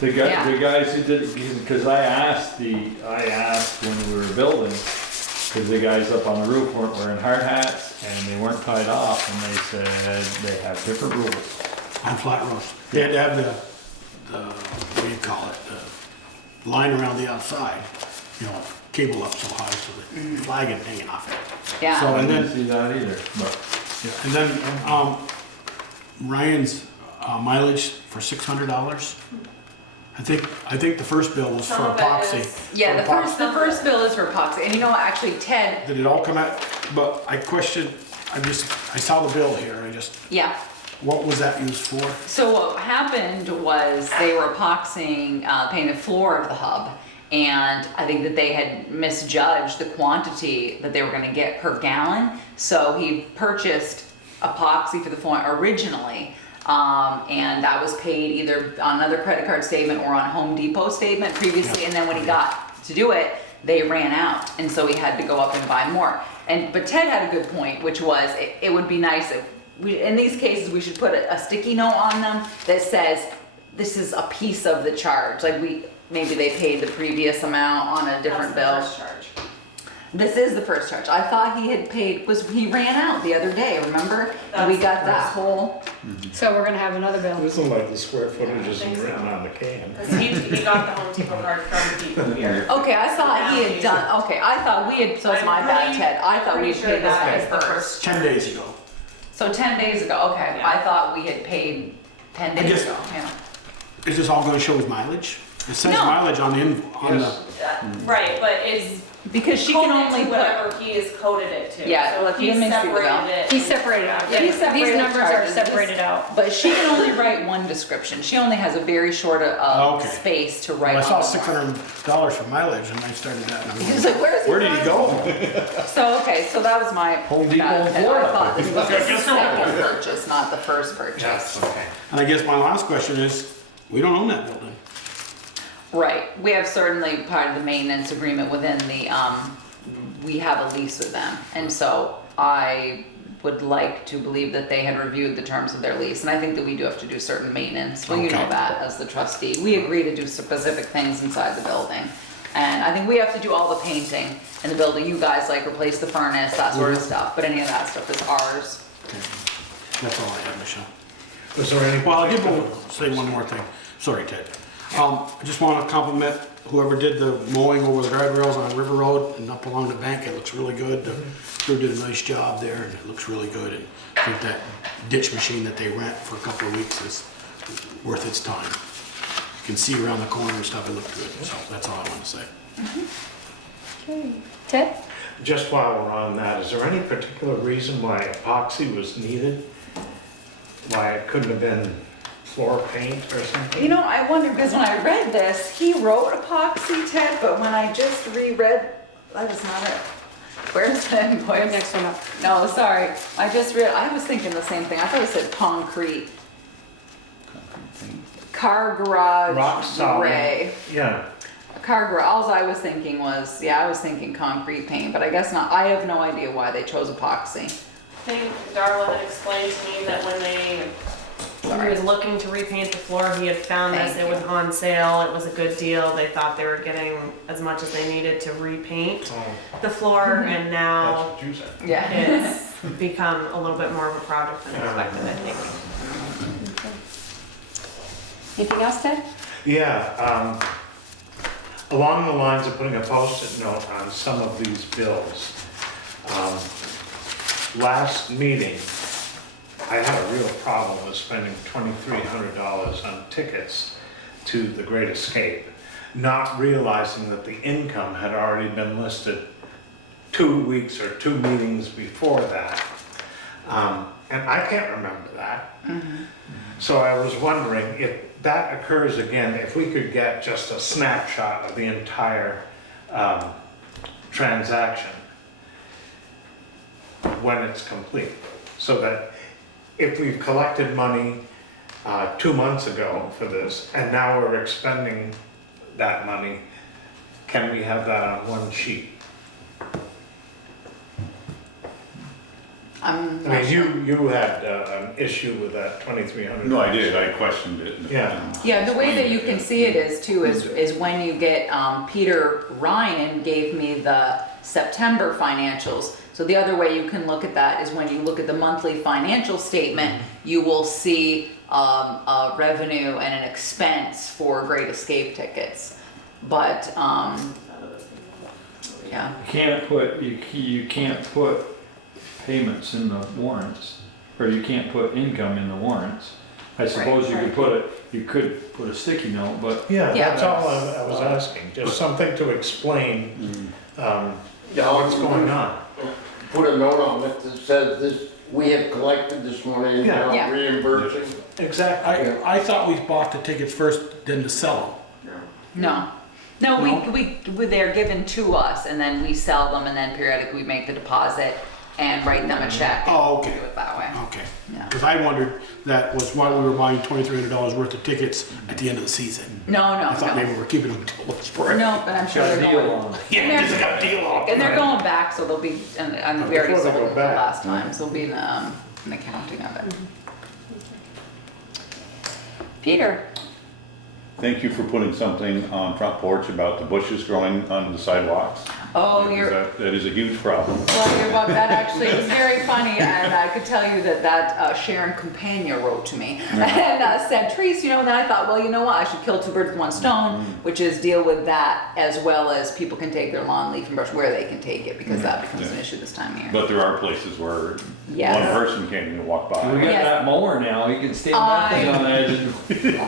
The guys who did, because I asked when we were building, because the guys up on the roof weren't wearing hard hats and they weren't tied off, and they said they have different rules. On flat roofs. They had to have the, what do you call it, the line around the outside, you know, cable up so high so that the flag isn't hanging off it. Yeah. So, I and didn't then, see that either, but. yeah, and then, Ryan's mileage for $600. I think the first bill was for Some of it epoxy. is- Yeah, For the first bill is for epoxy, and you know what, actually Ted, Did it all come out? But I questioned, I saw the bill here, yeah. what was that used for? So what happened was they were epoxying, painting the floor of the hub, and I think that they had misjudged the quantity that they were gonna get per gallon. So he purchased epoxy for the floor originally, and that was paid either on another credit card statement or on Home Depot statement previously, and then when he got to do it, they ran out, and so he had to go up and buy more. But Ted had a good point, which was it would be nice if in these cases, we should put a sticky note on them that says, this is a piece of the charge. Like maybe they paid the previous amount on a different bill. That's the first charge. This is the first charge. I thought he had paid, he ran out the other day, remember? And we got that whole. So we're gonna have another bill. This is like the square footage isn't written on the can. 'Cause he got the Home Depot card from the people here. Okay, I thought he had done, okay, I thought we had, so it's my bad, Ted. I thought we had paid this That is guy the first. 10 days ago. So 10 days ago, okay. Yeah. I thought we had paid 10 I days guess- ago, yeah. Is this all gonna show his mileage? It says No. mileage on the, Yes. Right, but it's Because she can coded only to put, whatever he has coded it to. Yeah, So well, if he he didn't see the bill. separated it. He's separated out, yeah. He These separated numbers are charges. separated out. but she can only write one description. She only has a very short Okay. space to write I saw on the $600 for mileage and I started that. And He was like, where is he? where did he going?" go? So, okay, so that was my. Home Depot in I Florida. thought this was the second purchase, not the first purchase. Okay. And I guess my last question is, we don't own that building. Right, we have certainly part of the maintenance agreement within the, we have a lease with them. And so I would like to believe that they had reviewed the terms of their lease. And I think that we do have to do certain maintenance. Well, you know Okay. that as the trustee. We agree to do specific things inside the building. And I think we have to do all the painting in the building. You guys like replace the furnace, that sort of stuff. But any of that stuff is ours. Okay. That's all I have, Michelle. Was there any? Well, I did want to say one more thing. Sorry, Ted. I just want to compliment whoever did the mowing over the guardrails on River Road and up along the bank. It looks really good. The crew did a nice job there and it looks really good. And I think that ditch machine that they rent for a couple of weeks is worth its time. You can see around the corner and stuff. It looked good. So that's all I want to say. Okay. Ted? Just while we're on that, is there any particular reason why epoxy was needed? Why it couldn't have been floor paint or something? You know, I wonder, because when I read this, he wrote epoxy, Ted, but when I just reread, that is not it. Where's the invoice? Next one up. No, sorry. I just read, I was thinking the same thing. I thought it said concrete. Car Rock garage solid. gray. Yeah, Car garage, all I was thinking was, I was thinking concrete paint, but I guess not. I have no idea why they chose epoxy. I think Darla had explained to me that when he was looking to repaint the floor, he had found this, Thank it was on sale, it was a good deal, they thought they were getting as much as they needed to repaint oh, the floor, and that's now what you said. Yeah. it's become a little bit more of a project than expected, I think. Anything else, Ted? Yeah, along the lines of putting a post-it note on some of these bills. Last meeting, I had a real problem with spending $2,300 on tickets to the Great Escape, not realizing that the income had already been listed 2 weeks or 2 meetings before that. And I can't remember that. So I was wondering if that occurs again, if we could get just a snapshot of the entire transaction when it's complete, so that if we've collected money 2 months ago for this, and now we're expending that money. Can we have that on one sheet? I mean, you had an issue with that $2,300. No, I did, I questioned it. Yeah. Yeah, the way that you can see it is too, is when you get, Peter Ryan gave me the September financials. So the other way you can look at that is when you look at the monthly financial statement, you will see a revenue and an expense for Great Escape tickets. But, yeah. You can't put payments in the warrants, or you can't put income in the warrants. I suppose you could put a sticky note, but. Yeah, Yeah. that's all I was asking, just something to explain what's going on. Put a note on it that says this, we have collected this money and Yeah. Yeah. now reimbursing. Exactly. I thought we bought the tickets first, then to sell No. No, they're given to us and then we sell them and then periodically we make the deposit and write them a check. and Oh, okay. Do it that way. them. Okay. Yeah. Because I wondered, that was why we were buying $2,300 worth of tickets at the end of the season. No, I thought maybe no. we were keeping them until the spring. No, but I'm sure Got a they're deal going. on it. Yeah, just got a deal on it. And they're going back, so they'll be, and we already Before they sold go it the back. last time, so it'll be an accounting of it. Peter, Thank you for putting something on front porch about the bushes growing on the sidewalks. oh, Because that is a huge problem. well, that actually was very funny, and I could tell you that Sharon Campagna wrote to me and said, Trees, and I thought, well, you know what, I should kill two birds with one stone, which is deal with that as well as people can take their lawn leaf and brush where they can take it, because that becomes an issue this time of year. But there are places where Yes. one person can't even walk We by. got Yes. that mower now, you can stand that thing on edge.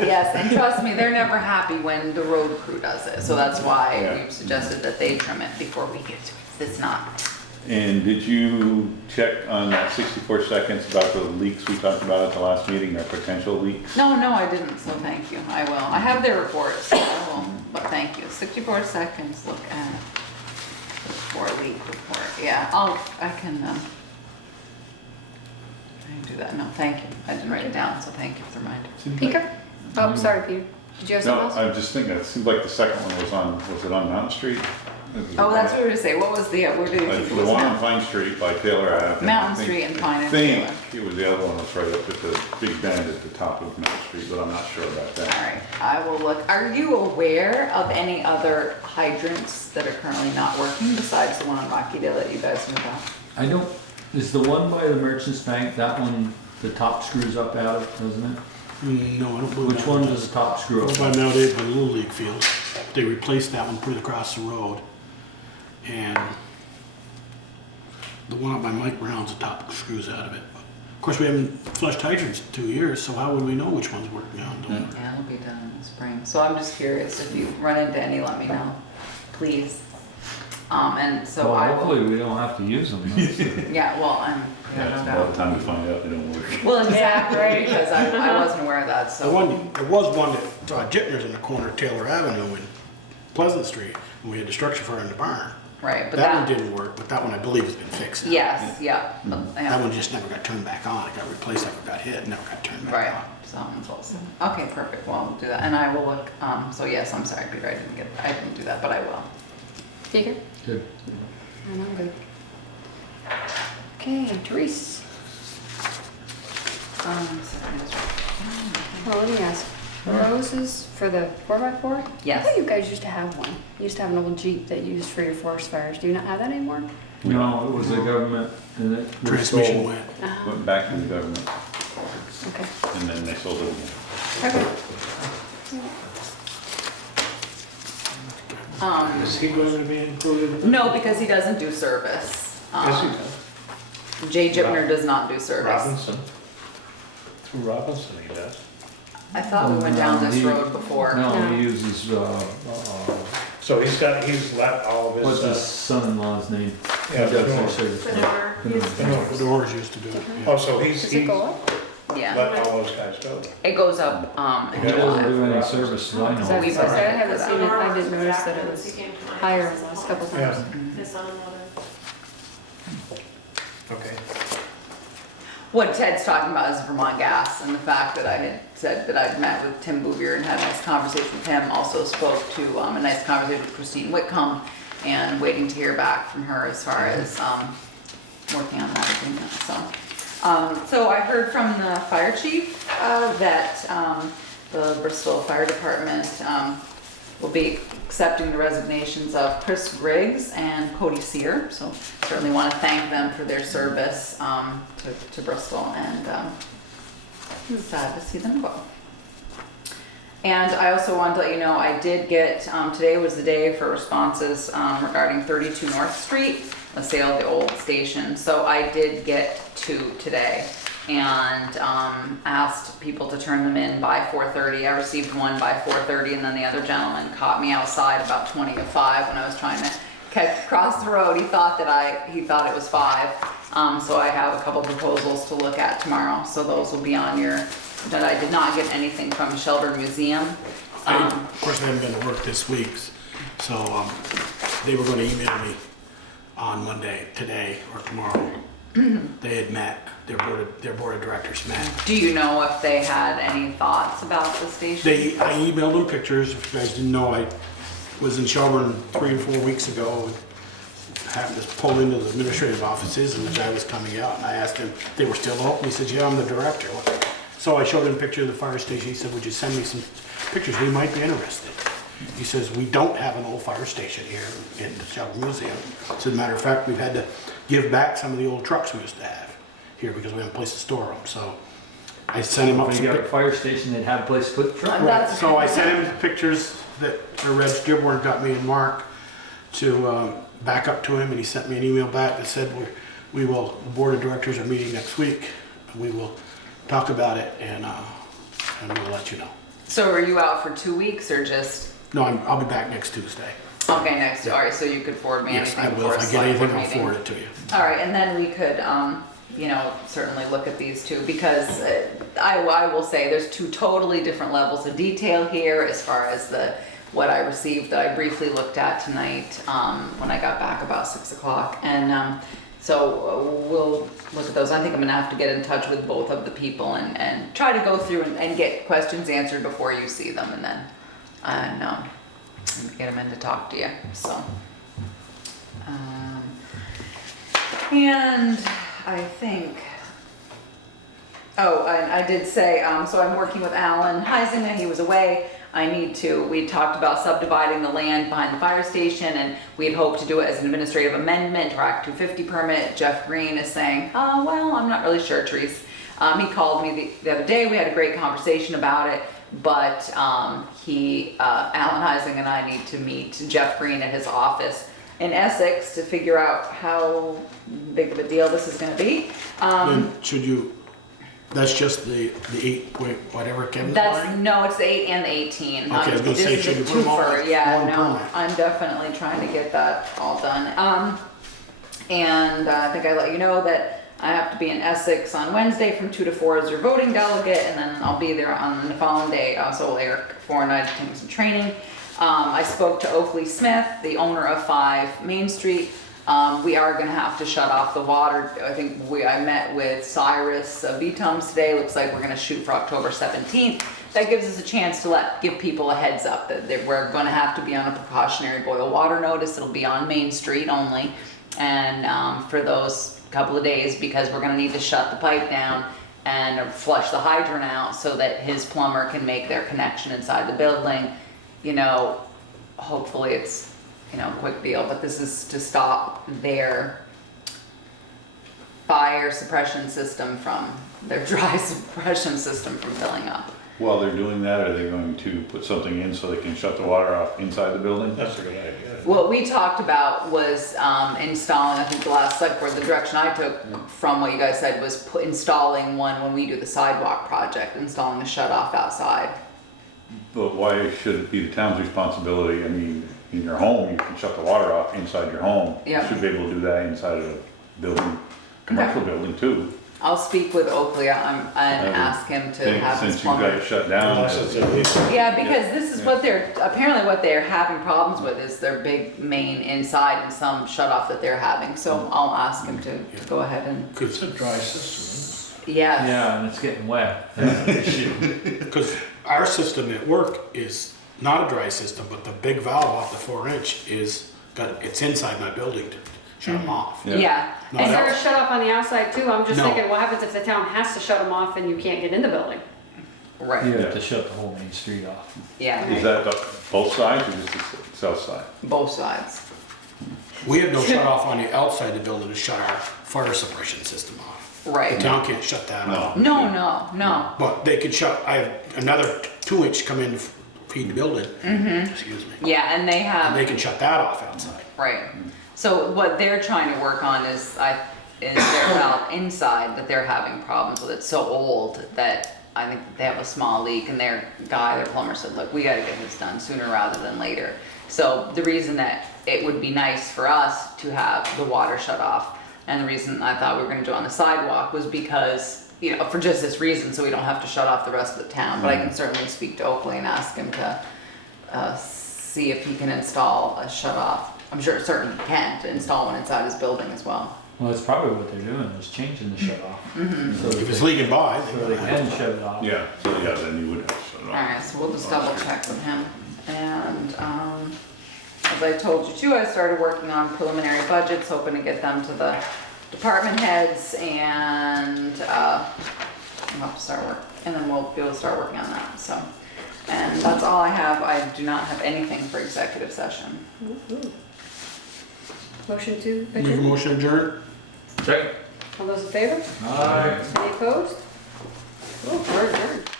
Yes, and trust me, they're never happy when the road crew does it, so that's why Yeah. we've suggested that they trim it before we get to it. It's not. And did you check on that 64 seconds about the leaks we talked about at the last meeting, their potential leaks? No, I didn't, so thank you, I will. I have their reports, so I will, but thank you. 64 seconds, look at the 4-leak report. Yeah, I can do that. No, thank you. I didn't write it down, so thank you for the reminder. Peter? Oh, sorry, Peter. Did you have No, something else? I'm just thinking, it seemed like the second one was it on Mountain Street? Oh, that's what we were gonna say. What was where did you think it The was one on now? Pine Street by Taylor Ave. Mountain Street and Pine I and think Taylor. it was the other one that's right up at the big bend at the top of Mountain Street, but I'm not sure about All that. right, I will look. Are you aware of any other hydrants that are currently not working besides the one on Rockydale that you guys knew about? I don't, is the one by the Merchants Bank, that one, the top screws up out of it, doesn't it? No, I don't believe Which that. one does the top screw Over up? by Mount Aid, by the Little League field. They replaced that one, put it across the road. And the one up by Mike Brown's, the top screws out of it. Of course, we haven't flushed hydrants in 2 years, so how would we know which one's working out? Don't we? Yeah, it'll be done in the spring. So I'm just curious, if you run into any, let me know, please. And so Well, I will, hopefully we don't have to use them. That's the- yeah, well, I'm, Yeah, no it's doubt. about the time we find out they don't work. Well, exactly, because I wasn't aware of that, so. There was one that, Jitner's in the corner of Taylor Avenue and Pleasant Street, and we had the structure fire in the barn. Right, but That one didn't work, but that one I believe has been fixed now. Yes, yeah. but, That yeah. one just never got turned back on. It got replaced after it got hit, never got turned back Right, on. so it's also, okay, perfect, well, I'll do that, and I will look, so yes, I'm sorry, Peter, I didn't do that, but I will. Peter? Good. And I'm good. Okay, Therese. Well, let me ask, roses for the 4x4? Yes. I thought you guys used to have one. You used to have an old Jeep that you used for your forest fires. Do you not have that anymore? No, it was the government and it was Transmission sold. went. Went back to the government Okay. and then they sold it again. Okay. Is he going to be included? No, because he doesn't do service. Yes, he does. Jay Gipner does not do service. Robinson. Through Robinson he does. I thought we went down this He- road before. No, No. he uses, So he's let all of what's his his, son-in-law's name? He Yeah, does their Fedor. service. Fedor. The doors used to do it. yeah. oh, so he's Does it go up? Yeah, let all those guys go. it goes up, He in doesn't July. do any service that I Is know that, of. so I haven't seen it. I didn't notice that it was He came to my higher house. the last couple Yeah. times. His son-in-law. Okay. what Ted's talking about is Vermont Gas, and the fact that I had said that I'd met with Tim Bouvier and had a nice conversation with him. Also spoke to a nice conversation with Christine Whitcomb, and waiting to hear back from her as far as working on that agreement. So I heard from the fire chief that the Bristol Fire Department will be accepting the resignations of Chris Griggs and Cody Sear. So certainly want to thank them for their service to Bristol, and I'm sad to see them go. And I also wanted to let you know, I did get, today was the day for responses regarding 32 North Street, the sale of the old station. So I did get 2 today, and asked people to turn them in by 4:30. I received one by 4:30, and then the other gentleman caught me outside about 20 to 5 when I was trying to cross the road. He thought it was 5. So I have a couple proposals to look at tomorrow. So those will be on your. That I did not get anything from Shelburne Museum. Of course, I haven't been to work this week, so they were going to email me on Monday, today or tomorrow. They had met, their board of directors met. Do you know if they had any thoughts about the station? I emailed them pictures. If you guys didn't know, I was in Shelburne 3 or 4 weeks ago and happened to pull into the administrative offices, and the guy was coming out, and I asked him if they were still open. He said, yeah, I'm the director. So I showed him a picture of the fire station. He said, would you send me some pictures? We might be interested. He says, we don't have an old fire station here in the Shelburne Museum. As a matter of fact, we've had to give back some of the old trucks we used to have here because we have a place to store them. So I sent him up When some you got a pictures. fire station, they'd have a place to put the truck. Right. So I sent him pictures that Reg Dearborn got me and Mark to back up to him, and he sent me an email back that said, the board of directors are meeting next week. We will talk about it, and we'll let you know. So are you out for 2 weeks or just? No, I'll be back next Tuesday. Okay, next. All right, so you could forward me Yes, anything. I will. For If a I get anything, select I'll board forward meeting. it to you. All right, and then we could, certainly look at these two, because I will say there's 2 totally different levels of detail here as far as what I received that I briefly looked at tonight when I got back about 6 o'clock, and so we'll look at those. I think I'm gonna have to get in touch with both of the people and try to go through and get questions answered before you see them, and then get them in to talk to you. So. And I think, I did say, so I'm working with Alan Heisinger, he was away. We talked about subdividing the land behind the fire station, and we had hoped to do it as an administrative amendment to our Act 250 permit. Jeff Green is saying, oh, well, I'm not really sure, Therese. He called me the other day, we had a great conversation about it, but Alan Heisinger and I need to meet Jeff Green at his office in Essex to figure out how big of a deal this is going to be. Then that's just the 8 point whatever Kevin's buying? No, it's the 8 and the 18. Okay, I was gonna say, should you put them all in one permit? I'm definitely trying to get that all done. And I think I let you know that I have to be in Essex on Wednesday from 2 to 4 as your voting delegate, and then I'll be there on the following day. So Eric Four and I taking some training. I spoke to Oakley Smith, the owner of 5 Main Street. We are going to have to shut off the water. I think I met with Cyrus Vitums today. Looks like we're going to shoot for October 17th. That gives us a chance to give people a heads up that we're going to have to be on a precautionary boil water notice. It'll be on Main Street only, and for those couple of days, because we're going to need to shut the pipe down and flush the hydrant out so that his plumber can make their connection inside the building. Hopefully it's quick deal, but this is to stop their fire suppression system their dry suppression system from filling up. While they're doing that, are they going to put something in so they can shut the water off inside the building? That's a good idea. What we talked about was installing, I think the last select board, the direction I took from what you guys said was installing one when we do the sidewalk project, installing a shut off outside. But why should it be the town's responsibility? I mean, in your home, you can shut the water off inside your home. Yeah. You should be able to do that inside of a building, commercial building too. I'll speak with Oakley and ask him to have his Since you've got plumber. it shut down. Yeah, because this is what they're having problems with is their big main inside and some shut off that they're having. So I'll ask him to go ahead and. It's a dry system. Yes. Yeah, and it's getting wet. That's the issue. Because our system at work is not a dry system, but the big valve off the 4-inch it's inside my building to shut them off. Yeah. No, Is there a that's- shut off on the outside too? I'm just No. thinking, what happens if the town has to shut them off and you can't get in the building? Right. You have to shut the whole main street off. Yeah. Is that both sides or just the south side? Both sides. We have no shut off on the outside of the building to shut our fire suppression system off. The Right. town can't shut that off. No. But they could shut, I have another 2-inch come in to feed the building. Excuse me. Yeah, and they have. And they can shut that off outside. Right. So what they're trying to work on is their valve inside that they're having problems with. It's so old that I think they have a small leak, and their plumber said, look, we gotta get this done sooner rather than later. So the reason that it would be nice for us to have the water shut off, and the reason I thought we were gonna do it on the sidewalk was because, you know, for just this reason, so we don't have to shut off the rest of the town. But I can certainly speak to Oakley and ask him to see if he can install a shut off. I'm certain he can, to install one inside his building as well. Well, that's probably what they're doing, is changing the shut off. So If it's leaking by, so they can shut it off. Yeah, so yeah, then you would have to shut it off. Alright, so we'll just double check with him. And, as I told you too, I started working on preliminary budgets, hoping to get them to the department heads, and, we'll have to start work, and then we'll be able to start working on that, so. And that's all I have. I do not have anything for executive session. Motion to Make a adjourn? motion adjourned. Second. All those in favor? Aye. Any opposed? Oh, we're adjourned.